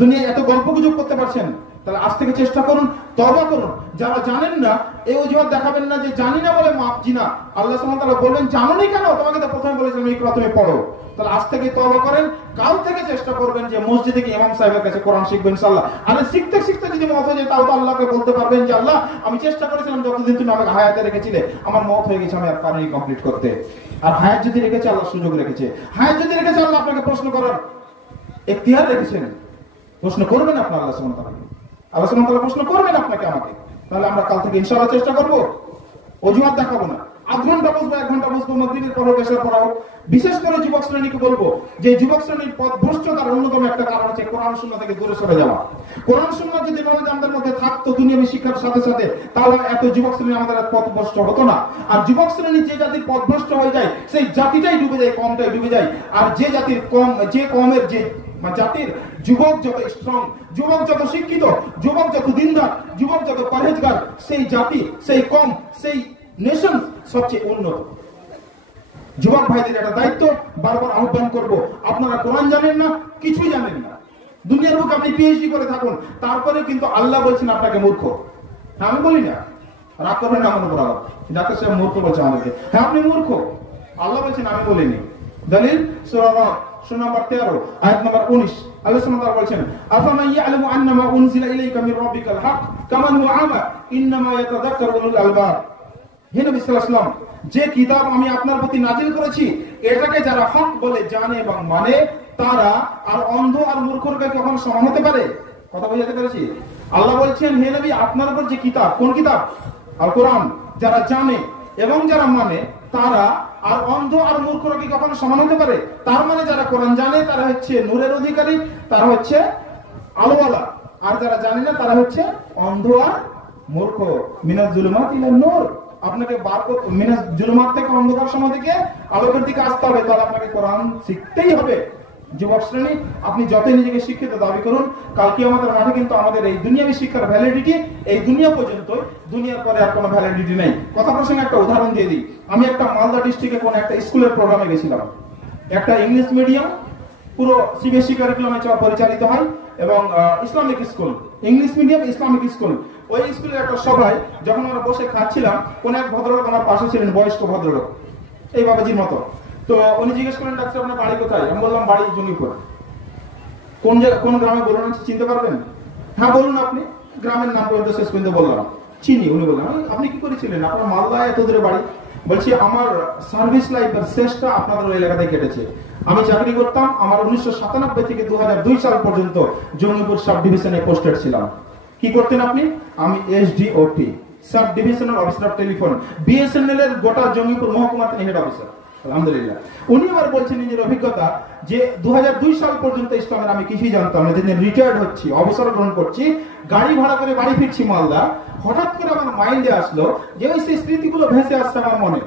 দুনিয়ায় এত গল্প গুজব করতে পারছেন, তাহলে আজ থেকে চেষ্টা করুন, তওবা করুন। যারা জানেন না এই অজুহাত দেখাবেন না যে জানি না বলে মাপ জি না। আল্লাহ সুবহানাহু ওয়া তাআলা বলবেন জানোনি কেন, তোমাকে তো প্রথমে বলেছিলাম ইকরা, তুমি পড়ো। তাহলে আজ থেকে তওবা করেন, কাল থেকে চেষ্টা করবেন যে মসজিদে গিয়ে ইমাম সাহেবের কাছে কোরআন শিখবেন ইনশাআল্লাহ। আর শিখতে শিখতে যদি মত হয়ে যায় তাও তো আল্লাহকে বলতে পারবেন যে আল্লাহ আমি চেষ্টা করেছিলাম যতদিন তুমি আমাকে হায়াতে রেখেছিলে, আমার মত হয়ে গেছে, আমি আর পারিনি কমপ্লিট করতে। আর হায়াত যদি রেখেছে আল্লাহ সুযোগ রেখেছে, হায়াত যদি রেখেছে আল্লাহ আপনাকে প্রশ্ন করার এখতিয়ার রেখেছেন। প্রশ্ন করবেন আপনার আল্লাহ সুবহানাহু ওয়া তাআলা, আল্লাহ সুবহানাহু ওয়া তাআলা প্রশ্ন করবেন আপনাকে আমাকে। তাহলে আমরা কাল থেকে ইনশাআল্লাহ চেষ্টা করবো, অজুহাত দেখাবো না। আধ ঘন্টা বসবো, 1 ঘন্টা বসবো, মাগরিবের পর হোক, এশার পর হোক। বিশেষ করে যুবক শ্রেণীকে বলবো যে যুবক শ্রেণীর পথভ্রষ্টতার অন্যতম একটা কারণ হচ্ছে কোরআন সুন্নাহ থেকে দূরে সরে যাওয়া। কোরআন সুন্নাহ যদি আমাদের মধ্যে থাকতো দুনিয়াবী শিক্ষার সাথে সাথে, তাহলে এত যুবক শ্রেণী আমাদের পথভ্রষ্ট হতো না। আর যুবক শ্রেণী যে জাতির পথভ্রষ্ট হয়ে যায়, সেই জাতিটাই ডুবে যায়, কমটাই ডুবে যায়। আর যে জাতির কমের জাতির যুবক যত স্ট্রং, যুবক যত শিক্ষিত, যুবক যত দিনদার, যুবক যত পরহেজগার, সেই জাতি, সেই কম, সেই নেশন সবচেয়ে উন্নত। যুবক ভাইদের একটা দায়িত্ব, বারবার আহ্বান করব, আপনারা কোরআন জানেন না, কিছুই জানেন না, দুনিয়ার বুকে আপনি পিএইচডি করে থাকুন, তারপরে কিন্তু আল্লাহ বলছেন আপনাকে মূর্খ। হ্যাঁ, আমি বলি না, রাগ করবেন না আমার উপর, ডাক্তার সাহেব মূর্খ বলছে আমাদেরকে। হ্যাঁ, আপনি মূর্খ, আল্লাহ বলছেন, আমি বলিনি। দলিল সূরা সূরা নম্বর 13 আয়াত নম্বর 19, আল্লাহ সুবহানাহু ওয়া তাআলা বলেন, আফামান ইয়ালামু আন্নামা উনজিলা ইলাইকা মির রাব্বিকাল হক কামান হুয়া আমা ইন্নামা ইয়াতাযাক্কারু উলুল আলবাব। হে নবী সাল্লাল্লাহু আলাইহি ওয়াসাল্লাম, যে কিতাব আমি আপনার প্রতি নাযিল করেছি, এটাকে যারা হক বলে জানে এবং মানে, তারা আর অন্ধ আর মূর্খকে কখন সমান হতে পারে? কথা বুঝাতে পেরেছি? আল্লাহ বলছেন, হে নবী, আপনার উপর যে কিতাব, কোন কিতাব? আল কোরআন, যারা জানে এবং যারা মানে, তারা আর অন্ধ আর মূর্খরা কি কখনো সমান হতে পারে? তার মানে যারা কোরআন জানে তারা হচ্ছে নূরের অধিকারী, তারা হচ্ছে আলোওয়ালা, আর যারা জানে না তারা হচ্ছে অন্ধ আর মূর্খ। মিনাজ জুলুমাত ইলা নূর, আপনাকে বার করতে, মিনাজ জুলুমাত থেকে অন্ধকার সময় থেকে আলোকের দিকে আসতে হবে, তাহলে আপনাকে কোরআন শিখতেই হবে। যুবক শ্রেণী, আপনি যতই নিজেকে শিক্ষিত দাবি করুন, কালকে আমাদের মাঠে কিন্তু আমাদের এই দুনিয়াবী শিক্ষার ভ্যালিডিটি এই দুনিয়া পর্যন্ত, দুনিয়ার পরে আর কোনো ভ্যালিডিটি নেই। কথা প্রসঙ্গে একটা উদাহরণ দিয়ে দিই। আমি একটা মালদা ডিস্ট্রিক্টে কোন একটা স্কুলের প্রোগ্রামে গেছিলাম। একটা ইংলিশ মিডিয়াম, পুরো সিবিএসই কারিকুলামে পরিচালিত হয়, এবং Islamic school, English medium Islamic school. ওই স্কুলের একটা সভায় যখন আমরা বসে খাচ্ছিলাম, কোন এক ভদ্রলোক আমার পাশে ছিলেন, বয়স্ক ভদ্রলোক, এই বাবাজির মতো। তো উনি জিজ্ঞেস করেন, ডাক্তার আপনার বাড়ি কোথায়? আমি বললাম, বাড়ি জঙ্গিপুর। কোন গ্রামে বলুন, চিনতে পারবেন? হ্যাঁ বলুন আপনি। গ্রামের নাম পর্যন্ত শেষ পর্যন্ত বললাম, চিনি। উনি বললাম, আপনি কি করেছিলেন? আপনার মালদা এত দূরে বাড়ি? বলছি, আমার সার্ভিস লাইফের শেষটা আপনাদের ওই এলাকাতে কেটেছে। আমি চাকরি করতাম, আমার 1997 থেকে 2002 সাল পর্যন্ত জঙ্গিপুর সাব ডিভিশনে পোস্টেড ছিলাম। কি করতেন আপনি? আমি SDOP, sub divisional officer of telephone, BSNL এর গোটা জঙ্গিপুর মহকুমাতে হেড অফিসার। আলহামদুলিল্লাহ। উনি আবার বলছেন নিজের অভিজ্ঞতা যে 2002 সাল পর্যন্ত ইসলামের আমি কিছুই জানতাম না, যেদিন রিটায়ার্ড হচ্ছি, অবসর গ্রহণ করছি, গাড়ি ভাড়া করে বাড়ি ফিরছি মালদা, হঠাৎ করে আমার মাইন্ডে আসলো যে ওই সেই স্মৃতিগুলো ভেসে আসছে আমার মনে,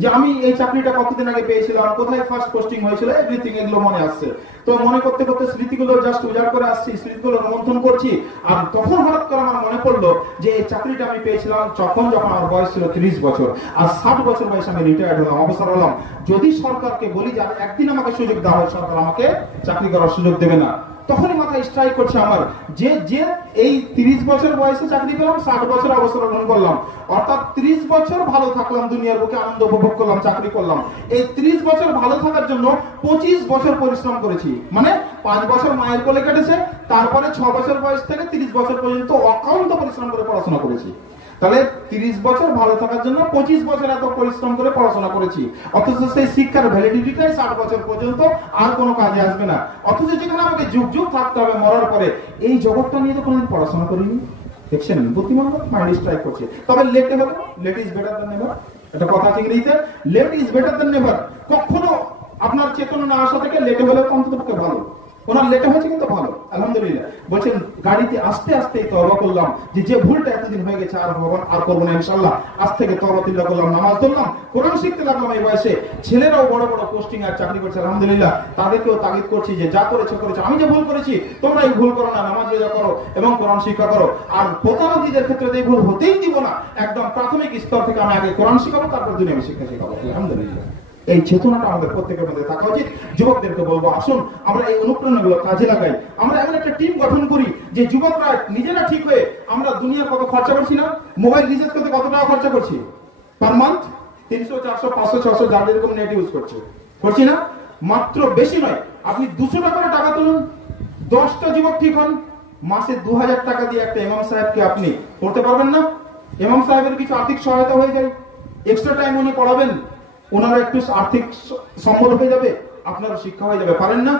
যে আমি এই চাকরিটা কতদিন আগে পেয়েছিলাম, কোথায় ফার্স্ট পোস্টিং হয়েছিল, এভরিথিং এগুলো মনে আসছে। তো মনে করতে করতে স্মৃতিগুলো জাস্ট উজাড় করে আসছি, স্মৃতিগুলো রোমন্থন করছি। আর তখন হঠাৎ করে আমার মনে পড়লো যে এই চাকরিটা আমি পেয়েছিলাম যখন আমার বয়স ছিল 30 বছর, আর 60 বছর বয়সে আমি রিটায়ার্ড হলাম, অবসর হলাম। যদি সরকারকে বলি যে একদিন আমাকে সুযোগ দেওয়া হয়, সরকার আমাকে চাকরি করার সুযোগ দেবে না। তখনই মাথায় স্ট্রাইক করছে আমার যে এই 30 বছর বয়সে চাকরি পেলাম, 60 বছর অবসর গ্রহণ করলাম, অর্থাৎ 30 বছর ভালো থাকলাম, দুনিয়ার বুকে আনন্দ উপভোগ করলাম, চাকরি করলাম। এই 30 বছর ভালো থাকার জন্য 25 বছর পরিশ্রম করেছি। মানে 5 বছর মায়ের কোলে কেটেছে, তারপরে 6 বছর বয়স থেকে 30 বছর পর্যন্ত অক্লান্ত পরিশ্রম করে পড়াশোনা করেছি। তাহলে 30 বছর ভালো থাকার জন্য 25 বছর এত পরিশ্রম করে পড়াশোনা করেছি, অথচ সেই শিক্ষার ভ্যালিডিটিটাই 60 বছর পর্যন্ত আর কোনো কাজে আসবে না। অথচ যেখানে আমাকে যুগ যুগ থাকতে হবে মরার পরে, এই জগৎটা নিয়ে তো কোনোদিন পড়াশোনা করিনি। দেখছেন, বুদ্ধিমান মাইন্ড স্ট্রাইক করছে। তবে লেটে হলো, late is better than never, একটা কথা আছে ইংরেজিতে, late is better than never. কখনো আপনার চেতনা না আসা থেকে লেটে হলে অন্তত পক্ষে ভালো। ওনার লেটে হয়েছে কিন্তু ভালো, আলহামদুলিল্লাহ। বলছেন, গাড়িতে আস্তে আস্তে তওবা করলাম যে ভুলটা এতদিন হয়ে গেছে আর করবো না ইনশাআল্লাহ। আজ থেকে তওবা তিল্লা করলাম, নামাজ পড়লাম, কোরআন শিখতে লাগলাম। এই বয়সে ছেলেরাও বড় বড় পোস্টিং আর চাকরি করছে, আলহামদুলিল্লাহ। তাদেরকেও তাগিদ করছি যে যা করেছো, আমি যে ভুল করেছি তোমরা এই ভুল করো না, নামাজ রোজা করো এবং কোরআন শিক্ষা করো। আর প্রতারকদের ক্ষেত্রে এই ভুল হতেই দিব না। একদম প্রাথমিক স্তর থেকে আমি আগে কোরআন শিখাবো, তারপর দুনিয়াবী শিক্ষা শিখাবো, আলহামদুলিল্লাহ। এই চেতনাটা আমাদের প্রত্যেকের মধ্যে থাকা উচিত। যুবকদেরকে বলবো, আসুন আমরা এই অনুপ্রেরণাগুলো কাজে লাগাই। আমরা এমন একটা টিম গঠন করি যে যুবকরা নিজেরা ঠিক হয়ে, আমরা দুনিয়ার কত খরচা করছি না, মোবাইল রিচার্জ করতে কত টাকা খরচা করছি পার মান্থ? 300, 400, 500, 600, যার যেরকম নেট ইউজ করছি না? মাত্র বেশি নয়, আপনি 200 টাকা টাকা তুলুন, 10টা যুবক ঠিক হন, মাসে 2000 টাকা দিয়ে একটা ইমাম সাহেবকে আপনি পড়তে পারবেন না? ইমাম সাহেবের কিছু আর্থিক সহায়তা হয়ে যায়, এক্সট্রা টাইম উনি পড়াবেন, ওনারা একটু আর্থিক সম্বল হয়ে যাবে, আপনার শিক্ষা হয়ে যাবে। পারেন না?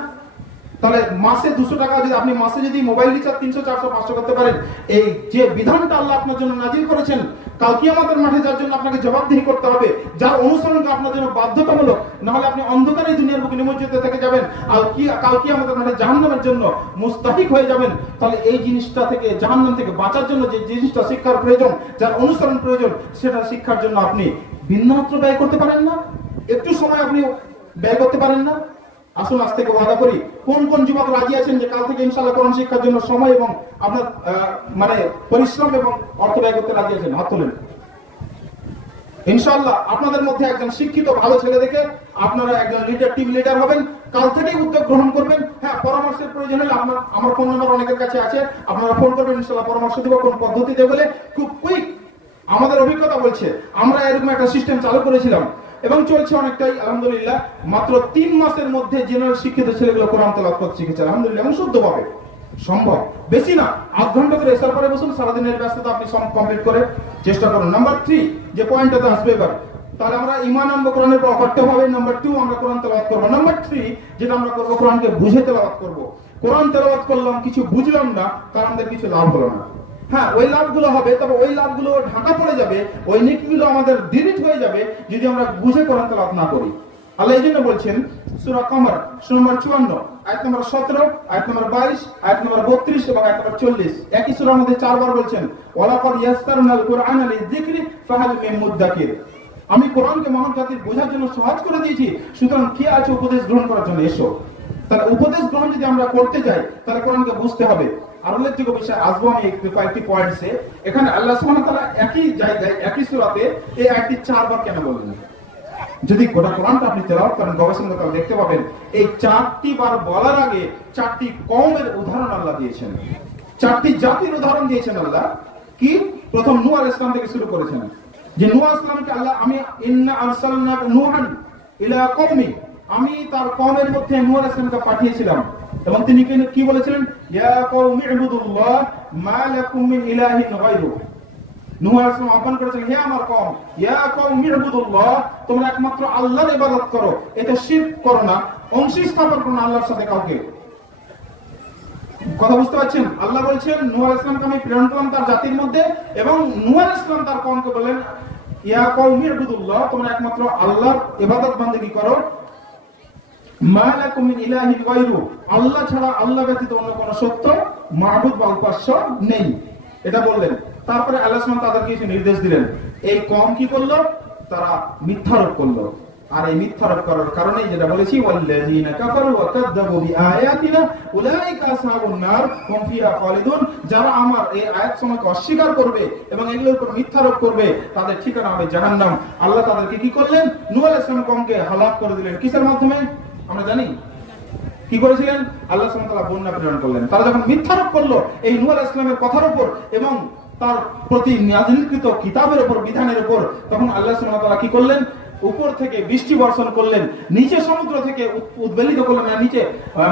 তাহলে মাসে 200 টাকা যদি আপনি মাসে যদি মোবাইল রিচার্জ 300 400 500 করতে পারেন, এই যে বিধানটা আল্লাহ আপনার জন্য নাজিল করেছেন, কাল কিয়ামতের মাঠে যার জন্য আপনাকে জবাবদিহি করতে হবে, যার অনুসরণকে আপনার জন্য বাধ্যতামূলক, না হলে আপনি অন্ধকারে দুনিয়ার বুকে নিমজ্জিত থেকে যাবেন, আর কাল কিয়ামতের মাঠে জাহান্নামের জন্য মুস্তাহিক হয়ে যাবেন। তাহলে এই জিনিসটা থেকে, জাহান্নাম থেকে বাঁচার জন্য যে জিনিসটা শিক্ষার প্রয়োজন, যার অনুসরণ প্রয়োজন, সেটা শিক্ষার জন্য আপনি বিন্দুমাত্র ব্যয় করতে পারেন না, একটু সময় আপনি ব্যয় করতে পারেন না? আসুন আজ থেকে ওয়াদা করি, কোন কোন যুবক রাজি আছেন যে কাল থেকে ইনশাআল্লাহ কোরআন শিক্ষার জন্য সময় এবং আপনার পরিশ্রম এবং অর্থ ব্যয় করতে রাজি আছেন? হাত তোলেন। ইনশাআল্লাহ আপনাদের মধ্যে একজন শিক্ষিত ভালো ছেলে দেখে আপনারা একজন লিডার, টিম লিডার হবেন, কাল থেকেই উদ্যোগ গ্রহণ করবেন। হ্যাঁ, পরামর্শের প্রয়োজন হলে আমার ফোন নাম্বার অনেকের কাছে আছে, আপনারা ফোন করবেন, ইনশাআল্লাহ পরামর্শ দেব কোন পদ্ধতিতে বলে খুব কুইক। আমাদের অভিজ্ঞতা বলছে আমরা এরকম একটা সিস্টেম চালু করেছিলাম এবং চলছে অনেকটাই আলহামদুলিল্লাহ। মাত্র 3 মাসের মধ্যে জেনারেল শিক্ষিত ছেলেগুলো কোরআন তেলাওয়াত করতে শিখেছে আলহামদুলিল্লাহ, এবং শুদ্ধভাবে। সম্ভব, বেশি না, আধ ঘন্টা করে এসার পরে বসুন, সারাদিনের ব্যস্ততা আপনি সব কমপ্লিট করে চেষ্টা করুন। নাম্বার 3 যে পয়েন্টটাতে আসবে এবার, তাহলে আমরা ঈমান আনবো কোরআনের পর করতে হবে। নাম্বার 2 আমরা কোরআন তেলাওয়াত করব। নাম্বার 3 যেটা আমরা করব, কোরআনকে বুঝে তেলাওয়াত করব। কোরআন তেলাওয়াত করলাম, কিছু বুঝলাম না, তার আমাদের কিছু লাভ হলো না। হ্যাঁ, ওই লাভগুলো হবে, তবে ওই লাভগুলো ঢাকা পড়ে যাবে, ওই নেকিগুলো আমাদের ডিলিট হয়ে যাবে যদি আমরা বুঝে কোরআন তেলাওয়াত না করি। আল্লাহ এই জন্য বলছেন সূরা কমর সূরা নম্বর 54 আয়াত নম্বর 17, আয়াত নম্বর 22, আয়াত নম্বর 32 এবং আয়াত নম্বর 40। একই সূরার মধ্যে 4 বার বলছেন ওয়ালাকাদ ইয়াসসারনাল কুরআনা লিযিকরি ফাহাল মিন মুদ্দাকির। আমি কোরআনকে মানব জাতির বোঝার জন্য সহজ করে দিয়েছি, সুতরাং কে আছে উপদেশ গ্রহণ করার জন্য? এসো। তাহলে উপদেশ গ্রহণ যদি আমরা করতে যাই, তাহলে কোরআনকে বুঝতে হবে। আর উল্লেখযোগ্য বিষয় আসবো আমি কয়েকটি পয়েন্টসে। এখানে আল্লাহ সুবহানাহু ওয়া তাআলা একই জায়গায় একই সূরাতে এই আয়াতটি 4 বার কেন বললেন? যদি গোটা কোরআনটা আপনি তেলাওয়াত করেন, গবেষণা করেন, দেখতে পাবেন এই 4টি বার বলার আগে 4টি কওমের উদাহরণ আল্লাহ দিয়েছেন, 4টি জাতির উদাহরণ দিয়েছেন আল্লাহ। কি? প্রথম নূহ আলাইহিস সালাম থেকে শুরু করেছেন, যে নূহ আলাইহিস সালামকে আল্লাহ আমি ইন্না আরসালনা নূহান ইলা কওমি, আমি তার কওমের মধ্যে নূহ আলাইহিস সালামকে পাঠিয়েছিলাম, এবং তিনি কি বলেছিলেন? ইয়া কওমি ইবুদুল্লাহ মা লাকুম মিন ইলাহিন গায়রু। নূহ আলাইহিস সালাম আহ্বান করেছেন, হে আমার কওম, ইয়া কওমি ইবুদুল্লাহ, তোমরা একমাত্র আল্লাহর ইবাদত করো, এটা শিরক করো না, অংশী স্থাপন করো না আল্লাহর সাথে কাউকে। কথা বুঝতে পারছেন? আল্লাহ বলছেন নূহ আলাইহিস সালামকে আমি প্রেরণ করলাম তার জাতির মধ্যে, এবং নূহ আলাইহিস সালাম তার কওমকে বলেন ইয়া কওমি ইবুদুল্লাহ, তোমরা একমাত্র আল্লাহর ইবাদত বندگی করো, মা লাকুম মিন ইলাহিন গায়রু, আল্লাহ ছাড়া, আল্লাহ ব্যতীত অন্য কোনো সত্য মাবুদ বা উপাস্য নেই, এটা বললেন। তারপরে আল্লাহ সুবহানাহু ওয়া তাআলা তাদেরকে নির্দেশ দিলেন। এই কওম কি করলো? তারা মিথ্যারোপ করলো। আর এই মিথ্যারোপ করার কারণে যেটা বলেছি, ওয়াল্লাযিনা কাফারু ওয়া কাযযাবু বিআয়াতিনা উলাইকা আসহাবুন নার হুম ফিহা খালিদুন, যারা আমার এই আয়াতসমূহকে অস্বীকার করবে এবং এগুলোর উপর মিথ্যারোপ করবে, তাদের ঠিকানা হবে জাহান্নাম। আল্লাহ তাদেরকে কি করলেন? নূহ আলাইহিস সালাম কওমকে হালাক করে দিলেন। কিসের মাধ্যমে আমরা জানি? কি করেছিলেন? আল্লাহ সুবহানাহু ওয়া তাআলা বন্যা প্রেরণ করলেন। তারা যখন মিথ্যারোপ করলো এই নূহ আলাইহিস সালামের কথার উপর এবং তার প্রতি নাযিলকৃত কিতাবের উপর, বিধানের উপর, তখন আল্লাহ সুবহানাহু ওয়া তাআলা কি করলেন? উপর থেকে বৃষ্টি বর্ষণ করলেন, নিচে সমুদ্র থেকে উদ্বেলিত করলেন, নিচে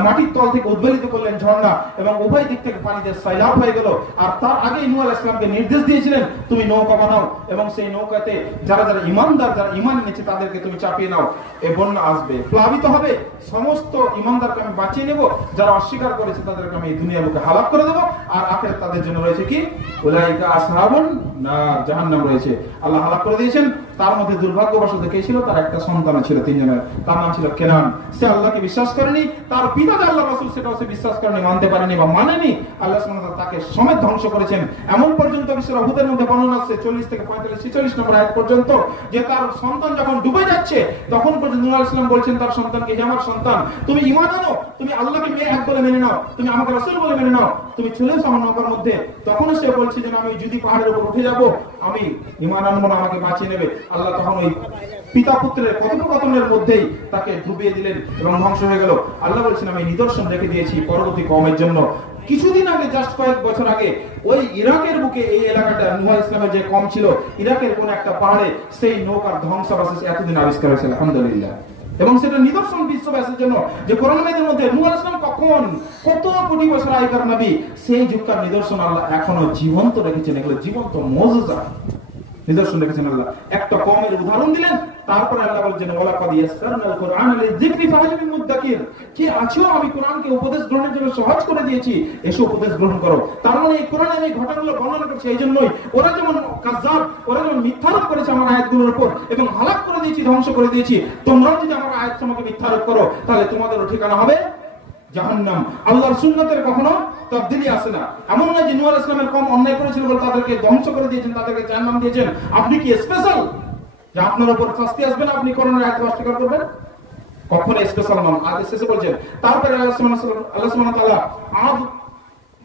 মাটির তল থেকে উদ্বেলিত করলেন ঝর্ণা, এবং উভয় দিক থেকে পানিতে সয়লাব হয়ে গেল। আর তার আগেই নূহ আলাইহিস সালামকে নির্দেশ দিয়েছিলেন তুমি নৌকা বানাও, এবং সেই নৌকাতে যারা যারা ঈমানদার, যারা ঈমান এনেছে তাদেরকে তুমি চাপিয়ে নাও, এই বন্যা আসবে, প্লাবিত হবে, সমস্ত ঈমানদারকে আমি বাঁচিয়ে নেব, যারা অস্বীকার করেছে তাদেরকে আমি এই দুনিয়ার লোকে হালাক করে দেব। আর আখিরাত তাদের জন্য রয়েছে কি? উলাইকা আসহাবুন নার, জাহান্নাম রয়েছে। আল্লাহ হালাক করে দিয়েছেন। তার মধ্যে দুর্ভাগ্যবশত কে ছিল? তার একটা সন্তান ছিল, 3 জনের, তার নাম ছিল কেনান। সে আল্লাহকে বিশ্বাস করেনি, তার পিতা যে আল্লাহ রাসূল সেটাও সে বিশ্বাস করেনি, মানতে পারেনি বা মানেনি। আল্লাহ সুবহানাহু ওয়া তাআলা তাকে সমেত ধ্বংস করেছেন। এমন পর্যন্ত সূরা হুদের মধ্যে বর্ণনা আছে 40 থেকে 45 46 নম্বর আয়াত পর্যন্ত, যে তার সন্তান যখন ডুবে যাচ্ছে তখন পর্যন্ত নূহ আলাইহিস সালাম বলছেন তার সন্তানকে, হে আমার সন্তান, তুমি ঈমান আনো, তুমি আল্লাহকে এক বলে মেনে নাও, তুমি আমাকে রাসূল বলে মেনে নাও, তুমি চলে এসো আমার নৌকার মধ্যে। তখন সে বলছে যে আমি যদি পাহাড়ের উপর উঠে যাব, আমি ঈমান আনবো না, আমাকে বাঁচিয়ে নেবে। আল্লাহ তখন ওই পিতা পুত্রের কথোপকথনের মধ্যেই তাকে ডুবিয়ে দিলেন এবং ধ্বংস হয়ে গেল। আল্লাহ বলছেন আমি নিদর্শন রেখে দিয়েছি পরবর্তী কওমের জন্য। কিছুদিন আগে, জাস্ট কয়েক বছর আগে, ওই ইরাকের বুকে এই এলাকাটা নূহ আলাইহিস সালামের যে কওম ছিল, ইরাকের কোন একটা পাহাড়ে সেই নৌকার ধ্বংসাবশেষ এতদিন আবিষ্কার হয়েছিল আলহামদুলিল্লাহ। এবং সেটা নিদর্শন বিশ্ববাসীর জন্য যে কোরআন মাজিদের মধ্যে নূহ আলাইহিস সালাম কখন কত কোটি বছর আগেকার নবী, সেই যুগকার নিদর্শন আল্লাহ এখনো জীবন্ত রেখেছেন। এগুলো জীবন্ত মুজিজা। নিদর্শন রেখেছেন আল্লাহ। একটা কওমের উদাহরণ দিলেন, তারপরে আল্লাহ বলেছেন ওয়ালাকাদ ইয়াসসারনাল কুরআনা লিযিকরি ফাহাল মিন মুদ্দাকির, কি আছো আমি কোরআনকে উপদেশ গ্রহণের জন্য সহজ করে দিয়েছি, এসো উপদেশ গ্রহণ করো। তার মানে এই কোরআনে আমি ঘটনাগুলো বর্ণনা করছি এই জন্যই, ওরা যেমন কাযযাব, ওরা যেমন মিথ্যারোপ করেছে আমার আয়াতগুলোর উপর এবং হালাক করে দিয়েছি, ধ্বংস করে দিয়েছি, তোমরাও যদি আমার আয়াত সম্পর্কে মিথ্যারোপ করো তাহলে তোমাদেরও ঠিকানা হবে জাহান্নাম। আল্লাহর সুন্নতের কখনো তাবদীলি আসে না। এমন না যে নূহ আলাইহিস সালামের কওম অন্যায় করেছিল বলে তাদেরকে ধ্বংস করে দিয়েছেন, তাদেরকে জাহান্নাম দিয়েছেন। আপনি কি স্পেশাল যে আপনার উপর শাস্তি আসবে না আপনি কোরআনের আয়াত অস্বীকার করবেন? কখনো স্পেশাল নন। আগে শেষে বলছেন, তারপরে আল্লাহ সুবহানাহু ওয়া তাআলা আদ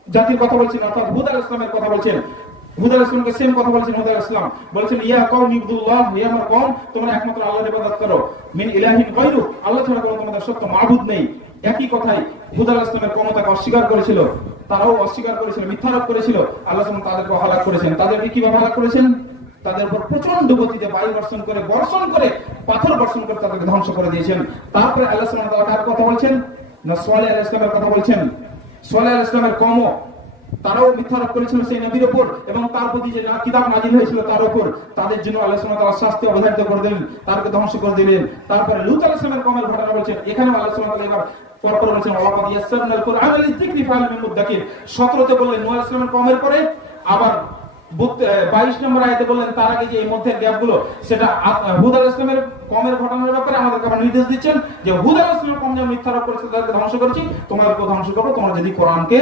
জাতির কথা বলছেন, অর্থাৎ হুদ আলাইহিস সালামের কথা বলছেন। হুদ আলাইহিস সালামকে সেম কথা বলছেন হুদ আলাইহিস সালাম, বলেছেন ইয়া কওমি ইবুদুল্লাহ, হে আমার কওম তোমরা একমাত্র আল্লাহর ইবাদত করো, মিন ইলাহিন গায়রু, আল্লাহ ছাড়া কোনো তোমাদের সত্য মাবুদ নেই। একই কথাই হুদ আলাইহিস সালামের কওমটাকে অস্বীকার করেছিল, তারাও অস্বীকার করেছিল, মিথ্যারোপ করেছিল। আল্লাহ সুবহানাহু তাদেরকে হালাক করেছেন। তাদেরকে কিভাবে হালাক করেছেন? তাদের উপর প্রচন্ড গতিতে বায়ু বর্ষণ করে পাথর বর্ষণ করে তাদেরকে ধ্বংস করে দিয়েছেন। তারপরে আল্লাহ সুবহানাহু ওয়া তাআলা কার কথা বলছেন? না সালেহ আলাইহিস সালামের কথা বলছেন। সালেহ আলাইহিস সালামের কওম তারাও মিথ্যারোপ করেছিল সেই নবীর উপর এবং তার প্রতি যে কিতাব নাজিল হয়েছিল তার উপর। তাদের জন্য আল্লাহ সুবহানাহু ওয়া তাআলা শাস্তি অবধারিত করে দিলেন, তাদেরকে ধ্বংস করে দিলেন। তারপরে লূত আলাইহিস সালামের কওমের ঘটনা বলছেন। এখানে আল্লাহ সুবহানাহু ওয়া তাআলা এবার পরপর বলছেন ওয়ালাকাদ ইয়াসসারনাল কুরআনা লিযিকরি ফাহাল মিন মুদ্দাকির। 17তে বললেন নূহ আলাইহিস সালামের কওমের পরে, আবার 22 নম্বর আয়াতে বললেন তার আগে যে এই মধ্যের গ্যাপগুলো সেটা হুদ আলাইহিস সালামের কওমের ঘটনার ব্যাপারে আমাদেরকে আবার নির্দেশ দিচ্ছেন যে হুদ আলাইহিস সালামের কওম যে মিথ্যারোপ করেছে তাদেরকে ধ্বংস করেছি, তোমাদেরকে ধ্বংস করব তোমরা যদি কোরআনকে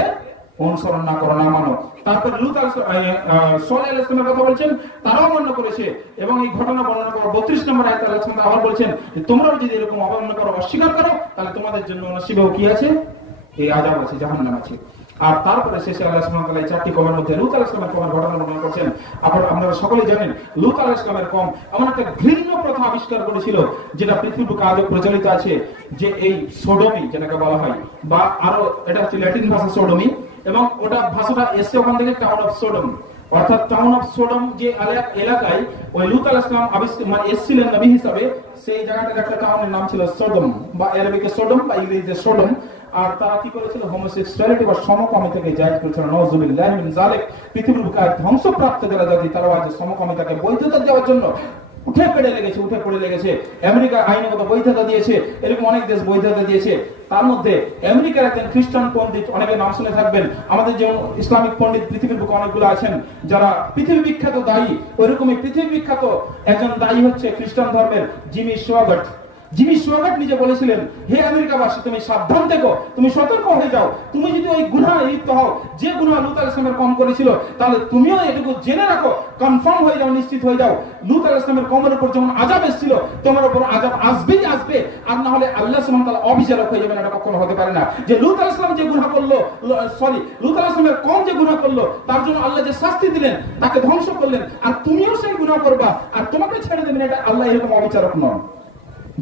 অনুসরণ না করো, না মানো। তারপর লূত সালেহ আলাইহিস সালামের কথা বলছেন, তারাও অমান্য করেছে এবং এই ঘটনা বর্ণনা করো 32 নম্বর আয়াতে আল্লাহ সুবহানাহু আবার বলছেন যে তোমরাও যদি এরকম অমান্য করো, অস্বীকার করো, তাহলে তোমাদের জন্য নসিবেও কি আছে? এই আযাব আছে, জাহান্নাম আছে। আর তারপরে শেষে আল্লাহ সুবহানাহু ওয়া তাআলা এই 4টি কওমের মধ্যে লূত আলাইহিস সালামের কওমের ঘটনা বর্ণনা করছেন। আপনারা সকলেই জানেন লূত আলাইহিস সালামের কওম এমন একটা ঘৃণ্য প্রথা আবিষ্কার করেছিল যেটা পৃথিবীর বুকে আজও প্রচলিত আছে, যে এই সোডমি যেটাকে বলা হয়, বা আরো এটা হচ্ছে ল্যাটিন ভাষা সোডমি, এবং ওটা ভাষাটা এসে ওখান থেকে টাউন অফ সোডম, অর্থাৎ টাউন অফ সোডম যে এলাকায় ওই লূত আলাইহিস সালাম মানে এসেছিলেন নবী হিসাবে, সেই জায়গাটার একটা টাউনের নাম ছিল সোডম, বা আরবিতে সোডম বা ইংরেজিতে সোডম। আর তারা কি করেছিল? হোমোসেক্সুয়ালিটি বা সমকামিতাকে জায়েজ করেছিল। নাউযুবিল্লাহি মিন যালিক। পৃথিবীর বুকে ধ্বংসপ্রাপ্ত যারা জাতি তারা আজ সমকামিতাকে বৈধতা দেওয়ার জন্য উঠে পড়ে লেগেছে। আমেরিকা আইনগত বৈধতা দিয়েছে, এরকম অনেক দেশ বৈধতা দিয়েছে। তার মধ্যে আমেরিকার একজন খ্রিস্টান পণ্ডিত, অনেকে নাম শুনে থাকবেন, আমাদের যেমন ইসলামিক পণ্ডিত পৃথিবীর বুকে অনেকগুলো আছেন যারা পৃথিবী বিখ্যাত দায়ী, ওইরকমই পৃথিবী বিখ্যাত একজন দায়ী হচ্ছে খ্রিস্টান ধর্মের জিমি সোয়াগাট। জিমি সোয়াগাট নিজে বলেছিলেন, হে আমেরিকাবাসী তুমি সাবধান থেকো, তুমি সতর্ক হয়ে যাও, তুমি যদি ওই গুনাহে লিপ্ত হও যে গুনাহ লূত আলাইহিস সালামের কওম করেছিল, তাহলে তুমিও এটুকু জেনে রাখো, কনফার্ম হয়ে যাও, নিশ্চিত হয়ে যাও, লূত আলাইহিস সালামের কওমের উপর যেমন আযাব এসেছিল তোমার উপর আযাব আসবেই আসবে, আর না হলে আল্লাহ সুবহানাহু ওয়া তাআলা অবিচারক হয়ে যাবেন। এটা কখনো হতে পারে না যে লূত আলাইহিস সালাম যে গুনাহ করলো, লূত আলাইহিস সালামের কওম যে গুনাহ করলো তার জন্য আল্লাহ যে শাস্তি দিলেন, তাকে ধ্বংস করলেন, আর তুমিও সেই গুনাহ করবা আর তোমাকে ছেড়ে দেবেন, এটা আল্লাহ এরকম অবিচারক নন।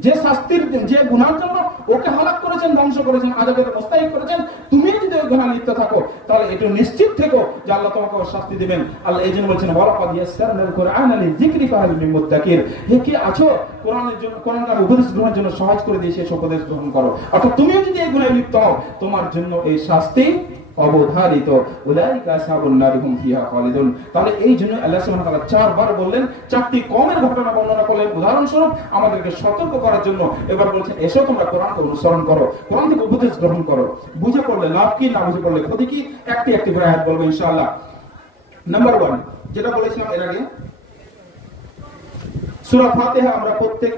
যে শাস্তির যে গুনার জন্য ওকে হালাক করেছেন, ধ্বংস করেছেন, আযাবের মুস্তাহিক করেছেন, তুমি যদি ওই গুনাহ লিপ্ত থাকো তাহলে একটু নিশ্চিত থেকো যে আল্লাহ তোমাকে শাস্তি দিবেন। আল্লাহ এইজন্য বলছেন ওয়ালাকাদ ইয়াসসারনাল কুরআনা লিযিকরি ফাহাল মিন মুদ্দাকির, হে কি আছো কোরআনের জন্য, কোরআনকে উপদেশ গ্রহণের জন্য সহজ করে দিয়েছে, উপদেশ গ্রহণ করো। অর্থাৎ তুমিও যদি এই গুনাহে লিপ্ত হও তোমার জন্য এই শাস্তি অবধারিত। উলাইকা আসহাবুন নার হুম ফিহা খালিদুন। তাহলে এই জন্য আল্লাহ সুবহানাহু ওয়া তাআলা 4 বার বললেন, 4টি কওমের ঘটনা বর্ণনা করলেন উদাহরণস্বরূপ আমাদেরকে সতর্ক করার জন্য। এবার বলছেন এসো তোমরা কোরআনকে অনুসরণ করো, কোরআন থেকে উপদেশ গ্রহণ করো। বুঝে পড়লে লাভ কি, না বুঝে পড়লে ক্ষতি কি, একটি করে আয়াত বলবো ইনশাআল্লাহ। নাম্বার 1 যেটা বলেছিলাম এর আগে, সূরা ফাতিহা আমরা প্রত্যেক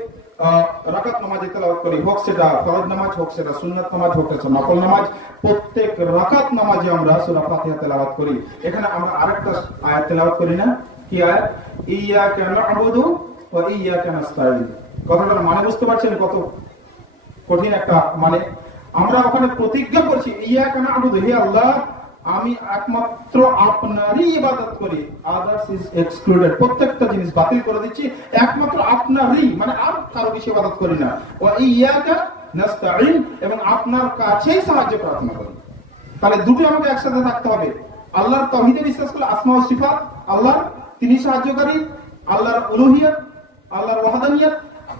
রাকাত নামাজে তেলাওয়াত করি, হোক সেটা ফরজ নামাজ, হোক সেটা সুন্নাত নামাজ, হোক সেটা নফল নামাজ, প্রত্যেক রাকাত নামাজে আমরা সূরা ফাতিহা তেলাওয়াত করি। এখানে আমরা আরেকটা আয়াত তেলাওয়াত করি না, কি আয়াত? ইয়্যাকা না'বুদু ওয়া ইয়্যাকা নাস্তাঈন। কথাটার মানে বুঝতে পারছেন কত কঠিন একটা মানে? আমরা ওখানে প্রতিজ্ঞা করছি ইয়্যাকা না'বুদু, হে আল্লাহ আমি একমাত্র আপনারই ইবাদত করি, আদার্স ইজ এক্সক্লুডেড, প্রত্যেকটা জিনিস বাতিল করে দিচ্ছি, একমাত্র আপনারই, মানে আর কারো বেশি ইবাদত করি না। ওয়া ইয়্যাকা নাস্তাঈন, এবং আপনার কাছেই সাহায্য প্রার্থনা করি। তাহলে দুটো আমাকে একসাথে থাকতে হবে। আল্লাহর তাওহীদে বিশ্বাস করলে, আসমা ও সিফাত, আল্লাহ তিনি সাহায্যকারী, আল্লাহর উলুহিয়ত, আল্লাহর ওয়াহদানিয়ত,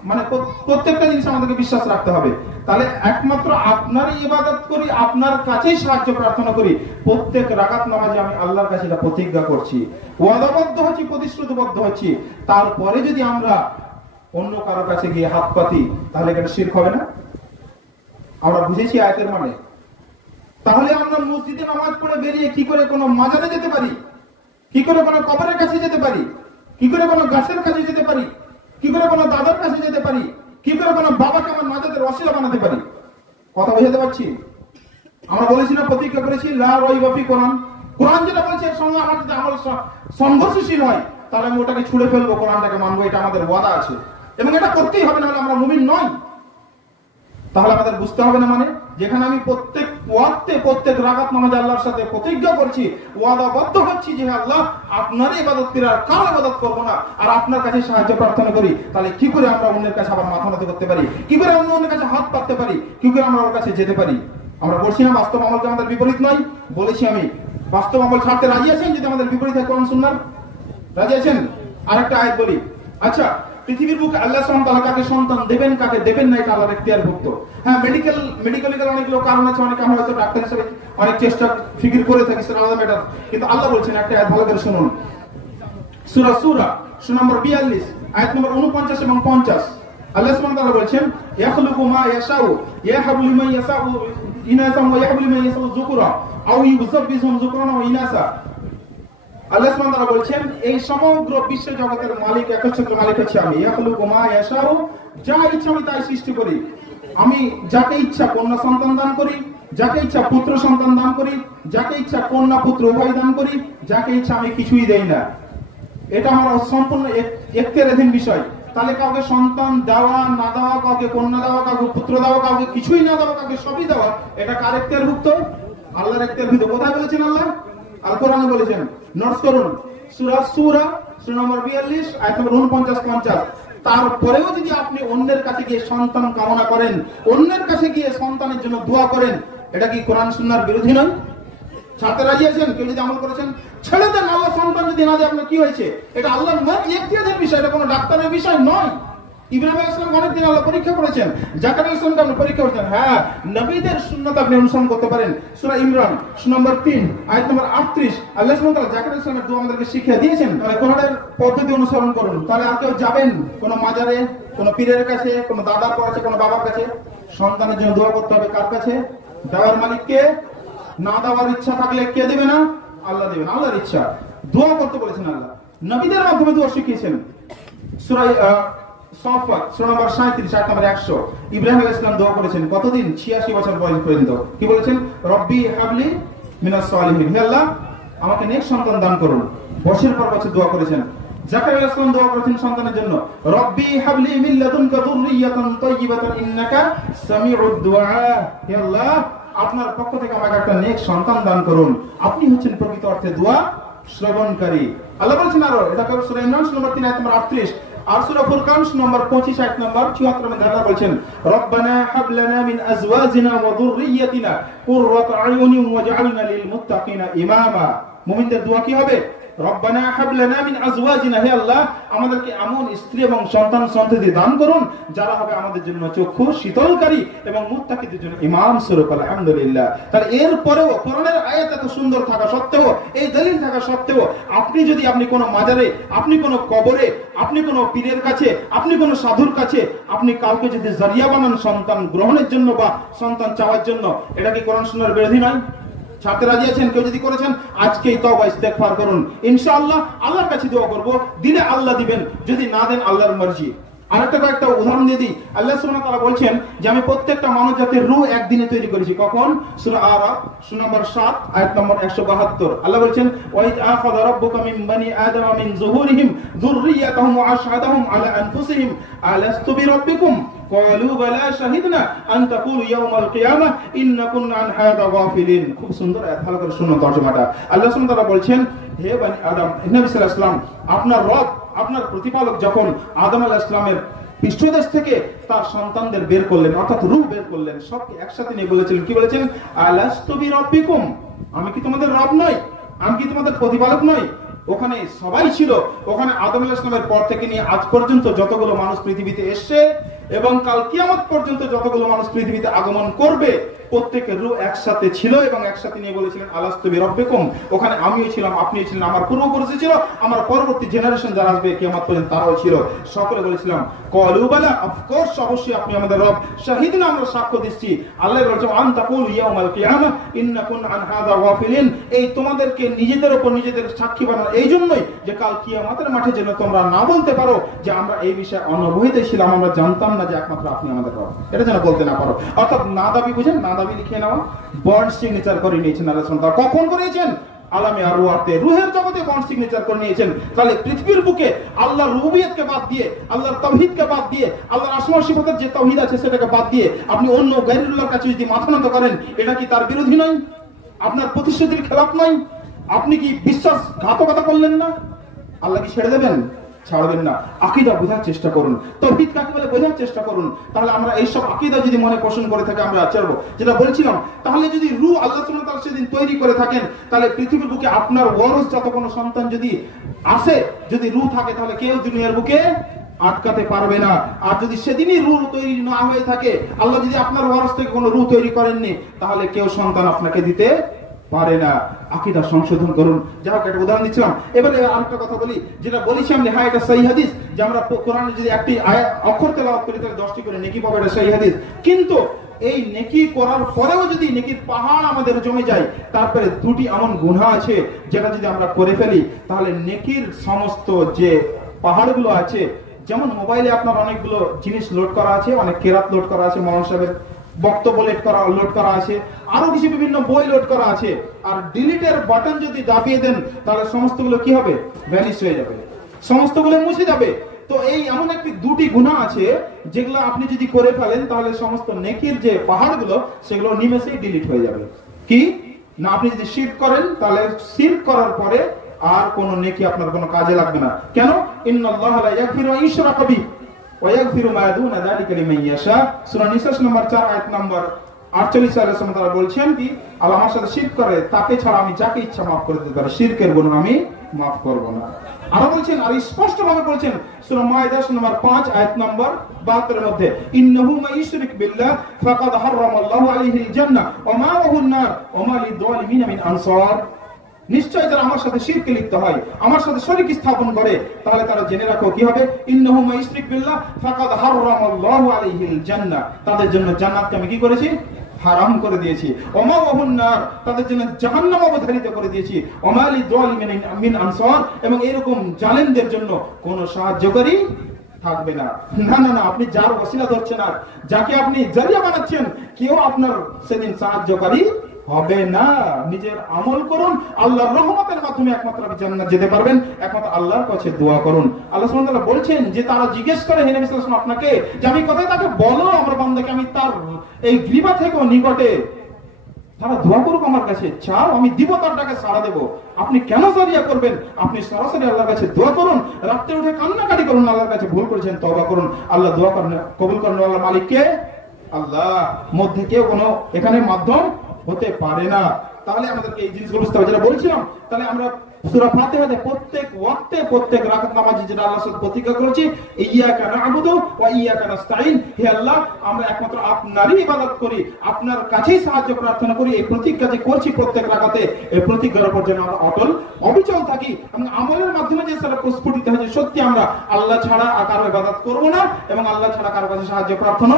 মানে প্রত্যেকটা জিনিস আমাদেরকে বিশ্বাস রাখতে হবে। তাহলে একমাত্র আপনারই ইবাদত করি, আপনার কাছেই সাহায্য প্রার্থনা করি। প্রত্যেক রাকাত নামাজে আমি আল্লাহর কাছে এটা প্রতিজ্ঞা করছি, ওয়াদাবদ্ধ হচ্ছি, প্রতিশ্রুতিবদ্ধ হচ্ছি। তারপরে যদি আমরা অন্য কারো কাছে গিয়ে হাত পাতি, তাহলে এটা শিরক হবে না? আমরা বুঝেছি আয়াতের মানে। তাহলে আমরা মসজিদে নামাজ পড়ে বেরিয়ে কি করে কোনো মাজারে যেতে পারি, কি করে কোনো কবরের কাছে যেতে পারি, কি করে কোনো গাছের কাছে যেতে পারি, কি করে কোনো দাদার কাছে যেতে পারি, কি করে কোনো বাবাকে আমার মাজাদের ওসিলা বানাতে পারি? কথা বুঝাতে পারছি? আমরা বলেছি না, প্রতিজ্ঞা করেছি লা রাইবা ফি কোরআন। কোরআন যেটা বলছে এর সঙ্গে আমার যদি আমল সংঘর্ষশীল হয়, তাহলে আমি ওটাকে ছুড়ে ফেলবো, কোরআনটাকে মানবো, এটা আমাদের ওয়াদা আছে এবং এটা করতেই হবে, নাহলে আমরা মুমিন নই। তাহলে আমাদের বুঝতে হবে না, মানে যেখানে আমি প্রত্যেক ওয়াক্তে প্রত্যেক রাকাত নামাজে আল্লাহর সাথে প্রতিজ্ঞা করছি, ওয়াদাবদ্ধ হচ্ছি যে আল্লাহ আপনারই ইবাদত করি, আর কারো ইবাদত করবো না, আর আপনার কাছে সাহায্য প্রার্থনা করি, তাহলে কি করে আমরা অন্যের কাছে আবার মাথা নত করতে পারি, কি করে অন্যের কাছে হাত পাততে পারি, কি করে আমরা ওর কাছে যেতে পারি? আমরা বলছি না বাস্তব আমলকে আমাদের বিপরীত নয়? বলেছি আমি বাস্তব আমল ছাড়তে রাজি আছেন যদি আমাদের বিপরীত হয় কোরআন সুন্নাহর? রাজি আছেন? আরেকটা আয়াত বলি। আচ্ছা, পৃথিবীর বুকে আল্লাহ সুবহানাহু ওয়া তাআলা কাকে সন্তান দেবেন, কাকে দেবেন না, এটা আল্লাহর ইখতিয়ারভুক্ত। হ্যাঁ, মেডিকেল অনেক লোক কারণ আছে, অনেকে আমরা হয়তো ডাক্তার হিসেবে অনেক চেষ্টা ফিকির করে থাকি, সেটা আলাদা ম্যাটার। কিন্তু আল্লাহ বলছেন একটা আয়াত ভালো করে শুনুন, সূরা নম্বর 42 আয়াত নম্বর 49 এবং 50। আল্লাহ সুবহানাহু ওয়া তাআলা বলছেন ইয়াখলুকু মা ইয়াশাউ ইয়াহাবু লিমান ইয়াশাউ ইনাসা ওয়া ইয়াহাবু লিমান ইয়াশাউ যুকরা আও ইউযাব্বিহুম যুকরান ওয়া ইনাসা। আল্লাহ সুবহানাহু ওয়া তাআলা বলছেন এই সমগ্র বিশ্ব জগতের মালিক, একচ্ছত্র মালিক হচ্ছে আমি। ইয়াখলুকু মা ইয়াশাউ, যা ইচ্ছা আমি তাই সৃষ্টি করি। আমি যাকে ইচ্ছা কন্যা সন্তান দান করি, যাকে ইচ্ছা পুত্র সন্তান দান করি, যাকে ইচ্ছা কন্যা পুত্র উভয় দান করি, যাকে ইচ্ছা আমি কিছুই দেই না। এটা আমার সম্পূর্ণ ইখতিয়ারাধীন বিষয়। তাহলে কাউকে সন্তান দেওয়া না দেওয়া, কাউকে কন্যা দেওয়া, কাউকে পুত্র দেওয়া, কাউকে কিছুই না দেওয়া, কাউকে সবই দেওয়া, এটা কার ইখতিয়ারভুক্ত? আল্লাহর ইখতিয়ারভুক্ত। কোথায় বলেছেন আল্লাহ? আল কোরআনে বলেছেন, নোটস করুন, সূরা নম্বর 42 আয়াত নম্বর 49-50। তারপরেও যদি আপনি অন্যের কাছে গিয়ে সন্তান কামনা করেন, অন্যের কাছে গিয়ে সন্তানের জন্য দোয়া করেন, এটা কি কোরআন সুন্নাহর বিরোধী নয়? ছাড়তে রাজি আছেন? কেউ যদি আমল করেছেন ছেড়ে দেন। আল্লাহ সন্তান যদি না দেয় আপনার কি হয়েছে? এটা আল্লাহর ইখতিয়ারের বিষয়, এটা কোনো ডাক্তারের বিষয় নয়। ইব্রাহিম আলাইহিস সালাম অনেকদিন আল্লাহ পরীক্ষা করেছেন, জাকারিয়া আলাইহিস সালামকে আপনি পরীক্ষা করেছেন। হ্যাঁ, নবীদের সুন্নাত আপনি অনুসরণ করতে পারেন। সূরা ইমরান নম্বর 3 আয়াত নম্বর 38 আল্লাহ সুবহানাহু ওয়া তাআলা জাকারিয়া আলাইহিস সালামের দোয়া আমাদেরকে শিখিয়ে দিয়েছেন। তাহলে কোরআনের পদ্ধতি অনুসরণ করুন। তাহলে আর কেউ যাবেন কোন মাজারে, কোন পীরের কাছে, কোন দাদার কাছে, কোন বাবার কাছে? সন্তানের জন্য দোয়া করতে হবে কার কাছে? দেওয়ার মালিককে। না দেওয়ার ইচ্ছা থাকলে কে দেবে না? আল্লাহ দেবেন, আল্লাহর ইচ্ছা। দোয়া করতে বলেছেন আল্লাহ, নবীদের মাধ্যমে দোয়া শিখিয়েছেন। সূরা সাফাত নম্বর 37 আয়াত নম্বর 100 ইব্রাহিম আলাইহিস সালাম দোয়া করেছেন কতদিন? 86 বছর বয়স পর্যন্ত। কি বলেছেন? রব্বি হাবলি মিনাস সালিহিন, হে আল্লাহ আমাকে নেক সন্তান দান করুন। বছর পর বছর দোয়া করেছেন। জাকারিয়া আলাইহিস সালাম দোয়া করেছেন সন্তানের জন্য, রব্বি হাবলি মিন লাদুনকা যুররিয়াতান তাইয়্যিবাতান ইন্নাকা সামিউদ দুআ, হে আল্লাহ আপনার পক্ষ থেকে আমাকে একটা নেক সন্তান দান করুন, আপনি হচ্ছেন প্রকৃত অর্থে দোয়া শ্রবণকারী। আল্লাহ বলেছেন আরো, এটা কবে? সূরা ইমরান নম্বর 3 আয়াত নম্বর 38 আর সূরা ফুরকান নম্বর 25 আয়াত নম্বর 74 মধ্যে আল্লাহ বলেছেন রব্বানা হাব লানা মিন আজওয়াজিনা ওয়া যুররিয়াতিনা কুররাতা আয়ুনিন ওয়াজআলনা লিল মুত্তাকিনা ইমামা। মুমিনদের দোয়া কি হবে? রব্বানা হাব লানা মিন আজওয়াজিনা, হে আল্লাহ আমাদেরকে এমন স্ত্রী এবং সন্তান সন্ততি দান করুন যারা হবে আমাদের জন্য চক্ষু শীতলকারী এবং মুত্তাকিদের জন্য ইমাম স্বরূপ। আলহামদুলিল্লাহ। তাহলে এরপরেও কোরআনের আয়াত এত সুন্দর থাকা সত্ত্বেও, এই দলিল থাকা সত্ত্বেও আপনি কোনো মাজারে, আপনি কোনো কবরে, আপনি কোনো পীরের কাছে, আপনি কোনো সাধুর কাছে আপনি কাউকে যদি জরিয়া বানান সন্তান গ্রহণের জন্য বা সন্তান চাওয়ার জন্য, এটা কি কোরআন সুন্নাহর বিরোধী নয়? ছাড়তে রাজি আছেন? কেউ যদি করেছেন আজকেই তওবা ইস্তেগফার করুন, ইনশাআল্লাহ আল্লাহর কাছে দোয়া করব, দিলে আল্লাহ দিবেন, যদি না দেন আল্লাহর মর্জি। আরেকটা উদাহরণ দিয়ে দিই। আল্লাহ সুবহানাহু ওয়া তাআলা বলছেন যে আমি প্রত্যেকটা মানব জাতির রূহ একদিনে তৈরি করেছি। কখন? সূরা আরাফ নম্বর 7 আয়াত নম্বর 172 আল্লাহ বলছেন ওয়া ইয আখাযা রাব্বুকা মিন বানি আদামা মিন যুহুরিহিম যুররিয়াতাহুম ওয়া আশহাদাহুম আলা আনফুসিহিম আলাস্তু বিরাব্বিকুম ক্বালু বালা শাহিদনা আন তাকুলু ইয়াওমাল কিয়ামাহ ইন্না কুননা আন হাযা গাফিলিন। খুব সুন্দর আয়াত, ভালো করে শুনুন তরজমাটা। আল্লাহ সুবহানাহু ওয়া তাআলা বলছেন হে বনি আদম, নবী সাল্লাল্লাহু আলাইহি ওয়াসাল্লাম আপনার রব, আপনার প্রতিপালক যখন আদম আলাইহিস সালামের পৃষ্ঠদেশ থেকে তার সন্তানদের বের করলেন, অর্থাৎ রূহ বের করলেন, সবকে একসাথে নিয়ে বলেছিলেন, কি বলেছেন? আলাস্তু বিরাব্বিকুম, আমি কি তোমাদের রব নই? আমি কি তোমাদের প্রতিপালক নই? ওখানে সবাই ছিল। ওখানে আদম আলাইহিস সালামের পর থেকে নিয়ে আজ পর্যন্ত যতগুলো মানুষ পৃথিবীতে এসছে এবং কাল কিয়ামত পর্যন্ত যতগুলো মানুষ পৃথিবীতে আগমন করবে, প্রত্যেকের রূহ একসাথে ছিল এবং একসাথে নিয়ে বলেছিলেন আলাস্তু বিরাব্বিকুম। ওখানে আমিও ছিলাম, আপনিও ছিলেন, আমার পূর্বপুরুষ ছিল, আমার পরবর্তী জেনারেশন যারা আসবে কিয়ামত পর্যন্ত তারাও ছিল। সকলে বলেছিলাম ক্বালু বালা, অফকোর্স, অবশ্যই আপনি আমাদের রব, শাহিদনা, আমরা সাক্ষ্য দিচ্ছি। আল্লাহ বলেছেন আন তাকুলু ইয়াউমাল কিয়ামাহ ইন্না কুননা আন হাযা গাফিলিন। এই তোমাদেরকে নিজেদের উপর নিজেদের সাক্ষী বানানো এই জন্যই যে কাল কিয়ামতের মাঠে যেন তোমরা না বলতে পারো যে আমরা এই বিষয়ে অনবহিত ছিলাম, আমরা জানতাম না যে একমাত্র আপনি আমাদের রব, এটা যেন বলতে না পারো। অর্থাৎ না দাবি, বুঝেন, না দাবি লিখে নেওয়া, বন্ড সিগনেচার করে নিয়েছেন আল্লাহ সুবহানাহু ওয়া তাআলা। কখন করেছেন? আলামে আরওয়াহতে, রূহের জগতে বন্ড সিগনেচার করে নিয়েছেন। তাহলে পৃথিবীর বুকে আল্লাহর রুবুবিয়তকে বাদ দিয়ে, আল্লাহর তাওহীদকে বাদ দিয়ে, আল্লাহর আসমা ওয়া সিফাতের যে তাওহীদ আছে সেটাকে বাদ দিয়ে আপনি অন্য গায়রুল্লাহর কাছে যদি মাথা নত করেন, এটা কি তার বিরোধী নয়? আপনার প্রতিশ্রুতির খেলাফ নয়? আপনি কি বিশ্বাসঘাতকতা করলেন না? আল্লাহ কি ছেড়ে দেবেন? ছাড়বেন না। আকীদা বোঝার চেষ্টা করুন, তাওহীদ কাকে বলে বোঝার চেষ্টা করুন। তাহলে আমরা এইসব আকীদা যদি মনে পোষণ করে থাকি আমরা চলবো। যেটা বলছিলাম, তাহলে যদি রূহ আল্লাহ সুবহানাহু ওয়া তাআলা সেদিন তৈরি করে থাকেন, তাহলে পৃথিবীর বুকে আপনার ওয়ারিসজাত কোনো সন্তান যদি আসে, যদি রূহ থাকে, তাহলে কেউ দুনিয়ার বুকে আটকাতে পারবে না। আর যদি সেদিনই রূহ তৈরি না হয়ে থাকে, আল্লাহ যদি আপনার ওয়ারিস থেকে কোনো রূহ তৈরি করেননি, তাহলে কেউ সন্তান আপনাকে দিতে পারে না। আকীদা সংশোধন করুন। যাই হোক, একটা উদাহরণ দিচ্ছিলাম। এবারে আরেকটা কথা বলি, যেটা বলেছি আমি, হ্যাঁ এটা সহিহ হাদিস, যে আমরা কোরআনে যদি একটি অক্ষর তেলাওয়াত করি তাহলে 10টি করে নেকি পাবো, এটা সহিহ হাদিস। কিন্তু এই নেকি করার পরেও যদি নেকির পাহাড় আমাদের জমে যায়, তারপরে দুটি এমন গুনাহ আছে যেটা যদি আমরা করে ফেলি, তাহলে নেকির সমস্ত যে পাহাড়গুলো আছে, যেমন মোবাইলে আপনার অনেকগুলো জিনিস লোড করা আছে, অনেক কেরাত লোড করা আছে, মৌলানা সাহেবের বক্তব্য লোড করা আছে, আরো কিছু বিভিন্ন বই লোড করা আছে, আর ডিলিটের বাটন যদি দাবিয়ে দেন তাহলে সমস্তগুলো কি হবে? ভ্যানিশ হয়ে যাবে, সমস্তগুলো মুছে যাবে। তো এই এমন একটি দুটি গুনাহ আছে যেগুলো আপনি যদি করে ফেলেন তাহলে সমস্ত নেকির যে পাহাড়গুলো সেগুলো নিমেষেই ডিলিট হয়ে যাবে। কি না, আপনি যদি শিরক করেন তাহলে শিরক করার পরে আর কোনো নেকি আপনার কোনো কাজে লাগবে না। কেন? ইন্নাল্লাহা লা ইয়াগফিরু আন ইউশরাকা বিহি ওয়া ইয়াগফিরু মা দুনা যালিকা লিমান ইয়াশা। সূরা নিসা নম্বর 4 আয়াত নম্বর 48 আল্লাহ সুবহানাহু ওয়া তাআলা বলছেন কি, আল্লাহ আমার সাথে শিরক করে তাকে ছাড়া আমি যাকে ইচ্ছা maaf করে দিতে পারি, শিরকের গুনাহ আমি maaf করব না। আরো বলছেন, আর স্পষ্ট ভাবে বলছেন সূরা মাইদা নম্বর 5 আয়াত নম্বর 72 এর মধ্যে, ইন্নাহু মা ইশরিক বিল্লাহ ফাকাদ হারামাল্লাহু আলাইহিল জান্নাহ ওয়া মা'ওয়াহুন নার ওয়া মা লিয-যালিমিন মিন আনসার। নিশ্চয় যারা আমার সাথে শিরকে লিপ্ত হয়, আমার সাথে শরীক স্থাপন করে, তাহলে তারা জেনে রাখো কি হবে, ইন্নাহু মা ইশরিক বিল্লাহ ফাকাদ হারামাল্লাহু আলাইহিল জান্নাহ, তাদের জন্য জান্নাতকে আমি কি করেছি? হারাম করে দিয়েছি। ওয়া মা'ওয়াহুন নার, তাদের জন্য জাহান্নাম অবধারিত করে দিয়েছি। ওয়া মা লিয-যালিমিন মিন আনসার, এবং এরকম জালেমদের জন্য কোনো সাহায্যকারী থাকবে না। না না না, আপনি যার ওসিলা ধরছেন আর যাকে আপনি জারিয়া বানাচ্ছেন, কেউ আপনার সেদিন সাহায্যকারী হবে না। নিজের আমল করুন, আল্লাহর রহমতের মাধ্যমে একমাত্র আপনি জান্নাত যেতে পারবেন, একমাত্র আল্লাহর কাছে দোয়া করুন। আল্লাহ সুবহানাহু ওয়া তাআলা বলছেন যে তারা জিজ্ঞেস করে হে নবী সাল্লাল্লাহু আলাইহি ওয়াসাল্লাম আপনাকে, যে আমি কোথায় তাকে বলো আমার বান্দাকে আমি তার এই গিবা থেকে নিকটে, তারা দোয়া করুক আমার কাছে, চাও আমি দিব, তার ডাকে সাড়া দেব। আপনি কেন জারিয়া করবেন? আপনি সরাসরি আল্লাহর কাছে দোয়া করুন, রাতে উঠে কান্নাকাটি করুন, আল্লাহর কাছে ভুল করেছেন তওবা করুন। আল্লাহ দোয়া কবুল করেন, আল্লাহ মালিককে, আল্লাহ, মধ্যে কেউ কোনো এখানে মাধ্যম হতে পারে না। তাহলে আমাদেরকে এই জিনিসগুলো বুঝতে হবে, যেটা বলছিলাম। তাহলে আমরা সূরা ফাতিহাতে প্রত্যেক ওয়াক্তে প্রত্যেক রাকাত নামাজে যেটা আল্লাহর সাথে প্রতিজ্ঞা করেছি, ইয়্যাকা না'বুদু ওয়া ইয়্যাকা নাস্তাঈন, হে আল্লাহ আমরা একমাত্র আপনারই ইবাদত করি, আপনার কাছেই সাহায্য প্রার্থনা করি। এই প্রতিজ্ঞা যে করছি প্রত্যেক রাকাতে, এই প্রতিজ্ঞার উপর যেন আমরা অটল অবিচল থাকি এবং আমলের মাধ্যমে যে সেটা প্রস্ফুটিত হয় যে সত্যি আমরা আল্লাহ ছাড়া আর কারো ইবাদত করব না এবং আল্লাহ ছাড়া কারো কাছে সাহায্য প্রার্থনা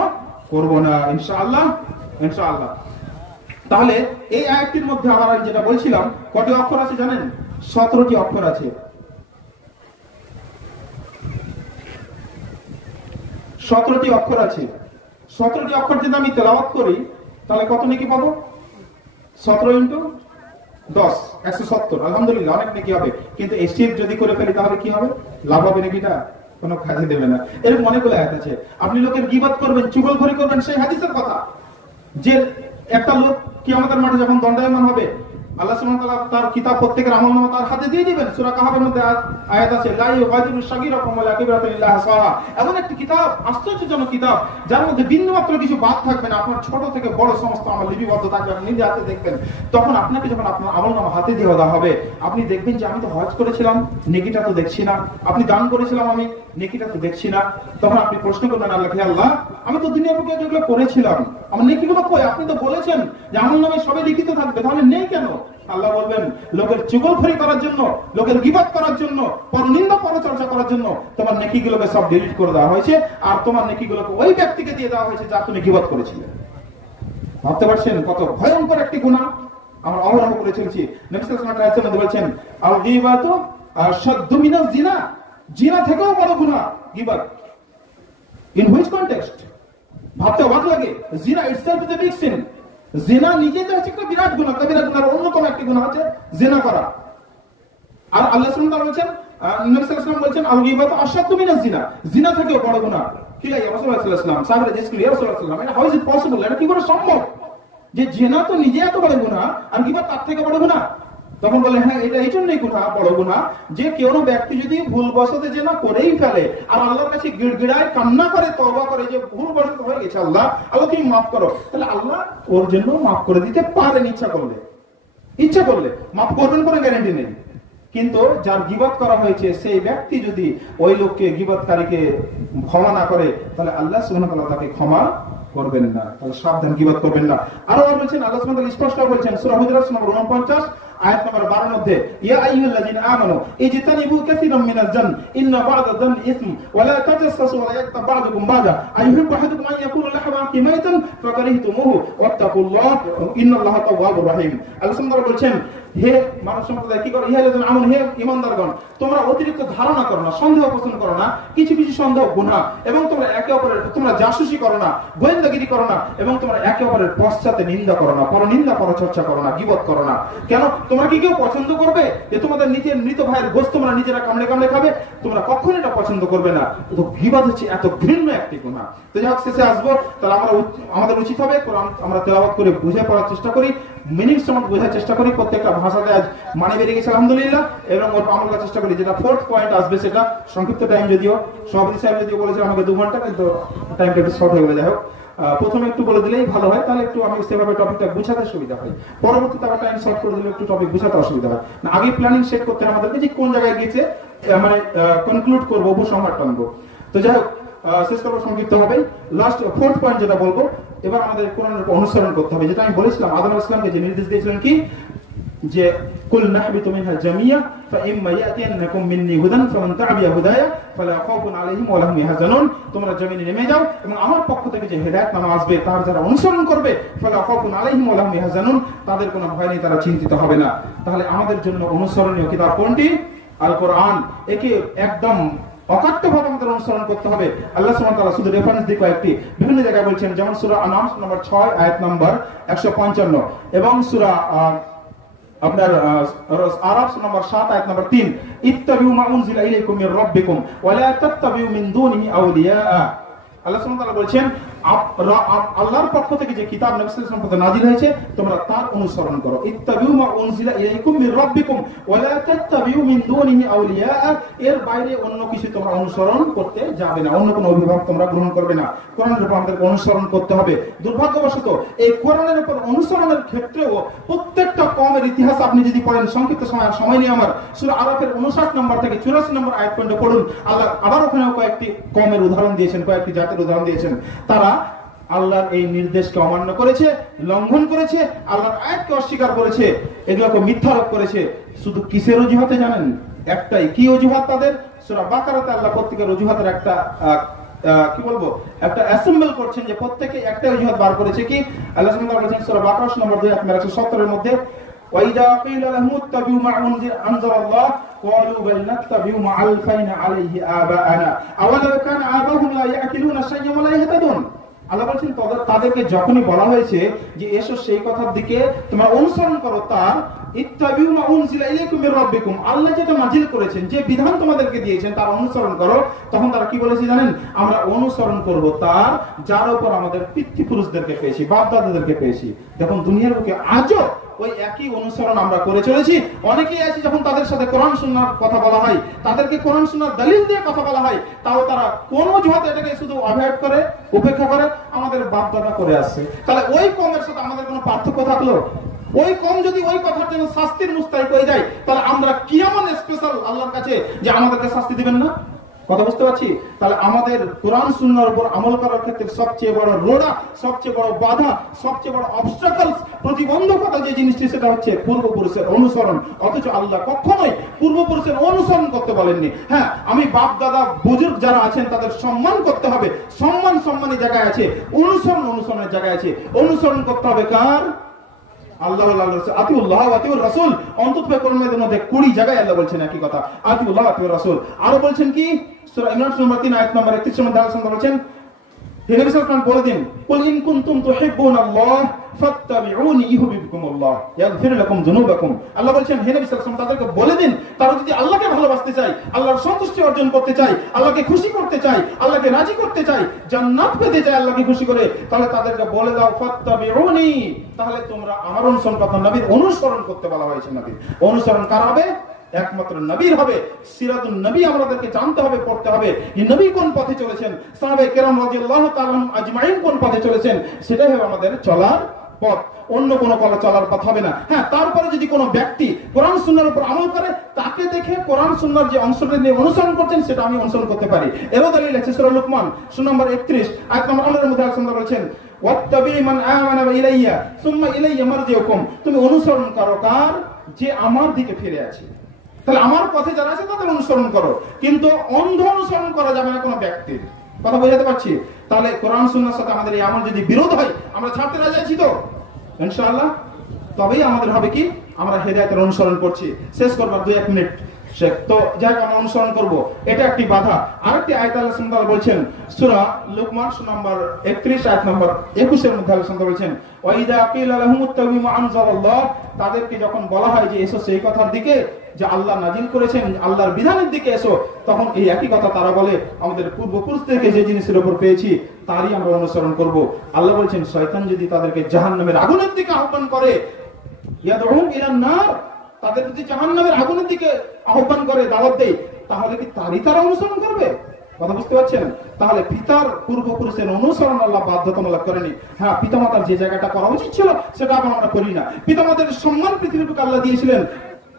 করব না, ইনশাআল্লাহ ইনশাআল্লাহ। তাহলে এই আয়াতটির মধ্যে আবার যেটা বলছিলাম, কত অক্ষর আছে জানেন? 17টি অক্ষর আছে। 17টি অক্ষর আছে। 17টি অক্ষর যদি আমি তেলাওয়াত করি তাহলে কত নেকি পাবো? 17 ইনটু 10 170। আলহামদুলিল্লাহ, অনেক নেকি হবে। কিন্তু এই শিরক যদি করে ফেলি তাহলে কি হবে? লাভ হবে নাকিটা? কোনো কাজে দেবে না। এরকম অনেকগুলো আয়াত আছে। আপনি লোকের গীবত করবেন, চুগলখড়ি করবেন, সেই হাদিসের কথা যে একটা লোক কিয়ামতের মাঠে যখন দণ্ডায়মান হবে, আল্লাহ সুবহানাহু ওয়া তাআলা তার কিতাব প্রত্যেকের আমলনামা তার হাতে দিয়ে দিবেন। সূরা কাহাফের মধ্যে আয়াত আছে, লা ইউগাদিরু সাগীরাতান ওয়ালা কাবীরাতান ইল্লা আহসাহা। এমন একটি কিতাব, আশ্চর্যজনক কিতাব, যার মধ্যে বিন্দুমাত্র কিছু বাদ থাকবে না। আপনার ছোট থেকে বড় সমস্ত আমল লিপিবদ্ধ থাকবে, আপনি নিজে হাতে দেখবেন। তখন আপনাকে যখন আপনার আমলনামা হাতে দিয়ে দেওয়া হবে, আপনি দেখবেন যে আমি তো হজ করেছিলাম, নেকিটা তো দেখছি না। আপনি দান করেছিলাম, আমি নেকিটা তো দেখছি না। তখন আপনি প্রশ্ন করবেন আল্লাহকে, আল্লাহ আমি তো দুনিয়া বুকে যেগুলো করেছিলাম, আমার নেকিগুলো কই? আপনি তো বলেছেন যে আমলনামায় সবে লিখিত থাকবে, তাহলে নেই কেন? আল্লাহ বলবেন, লোকের চুগলখড়ি করার জন্য, লোকের গীবত করার জন্য, পরনিন্দা পরচর্চা করার জন্য তোমার নেকিগুলোকে সব ডিলিট করে দেওয়া হয়েছে, আর তোমার নেকিগুলোকে ওই ব্যক্তিকে দিয়ে দেওয়া হয়েছে যা তুমি গীবত করেছিলে। ভাবতে পারছেন কত ভয়ঙ্কর একটি গুনাহ আমরা অবলম্বন করে চলছি। নবী সাল্লাল্লাহু আলাইহি ওয়াসাল্লাম বলেছেন, আল গীবাতু আশাদ্দু মিনাজ জিনা, জিনা থেকেও বড় গুনাহ গীবত। In which context? ভাবতে অবাক লাগে। জিনা itself is a big sin. জিনা নিজেই তো হচ্ছে একটা বিরাট গুনাহ, কবিরা গুনাহর অন্যতম একটি গুনাহ হচ্ছে জিনা করা। আর আল্লাহ সুবহানাহু ওয়া তাআলা বলেছেন, নবী সাল্লাল্লাহু আলাইহি ওয়াসাল্লাম বলেছেন, আল গীবাতু আশাদ্দু মিনাজ জিনা, জিনা থেকেও বড় গুনাহ। কি লাগে রাসূলুল্লাহ সাল্লাল্লাহু আলাইহি ওয়াসাল্লাম সাহাবারা জিজ্ঞেস করলেন, ইয়া রাসূলুল্লাহ, এটা হাউ ইজ ইট পসিবল? এটা কি করে সম্ভব যে জিনা তো নিজে এত বড় গুনাহ আর গীবত তার থেকে বড় গুনাহ? তখন বলে, হ্যাঁ, এটা এই জন্যই গুনাহ, বড় গুনাহ, যে কেউ ব্যক্তি যদি ভুলবশত জিনা করেই ফেলে আর আল্লাহর কাছে গিড়গিড়ায় কান্না করে, তওবা করে যে ভুলবশত হয়ে গেছে, আল্লাহ তুমি মাফ করো, তাহলে আল্লাহ ওর জন্য মাফ করে দিতে পারেন ইচ্ছা করলে। ইচ্ছা করলে মাফ করবেন, কোনো গ্যারান্টি নেই। কিন্তু যার গীবত করা হয়েছে সেই ব্যক্তি যদি ওই লোককে, গীবতকারীকে ক্ষমা না করে, তাহলে আল্লাহ সুবহানাহু ওয়া তাআলা তাকে ক্ষমা করবেন না। তাহলে সাবধান, গীবত করবেন না। আরো বলছেন, আল্লাহ সুবহানাহু ওয়া তাআলা স্পষ্ট বলেছেন সূরা হুজুরাত নম্বর 49 আয়াত নম্বর 12 এর মধ্যে, ইয়া আইয়ুহাল্লাযিনা আমানু ইজতানিবু কাসীরাম মিনাজ জান ইন্না বা'দা জান ইসম ওয়া লা তাজাসসু ওয়া লা ইয়াগতাব বা'দুকুম বা'দা আইয়ুহিব্বু আহাদুকুম আন ইয়াকুনা লাহমা কিমাইতান ফাকারিহতুমুহু ওয়াত্তাকুল্লাহ ইন্নাল্লাহা তাওয়াবুর রহিম। আল্লাহ সুবহানাহু ওয়া তাআলা বলেন, হে মানব সম্প্রদায়, কি করো? ইহাল্লাযিনা আমানু, হে ঈমানদারগণ, তোমরা অতিরিক্ত ধারণা করো না, সন্দেহ পোষণ করো না। কিছু কিছু সন্দেহ গুনাহ, এবং তোমরা একে অপরের, তোমরা জাসুসি করো না, গোয়েন্দাগিরি করো না, এবং তোমরা একে অপরের পশ্চাতে নিন্দা করো না, পরনিন্দা পরচর্চা করো না, গীবত করো না। কেন? তোমরা কি কেউ পছন্দ করবে যে তোমাদের নিজের মৃত ভাইয়ের গোশত তোমরা নিজেরা কামড়ে কামড়ে খাবে? তোমরা কখনো এটা পছন্দ করবে না। তো গীবত হচ্ছে এত ঘৃণ্য একটি গুনাহ। তো যাই হোক, শেষে আসবো। তাহলে আমাদের উচিত হবে কোরআন আমরা তেলাওয়াত করে বুঝে পড়ার চেষ্টা করি, মিনিং সমেত বোঝার চেষ্টা করি। প্রত্যেকটা ভাষাতে আজ মানে বেরিয়ে গেছে আলহামদুলিল্লাহ, এবং ওর আমল করার চেষ্টা করি। যেটা ফোর্থ পয়েন্ট আসবে, সেটা সংক্ষিপ্ত টাইম, যদিও সভাপতি সাহেব যদিও বলেছেন আমাকে 2 ঘন্টা, কিন্তু টাইমটা একটু শর্ট হয়ে গেলে, যাই হোক প্রথমে একটু বলে দিলেই ভালো হয়, তাহলে একটু আমি সেভাবে টপিকটা বুঝাতে সুবিধা হয়। পরবর্তীতে আবার টাইম শর্ট করে দিলে একটু টপিক বুঝাতে অসুবিধা হয় না। আগে প্ল্যানিং সেট করতে হয় আমাদেরকে, যে কোন জায়গায় গিয়েছে মানে কনক্লুড করবো, উপসংহার টানবো। তো যাই হোক, শেষ করবো সংক্ষিপ্ত হবে। লাস্ট ফোর্থ পয়েন্ট যেটা বলবো, এবার আমাদের কোরআনের অনুসরণ করতে হবে। যেটা আমি বলেছিলাম, আদম আলাইহিস সালামকে যে নির্দেশ দিয়েছিলেন কি, যে কুল নাহবিতু মিনহা জামিয়া ফাইম্মা ইয়াতিয়ান্নাকুম মিন্নী হুদান ফামান তাবিয়া হুদায়া ফালা খাউফুন আলাইহিম ওয়া লাহুম ইয়াহজানুন। তোমরা জমিনে নেমে যাও এবং আমার পক্ষ থেকে যে হেদায়েত নামা আসবে তার যারা অনুসরণ করবে, ফালা খাউফুন আলাইহিম ওয়া লাহুম ইয়াহজানুন, তাদের কোনো ভয় নেই, তারা চিন্তিত হবে না। তাহলে আমাদের জন্য অনুসরণীয় কিতাব কোনটি? আল কোরআন। একে একদম অকাট্যভাবে আমাদের অনুসরণ করতে হবে। আল্লাহ সুবহানাহু ওয়া তাআলা শুধু রেফারেন্স দিয়ে কয়েকটি বিভিন্ন জায়গায় বলছেন, যেমন সূরা আনাম নম্বর 6 আয়াত নম্বর 155, এবং সূরা আপনার আরাফ নম্বর 7 আয়াত নম্বর 3, ইত্তাবিউ মা উনজিলা ইলাইকুম মির রাব্বিকুম ওয়া লা তাত্তাবিউ মিন দুনিহি আউলিয়া। আল্লাহ সুবহানাহু ওয়া তাআলা বলেছেন, আল্লাহর পক্ষ থেকে যে কিতাব নবী সাল্লাল্লাহু আলাইহি ওয়াসাল্লাম নাযিল হয়েছে তোমরা তার অনুসরণ করো। ইত্তাবিউ মা উনজিলা ইলাইকুম মির রাব্বিকুম ওয়া লা তাত্তাবিউ মিন দুনিহি আউলিয়া। এর বাইরে অন্য কিছু তোমরা অনুসরণ করতে যাবে না, অন্য কোনো অভিভাবক তোমরা গ্রহণ করবে না। কোরআনের উপর আমাদের অনুসরণ করতে হবে। দুর্ভাগ্যবশত এই কোরআনের উপর অনুসরণের ক্ষেত্রেও প্রত্যেকটা কওমের ইতিহাস আপনি যদি পড়েন, সংক্ষিপ্ত সময় নিয়ে আমার সূরা আরাফের 59 নম্বর থেকে 84 নম্বর আয়াত পর্যন্ত পড়ুন। আল্লাহ আবার ওখানেও কয়েকটি কওমের উদাহরণ দিয়েছেন, কয়েকটি জাতির উদাহরণ দিয়েছেন। তারা আল্লাহর এই নির্দেশকে অমান্য করেছে, লঙ্ঘন করেছে, আল্লাহর আয়াতকে অস্বীকার করেছে, এগুলোকে মিথ্যারোপ করেছে। শুধু কিসের অজুহাতে জানেন? একটাই। কি অজুহাত তাদের? সূরা বাকারাতে আল্লাহ প্রত্যেকের অজুহাতের একটা কি বলবো, একটা অ্যাসেম্বল করছেন, যে প্রত্যেকে একটা অজুহাত বার করেছে। কি আল্লাহ সুবহানাহু ওয়া তাআলা বলেছেন সূরা বাকারা নম্বর 2 আয়াত 170 এর মধ্যে, ওয়াইদা কিলা লাহুম ইত্তাবিউ মা আনজালাল্লাহ ক্বালু বাল নাত্তাবিউ মা আলফাইনা আলাইহি আবাআনা আওয়ালাউ কানা আবাহুম লা ইয়াকিলুনা শাইআন ওয়া লা ইয়াহতাদুন। আল্লাহ বলছেন তাদেরকে যখনই বলা হয়েছে যে এসো সেই কথার দিকে তোমরা অনুসরণ করো তার, ইত্তাবিউ মা উনজিলা ইলাইকুম মির রাব্বিকুম, আল্লাহ যেটা নাযিল করেছেন, যে বিধান তোমাদেরকে দিয়েছেন তার অনুসরণ করো। তখন তারা কি বলেছে জানেন? আমরা অনুসরণ করব তার যার উপর আমাদের পিতৃপুরুষদেরকে পেয়েছি, বাপ দাদাদেরকে পেয়েছি। দেখুন দুনিয়ার বুকে আজও ওই একই অনুসরণ আমরা করে চলেছি। অনেকেই আছে যখন তাদের সাথে কোরআন সুন্নাহর কথা বলা হয়, তাদেরকে কোরআন সুন্নাহর দলিল দিয়ে কথা বলা হয়, তাও তারা কোন অজুহাতে এটাকে শুধু অ্যাভয়েড করে, উপেক্ষা করে, আমাদের বাপ দাদা করে আসছে। তাহলে ওই কমের সাথে আমাদের কোনো পার্থক্য থাকলো? ওই কম যদি ওই কথার জন্য শাস্তির মুস্তাহিক হয়ে যায়, তাহলে আমরা কি এমন স্পেশাল আল্লাহর কাছে যে আমাদেরকে শাস্তি দিবেন না? কথা বুঝতে পারছি? তাহলে আমাদের কোরআন সুন্নাহর উপর আমল করার ক্ষেত্রে সবচেয়ে বড় রোড়া, সবচেয়ে বড় বাধা, সবচেয়ে বড় অবস্ট্রাকলস, প্রতিবন্ধকতা যে জিনিসটি, সেটা হচ্ছে পূর্বপুরুষের অনুসরণ। অথচ আল্লাহ কখনোই পূর্বপুরুষের অনুসরণ করতে বলেননি। হ্যাঁ, আমি বাপ দাদা বুজুর্গ যারা আছেন তাদের সম্মান করতে হবে, সম্মানের জায়গায় আছে, অনুসরণের জায়গায় আছে। অনুসরণ করতে হবে কার? আল্লাহ আতিউল্লাহ আতিউর রাসূল। অন্তত কোরআনের মধ্যে 20 জায়গায় আল্লাহ বলছেন একই কথা, আতিউল্লাহ আতিউর রাসূল। আরো বলছেন কি? সূরা ইমরান নম্বর 3 আয়াত নম্বর 31 এর মধ্যে আল্লাহ বলছেন, হে নবী সাল্লাল্লাহু আলাইহি ওয়াসাল্লাম বলে দিন, কুল ইন কুনতুম তুহিব্বুনাল্লাহ ফাত্তাবিউনি ইউহিব্বুকুমুল্লাহ ইয়াগফির লাকুম যুনুবাকুম। আল্লাহ বলছেন হে নবী সাল্লাল্লাহু আলাইহি ওয়াসাল্লাম তাদেরকে বলে দিন, তারা যদি আল্লাহকে ভালোবাসতে চায়, আল্লাহর সন্তুষ্টি অর্জন করতে চায়, আল্লাহকে খুশি করতে চায়, আল্লাহকে রাজি করতে চায়, জান্নাত পেতে চায় আল্লাহকে খুশি করে, তাহলে তাদেরকে বলে দাও ফাত্তাবিউনি, তাহলে তোমরা আমার অনুসরণ করতে। নবীর অনুসরণ করতে বলা হয়েছে। নবীর অনুসরণ কার হবে? একমাত্র নবীর হবে। সিরাতুন নবী আমাদেরকে জানতে হবে, পড়তে হবে, যে নবী কোন পথে চলেছেন, সাহাবায়ে কেরাম রাদিয়াল্লাহু তাআলা আজমাইন কোন পথে চলেছেন, সেটাই হবে আমাদের চলার পথ। অন্য কোনো চলার পথ হবে না। হ্যাঁ, তারপরে যদি কোনো ব্যক্তি কোরআন সুন্নাহর উপর আমল করে, তাকে দেখে কোরআন সুন্নাহর যে অংশটা নিয়ে অনুসরণ করছেন সেটা আমি অনুসরণ করতে পারি। এরও দলিল আছে সূরা লুকমান সূরা নম্বর 31 আয়াত নম্বর 15 এর মধ্যে আল্লাহ বলেছেন, ওয়াত্তাবি মান আমানা ইলাইয়া সুম্মা ইলাইয়া মারজিউকুম, তুমি অনুসরণ করো কার? যে আমার দিকে ফিরে আছে। তাহলে আমার পথে যারা আছে তাদের অনুসরণ করো, কিন্তু অন্ধ অনুসরণ করা যাবে না কোনো ব্যক্তির। কথা বোঝাতে পারছি? তাহলে কোরআন সুন্নাহর সাথে আমাদের এই আমল যদি বিরোধ হয়, আমরা ছাড়তে রাজি আছি তো ইনশাআল্লাহ? তবেই আমাদের হবে কি, আমরা হেদায়েতের অনুসরণ করছি। শেষ করবার 2-1 মিনিট শেখ তো যাই আমরা অনুসরণ করব, এটা একটি বাধা। আরেকটি আয়াত আল্লাহ সুবহানাহু ওয়া তাআলা বলছেন সূরা লুকমান সূরা নম্বর 31 আয়াত নম্বর 21 এর মধ্যে আল্লাহ সুবহানাহু ওয়া তাআলা বলছেন, ওয়া ইযা কিলা লাহুমুত্তাবিউ মা আনজালাল্লাহ, তাদেরকে যখন বলা হয় যে এসো সেই কথার দিকে যে আল্লাহ নাজিল করেছেন, আল্লাহর বিধানের দিকে এসো, তখন এই একই কথা তারা বলে, আমাদের পূর্বপুরুষ থেকে যে জিনিসের উপর পেয়েছি তারই আমরা অনুসরণ করব। আল্লাহ বলছেন শয়তান যদি তাদেরকে জাহান্নামের আগুনের দিকে আহ্বান করে, ইয়াদউহুম ইলান নার, তাদের যদি জাহান্নামের আগুনের দিকে আহ্বান করে, দাওয়াত দেয়, তাহলে কি তারা অনুসরণ করবে? কথা বুঝতে পারছেন? তাহলে পিতার পূর্বপুরুষের অনুসরণ আল্লাহ বাধ্যতামূলক করেনি। হ্যাঁ, পিতামাতার যে জায়গাটা করা উচিত ছিল সেটা আমরা করি না। পিতামাতার সম্মান পৃথিবীতে আল্লাহ দিয়েছিলেন,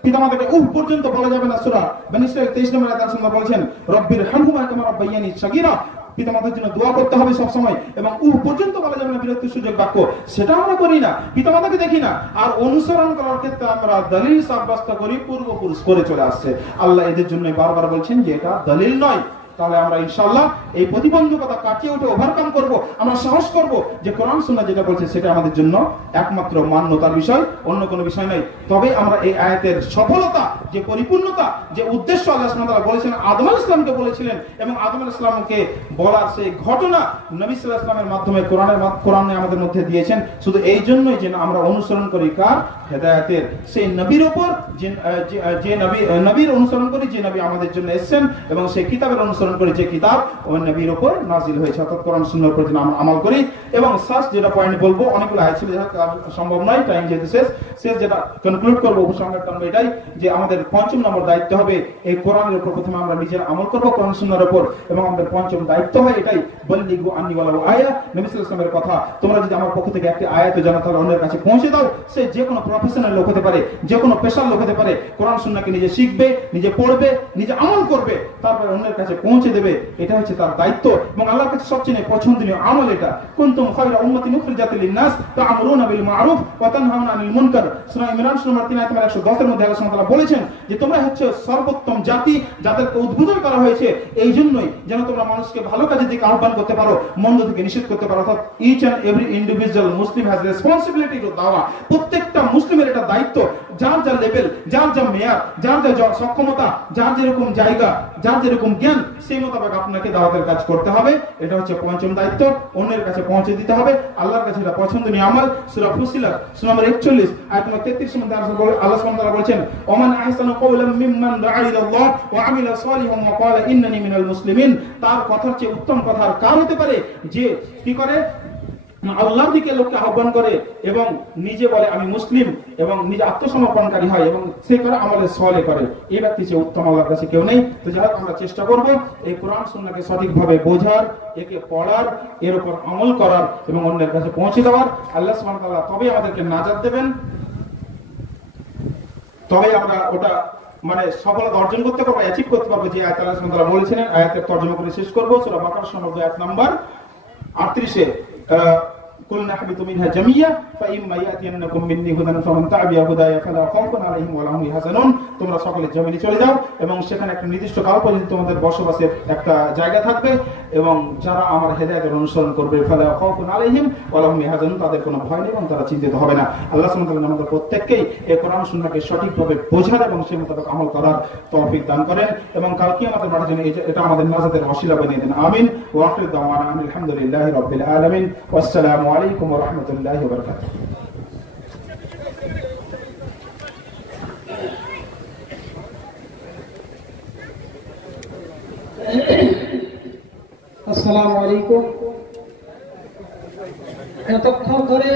পিতামাতাকে পর্যন্ত বলা যাবে না। সূরা বনী ইসরাঈল 23 নম্বর আয়াতে আল্লাহ বলেছেন, রব্বির হামহুমা কামা রাব্বায়ানি সাগীরা, পিতামাতার জন্য দোয়া করতে হবে সব সময়, এবং পর্যন্ত বলা যাবে না বিরক্তির সুযোগ বাক্য, সেটা আমরা করি না, পিতামাতাকে দেখি না। আর অনুসরণ করার ক্ষেত্রে আমরা দলিল সাব্যস্ত করি, পূর্বপুরুষ করে চলে আসছে। আল্লাহ এদের জন্য বারবার বলছেন যে এটা দলিল নয়। তাহলে আমরা ইনশাআল্লাহ এই প্রতিবন্ধকতা কাটিয়ে উঠে ওভারকাম করব। আমরা সাহস করব যে কোরআন সুন্নাহ যেটা বলছে সেটা আমাদের জন্য একমাত্র মান্যতার বিষয়, অন্য কোনো বিষয় নয়। তবে আমরা এই আয়াতের সফলতা, যে পরিপূর্ণতা, যে উদ্দেশ্য আল্লাহ সুবহানাহু ওয়া তাআলা বলেছেন, আদম আলাইহিস সালামকে বলেছিলেন, এবং আদম আলাইহিস সালামকে বলার সেই ঘটনা নবী সাল্লাল্লাহু আলাইহি ওয়াসাল্লামের মাধ্যমে কোরআনে আমাদের মধ্যে দিয়েছেন, শুধু এই জন্যই যে আমরা অনুসরণ করি কার? হেদায়েতের সেই নবীর উপর, যে নবীর অনুসরণ করি, যে নবী আমাদের জন্য এসেছেন, এবং সেই কিতাবের অনুসরণ করি যে কিতাব ওই নবীর উপর নাজিল হয়েছে, অর্থাৎ কোরআন সুন্নাহর উপর আমরা আমল করি। এবং শেষ যেটা পয়েন্ট বলবো, অনেকগুলো আয়াত ছিল সম্ভব নয়, টাইম যেহেতু শেষ যেটা কনক্লুড করবো, উপসংহার করবো এটাই যে আমাদের 5ম নম্বর দায়িত্ব হবে এই কোরআনের উপর প্রথমে আমরা নিজের আমল করবো কোরআন সুন্নাহর উপর, এবং আমাদের 5ম দায়িত্ব হয় এটাই, বল্লিগু আন্নী ওয়ালাউ আয়া, নবী সাল্লাল্লাহু আলাইহি ওয়াসাল্লামের কথা তোমরা যদি আমার পক্ষ থেকে একটি আয়াত জানো তাহলে অন্যের কাছে পৌঁছে দাও। সে যে কোনো প্রফেশনাল লোক হতে পারে, যে কোনো পেশার লোক হতে পারে, কোরআন সুন্নাহকে নিজে শিখবে, নিজে পড়বে, নিজে আমল করবে, তারপরে অন্যের কাছে পৌঁছে দেবে। এটা হচ্ছে তার দায়িত্ব, এবং আল্লাহর কাছে সবচেয়ে পছন্দনীয় আমল এটা। কুনতুম খায়রা উম্মাতিন উখরিজাত লিন-নাস তা'মুরুনা বিল মা'রুফ ওয়া তানহাউনা আনিল মুনকার। সূরা ইমরান সূরা নম্বর 3 আয়াত নম্বর 110 এর মধ্যে আল্লাহ সুবহানাহু ওয়া তাআলা বলেছেন যে তোমরা হচ্ছে সর্বোত্তম জাতি, যাদেরকে উদ্বোধন করা হয়েছে এই জন্যই যেন তোমরা মানুষকে ভালো কাজের দিকে আহ্বান করতে পারো, মন্দ থেকে নিষেধ করতে পারো। অর্থাৎ each and every individual Muslim has responsibility to দাওয়া। প্রত্যেকটা মুসলিমের এটা দায়িত্ব, যার যা লেভেল, যার যা মেয়ার, যার যা সক্ষমতা, যার যেরকম জায়গা, যার যেরকম জ্ঞান, সেই মোতাবেক আপনাকে দাওয়াতের কাজ করতে হবে। এটা হচ্ছে পঞ্চম দায়িত্ব, অন্যের কাছে পৌঁছে দিতে হবে। আল্লাহর কাছে এটা পছন্দনীয় আমল। সূরা ফুসিলাত সূরা নম্বর 41 আয়াত নম্বর 33 এর মধ্যে আল্লাহ সুবহানাহু ওয়া তাআলা বলেছেন, ওমান আহসানু কাওলাম মিম্মান দাআ ইলাল্লাহ ওয়া আমিলা সালিহান ওয়া ক্বালা ইন্নানি মিনাল মুসলিমিন। তার কথার চেয়ে উত্তম কথা আর কার হতে পারে যে কি করে আল্লাহর দিকে লোককে আহ্বান করে এবং নিজে বলে আমি মুসলিম এবং নিজে আত্মসমর্পণকারী হয় এবং সে করে আমলে সলে করে। এই ব্যক্তি চেয়ে উত্তম আল্লাহর কাছে কেউ নেই। তো যাই হোক, আমরা চেষ্টা করব এই কোরআন সুন্নাহকে সঠিকভাবে বোঝার, একে পড়ার, এর উপর আমল করার এবং অন্যের কাছে পৌঁছে দেওয়ার। আল্লাহ সুবহানাহু ওয়া তাআলা তবেই আমাদেরকে নাজাত দেবেন, তবে আমরা ওটা মানে সফলতা অর্জন করতে পারবো, অ্যাচিভ করতে পারবো যে আয়াত আল্লাহ সুবহানাহু ওয়া তাআলা বলেছেন। আয়াতের তরজমা করে শেষ করব। সূরা বাকারা সম্বন্ধে আয়াত নাম্বার 38 قلنا اهبطوا منها جميعا فإما يأتينكم مني هدى فمن تبع هداي فلا خوف عليهم ولا هم يحزنون। তোমরা সকলে জমিনে চলে যাও এবং সেখানে একটা নির্দিষ্ট কাল পর্যন্ত তোমাদের বসবাসের একটা জায়গা থাকবে এবং যারা আমার হেদায়েতের অনুসরণ করবে ফালা খাউফুন আলাইহিম ওয়ালা হুম ইয়াহজানুন, তাদের কোনো ভয় নেই এবং তারা চিন্তিত হবে না। আল্লাহ সুবহানাহু ওয়া তাআলা আমাদের প্রত্যেককেই এই কোরআন সুন্নাহকে সঠিকভাবে বোঝার এবং সেই মোতাবেক আমল করার তৌফিক দান করেন এবং কাল কিয়ামতের মাঠে যেন এটা আমাদের নাজাতের ওসিলা বানিয়ে দেন। আমিন। ওয়া আখিরু দাওয়ানা আলহামদুলিল্লাহি রাব্বিল আলামিন। ওয়াসসালামু আলাইকুম ওয়া রাহমাতুল্লাহি ওয়া বারাকাতুহু। আসসালামু আলাইকুম। এতক্ষণ ধরে